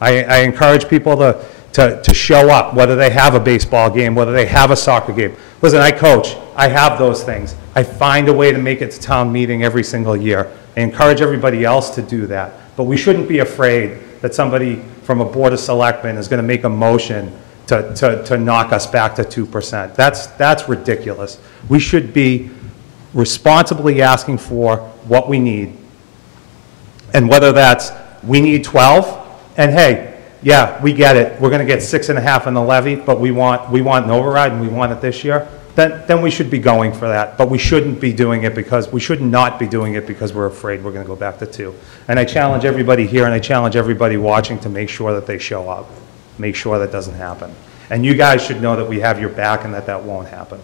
I encourage people to show up, whether they have a baseball game, whether they have a soccer game. Listen, I coach. I have those things. I find a way to make it to town meeting every single year. I encourage everybody else to do that. But we shouldn't be afraid that somebody from a board of selectmen is going to make a motion to knock us back to 2%. That's ridiculous. We should be responsibly asking for what we need. And whether that's we need 12, and hey, yeah, we get it. We're going to get 6.5 on the levy, but we want an override and we want it this year. Then we should be going for that. But we shouldn't be doing it because we should not be doing it because we're afraid we're going to go back to 2. And I challenge everybody here and I challenge everybody watching to make sure that they show up. Make sure that doesn't happen. And you guys should know that we have your back and that won't happen.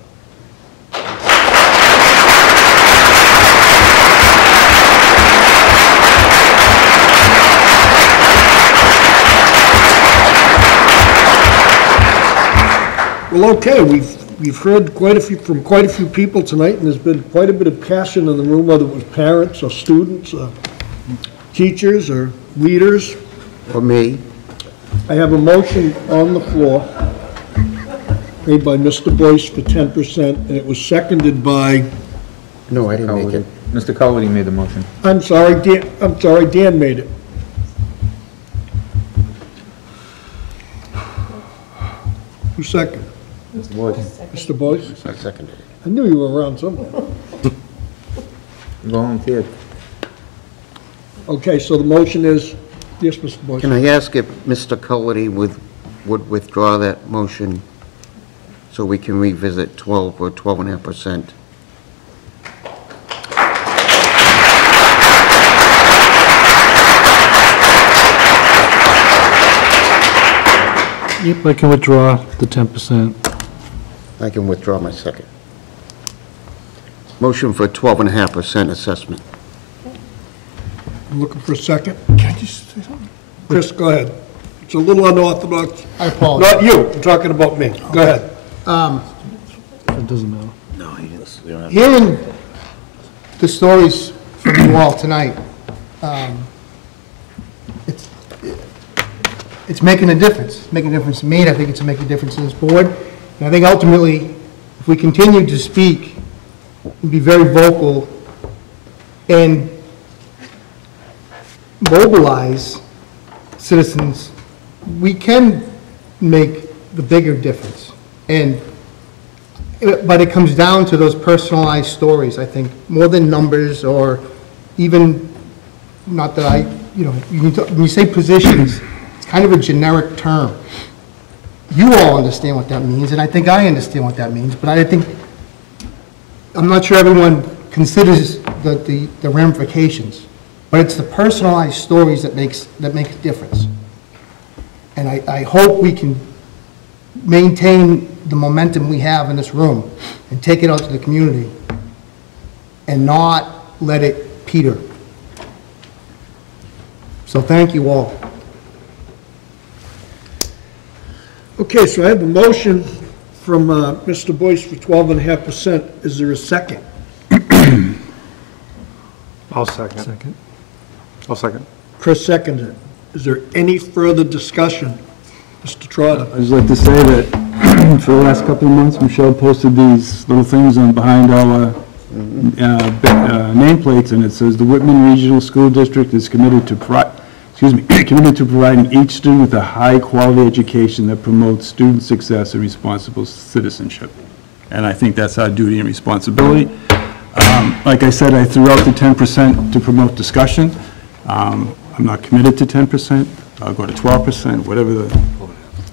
Well, okay, we've heard from quite a few people tonight, and there's been quite a bit of passion in the room, whether it was parents or students or teachers or leaders. Or me. I have a motion on the floor made by Mr. Boyce for 10%, and it was seconded by... No, I didn't make it. Mr. Cullity made the motion. I'm sorry, Dan made it. Who seconded? Mr. Boyce. Mr. Boyce? I seconded it. I knew you were around somewhere. Volunteered. Okay, so the motion is, yes, Mr. Boyce. Can I ask if Mr. Cullity would withdraw that motion so we can revisit 12 or 12.5%? Yep, I can withdraw the 10%. I can withdraw my second. Motion for 12.5% assessment. I'm looking for a second. Can I just say something? Chris, go ahead. It's a little unorthodox. I apologize. Not you, I'm talking about me. Go ahead. It doesn't matter. Hearing the stories from you all tonight, it's making a difference. It's making a difference to me, and I think it's making a difference in this board. And I think ultimately, if we continue to speak and be very vocal and mobilize citizens, we can make the bigger difference. But it comes down to those personalized stories, I think, more than numbers or even, not that I, when you say positions, it's kind of a generic term. You all understand what that means, and I think I understand what that means, but I'm not sure everyone considers the ramifications. But it's the personalized stories that make a difference. And I hope we can maintain the momentum we have in this room and take it out to the community and not let it peter. So thank you all. Okay, so I have a motion from Mr. Boyce for 12.5%. Is there a second? I'll second. I'll second. Chris seconded it. Is there any further discussion? Mr. Trotter? I'd just like to say that for the last couple of months, Michelle posted these little things on behind our nameplates, and it says, "The Whitman Regional School District is committed to providing each student with a high-quality education that promotes student success and responsible citizenship." And I think that's our duty and responsibility. Like I said, I threw out the 10% to promote discussion. I'm not committed to 10%. I'll go to 12%, whatever the,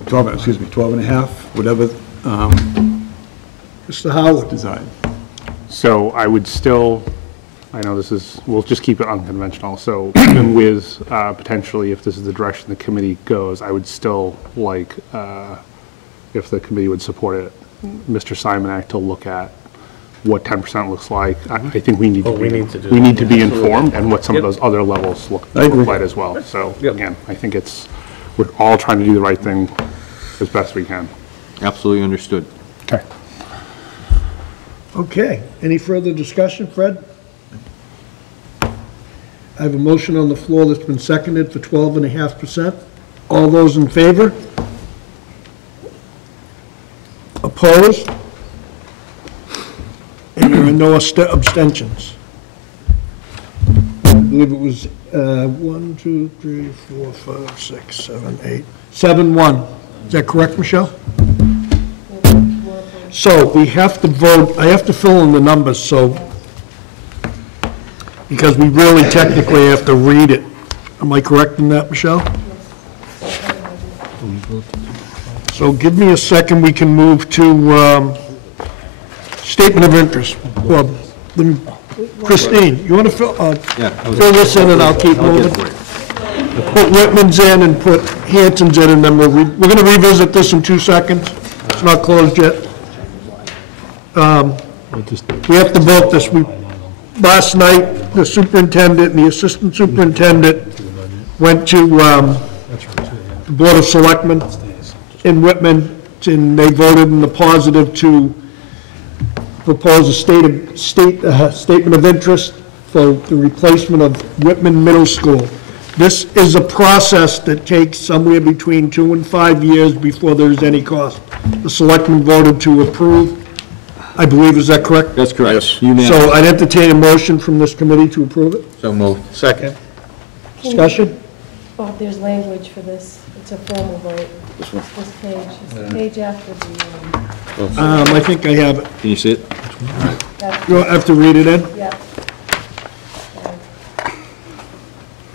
12.5, whatever Mr. Howard? desired. So I would still, I know this is, we'll just keep it unconventional. So even with potentially, if this is the direction the committee goes, I would still like, if the committee would support it, Mr. Simonak to look at what 10% looks like. I think we need to be informed and what some of those other levels look like as well. So again, I think we're all trying to do the right thing as best we can. Absolutely understood. Okay. Okay, any further discussion, Fred? I have a motion on the floor that's been seconded for 12.5%. All those in favor? Opposed? And there are no abstentions. I believe it was 1, 2, 3, 4, 5, 6, 7, 8, 7-1. Is that correct, Michelle? So we have to vote, I have to fill in the numbers, so, because we really technically have to read it. Am I correct in that, Michelle? So give me a second, we can move to statement of interest. Well, Christine, you want to fill this in and I'll keep moving? Put Whitman's in and put Hanson's in, and then we're going to revisit this in 2 seconds. It's not closed yet. We have to vote this. Last night, the superintendent and the assistant superintendent went to the Board of Selectmen in Whitman, and they voted in the positive to propose a statement of interest for the replacement of Whitman Middle School. This is a process that takes somewhere between 2 and 5 years before there's any cost. The selectmen voted to approve, I believe, is that correct? That's correct. So I'd entertain a motion from this committee to approve it. So moved. Second. Discussion? Bob, there's language for this. It's a formal vote. This page. It's the page after the, I think I have it. Can you see it? You'll have to read it in? yeah.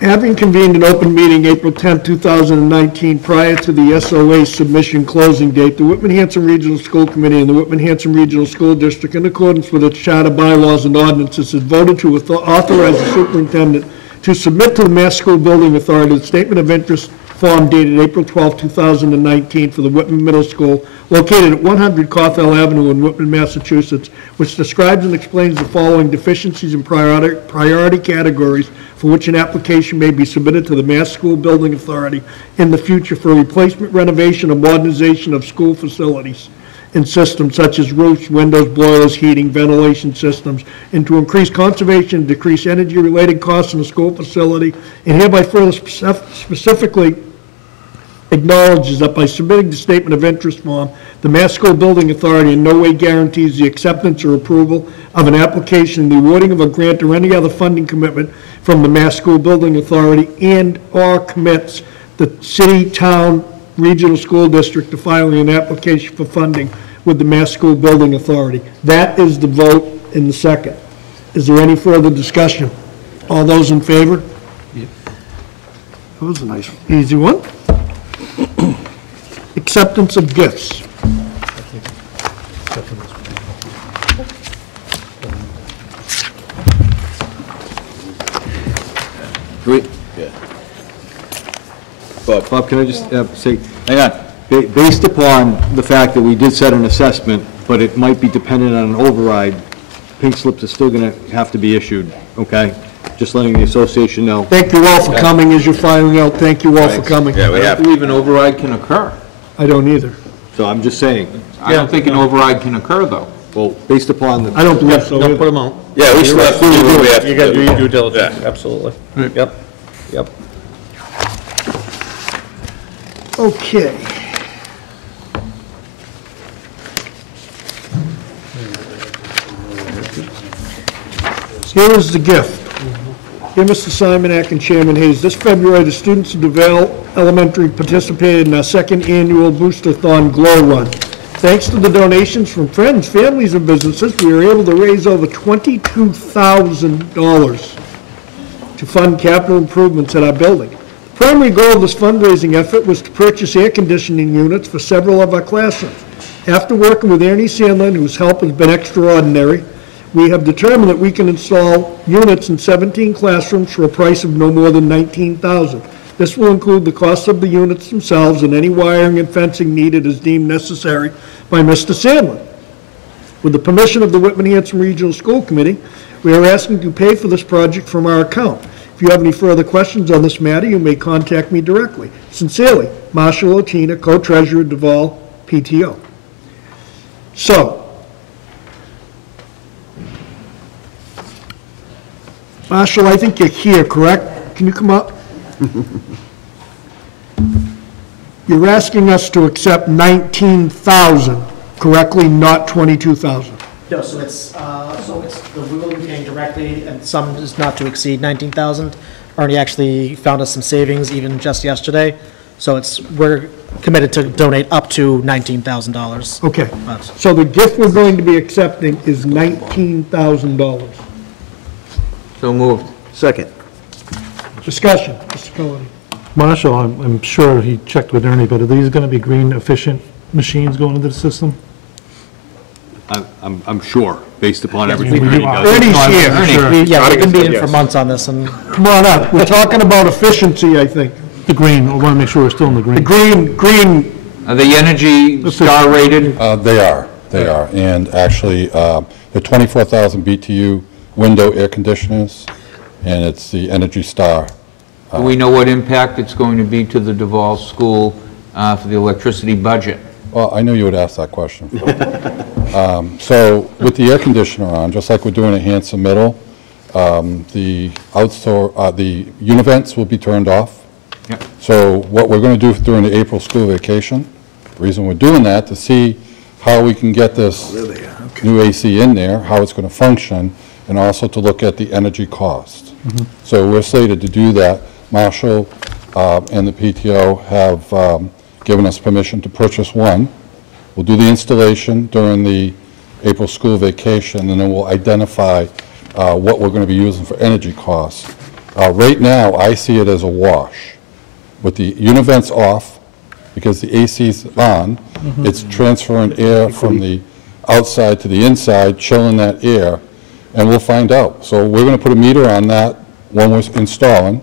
Having convened an open meeting April 10, 2019, prior to the SOA submission closing date, the Whitman-Hanson Regional School Committee and the Whitman-Hanson Regional School District, in accordance with its charter, bylaws, and ordinances, has voted to authorize the superintendent to submit to the Mass School Building Authority the statement of interest form dated April 12, 2019 for the Whitman Middle School located at 100 Cawthell Avenue in Whitman, Massachusetts, which describes and explains the following deficiencies and priority categories for which an application may be submitted to the Mass School Building Authority in the future for replacement, renovation, or modernization of school facilities and systems such as roofs, windows, boilers, heating, ventilation systems, and to increase conservation and decrease energy-related costs in the school facility, and hereby further specifically acknowledges that by submitting the statement of interest form, the Mass School Building Authority in no way guarantees the acceptance or approval of an application, the awarding of a grant, or any other funding commitment from the Mass School Building Authority, and/or commits the city, town, regional school district to filing an application for funding with the Mass School Building Authority. That is the vote in the second. Is there any further discussion? All those in favor? That was a nice, easy one. Acceptance of gifts. Bob, can I just say, hang on, based upon the fact that we did set an assessment, but it might be dependent on an override, pink slips are still going to have to be issued, okay? Just letting the association know. Thank you all for coming, as you're finding out. Thank you all for coming. I don't believe an override can occur. I don't either. So I'm just saying. I don't think an override can occur, though. Well, based upon the. I don't believe so either. Put them out. Yeah, we still have to do what we have to do. You got to do your due diligence, absolutely. Yep, yep. Okay. Here is the gift. Dear Mr. Simonak and Chairman Hayes, this February, the students of DeVale Elementary participated in our second annual Booster-thon Glow Run. Thanks to the donations from friends, families, and businesses, we were able to raise over $22,000 to fund capital improvements at our building. The primary goal of this fundraising effort was to purchase air conditioning units for several of our classrooms. After working with Ernie Sandlin, whose help has been extraordinary, we have determined that we can install units in 17 classrooms for a price of no more than $19,000. This will include the cost of the units themselves and any wiring and fencing needed as deemed necessary by Mr. Sandlin. With the permission of the Whitman-Hanson Regional School Committee, we are asking to pay for this project from our account. If you have any further questions on this matter, you may contact me directly. Sincerely, Marshall Otina, Co-Treasurer, Duval, PTO. So, Marshall, I think you're here, correct? Can you come up? You're asking us to accept 19,000, correctly, not 22,000. No, so it's the we will be paying directly, and some is not to exceed 19,000. Ernie actually found us some savings even just yesterday, so we're committed to donate up to $19,000. Okay, so the gift we're going to be accepting is $19,000. So moved. Second. Discussion, Mr. Cullen. Marshall, I'm sure he checked with Ernie, but are these going to be green efficient machines going into the system? I'm sure, based upon everything Ernie does. Ernie's here. Yeah, we've been meeting for months on this, and Come on up, we're talking about efficiency, I think. The green, I want to make sure we're still in the green. The green, Are the Energy Star rated? They are, and actually, they're 24,000 BTU window air conditioners, and it's the Energy Star. Do we know what impact it's going to be to the Duval School for the electricity budget? Well, I knew you would ask that question. So with the air conditioner on, just like we're doing at Hanson Middle, the univents will be turned off. Yep. So what we're going to do during the April school vacation, the reason we're doing that, to see how we can get this new AC in there, how it's going to function, and also to look at the energy cost. So we're slated to do that. Marshall and the PTO have given us permission to purchase one. We'll do the installation during the April school vacation, and then we'll identify what we're going to be using for energy costs. Right now, I see it as a wash. With the univents off, because the AC's on, it's transferring air from the outside to the inside, chilling that air, and we'll find out. So we're going to put a meter on that when we're installing,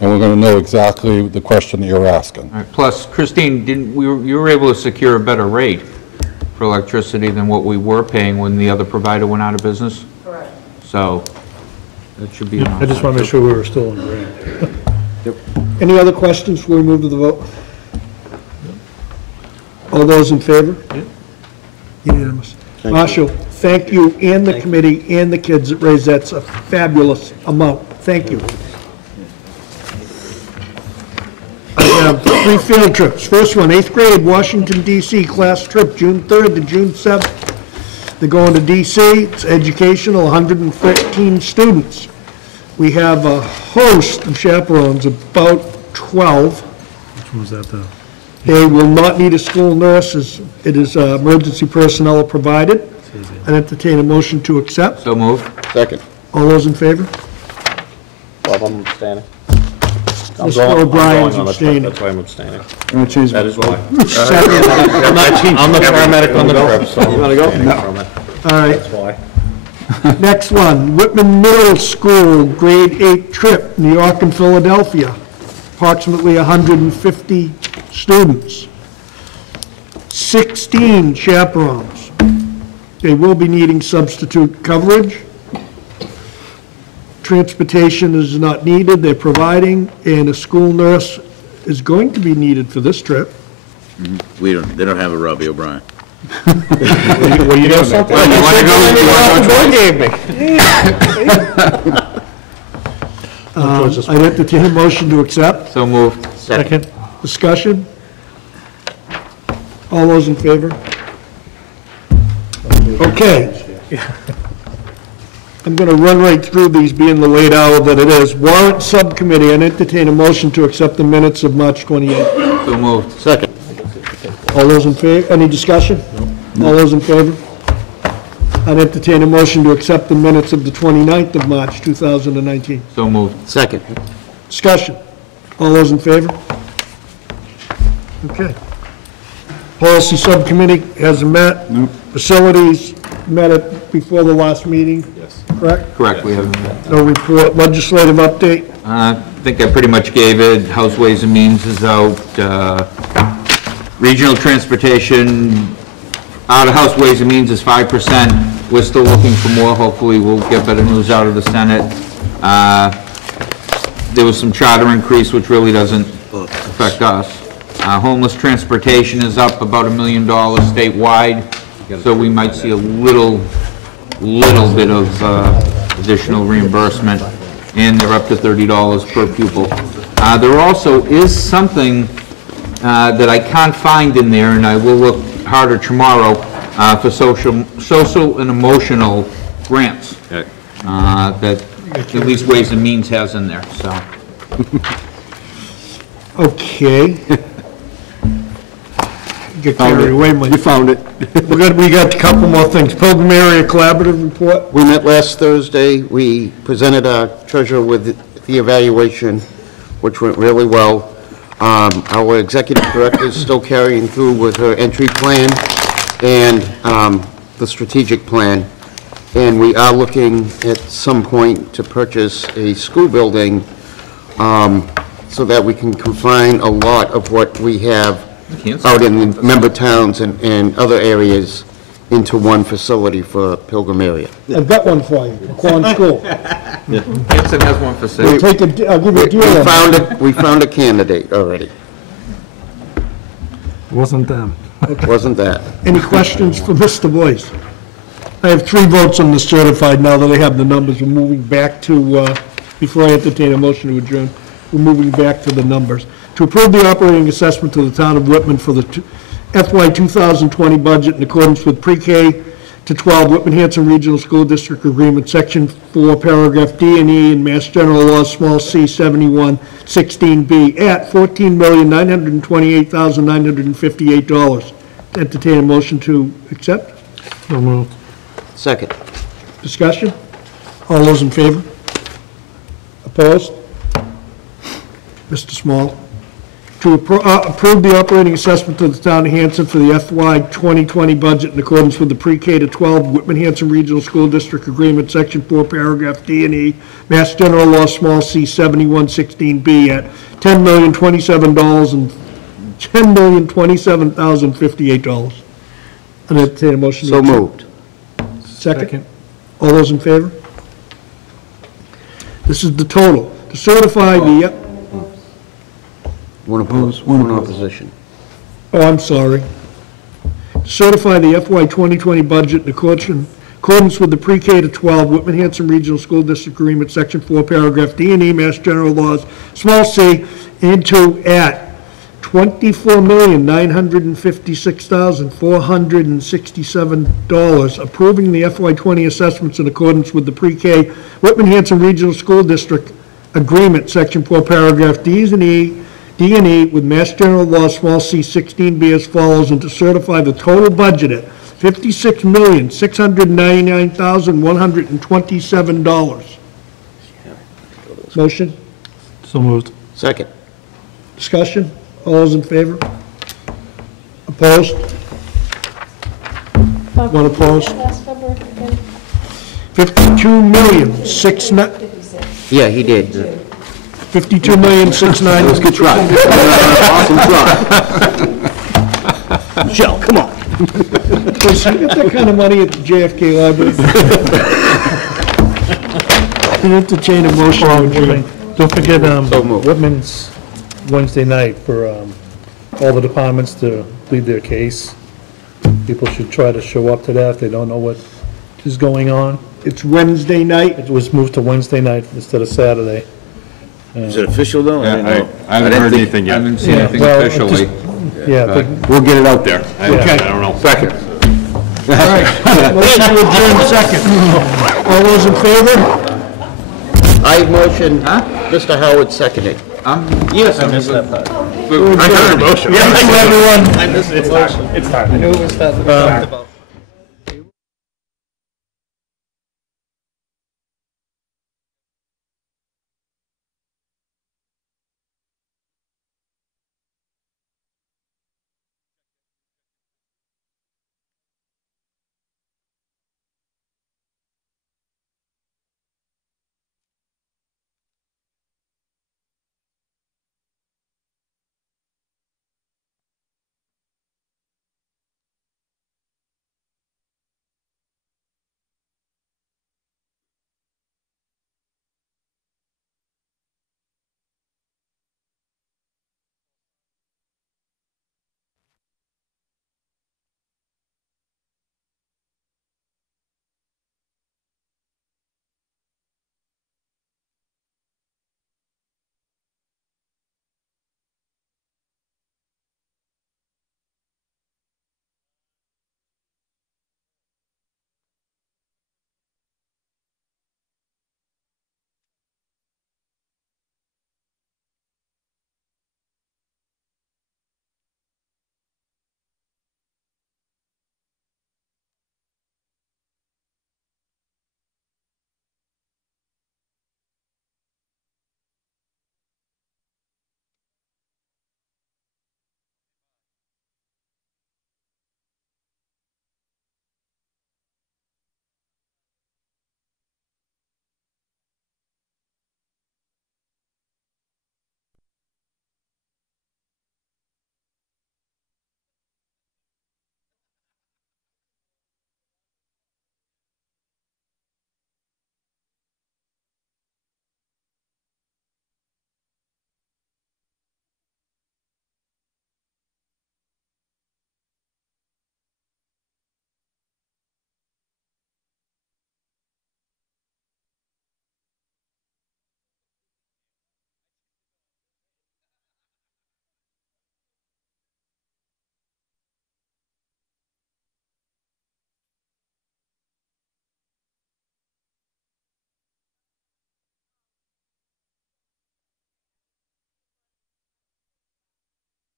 and we're going to know exactly the question that you're asking. All right, plus, Christine, you were able to secure a better rate for electricity than what we were paying when the other provider went out of business? Correct. So, that should be. I just want to make sure we were still in the green. Any other questions before we move to the vote? All those in favor? Unanimous. Marshall, thank you and the committee and the kids that raised that. It's a fabulous amount. Thank you. I have 3 field trips. First one, 8th grade, Washington DC class trip, June 3rd to June 7th. They're going to DC. It's educational, 113 students. We have a host of chaperones, about 12. Which one was that, though? They will not need a school nurse, as it is emergency personnel are provided. I entertain a motion to accept. So moved. Second. All those in favor? Bob, I'm abstaining. Mr. O'Brien's abstaining. That's why I'm abstaining. I'm going to change That is why. I'm the paramedic on the trip, so. You want to go? All right, That's why. next one, Whitman Middle School, grade 8 trip, New York and Philadelphia. Approximately 150 students. 16 chaperones. They will be needing substitute coverage. Transportation is not needed, they're providing, and a school nurse is going to be needed for this trip. They don't have a Robbie O'Brien. Well, you know something? You want to go? I'd entertain a motion to accept. So moved. Second. Discussion? All those in favor? Okay. I'm going to run right through these, being the late hour that it is. Warrant Subcommittee, I'd entertain a motion to accept the minutes of March 28th. So moved. Second. All those in favor? Any discussion? All those in favor? I'd entertain a motion to accept the minutes of the 29th of March, 2019. So moved. Second. Discussion. All those in favor? Okay. Policy Subcommittee has met. Facilities met it before the last meeting. Yes. Correct? Correct, we have. No report. Legislative update. I think I pretty much gave it. House Ways and Means is out. Regional Transportation, out of House Ways and Means is 5%. We're still looking for more. Hopefully, we'll get better news out of the Senate. There was some charter increase, which really doesn't affect us. Homeless transportation is up about $1 million statewide, so we might see a little bit of additional reimbursement, and they're up to $30 per pupil. There also is something that I can't find in there, and I will look harder tomorrow, for social and emotional grants, that at least Ways and Means has in there, so. Okay. Get carried away, Mike. You found it. We got a couple more things. Pilgrim Area Collaborative Report. We met last Thursday. We presented our treasurer with the evaluation, which went really well. Our executive director is still carrying through with her entry plan and the strategic plan. And we are looking at some point to purchase a school building so that we can combine a lot of what we have out in the member towns and other areas into one facility for Pilgrim area. I've got one for you, Quon School. Hanson has one for sale. I'll give you a deal. We found a candidate already. Wasn't them. Wasn't that? Any questions for Mr. Boyce? I have 3 votes on the certified now that I have the numbers. We're moving back to, before I entertain a motion to adjourn, we're moving back to the numbers. To approve the operating assessment to the town of Whitman for the FY 2020 budget in accordance with pre-K to 12 Whitman-Hanson Regional School District Agreement, Section 4, Paragraph D and E in Mass General Laws, small c, 7116B at $14,928,958. Entertain a motion to accept? So moved. Second. Discussion? All those in favor? Opposed? Mr. Small. to approve the operating assessment to the town of Hanson for the FY 2020 budget in accordance with the pre-K to 12 Whitman-Hanson Regional School District Agreement, Section 4, Paragraph D and E, Mass General Law, small c, 7116B at $10,027,058. And entertain a motion. So moved. Second. All those in favor? This is the total. To certify the, One opposed, one opposition. oh, I'm sorry. To certify the FY 2020 budget in accordance with the pre-K to 12 Whitman-Hanson Regional School District Agreement, Section 4, Paragraph D and E, Mass General Laws, small c, into at $24,956,467, approving the FY 20 assessments in accordance with the pre-K Whitman-Hanson Regional School District Agreement, Section 4, Paragraph D and E, with Mass General Law, small c, 16B as follows, and to certify the total budget at $56,699,127. Motion? So moved. Second. Discussion? All those in favor? Opposed? One opposed? Last number again? 52,000,000, Yeah, he did. 52,000,069. That was a good try. Awesome try. Michelle, come on. Chris, you get that kind of money at the JFK Library? Entertain a motion. Don't forget, Whitman's Wednesday night for, all the departments to plead their case. People should try to show up to that if they don't know what is going on. It's Wednesday night? It was moved to Wednesday night instead of Saturday. Is it official, though? I haven't heard anything yet. I haven't seen anything well, officially. Yeah, but We'll get it out there. Okay. I don't know. Second. All right, motion to adjourn second. All those in favor? I motion, Mr. Howard seconded. Yes, I missed that part. I heard a motion. Thank you, everyone. I missed it. It's time. I knew it was that.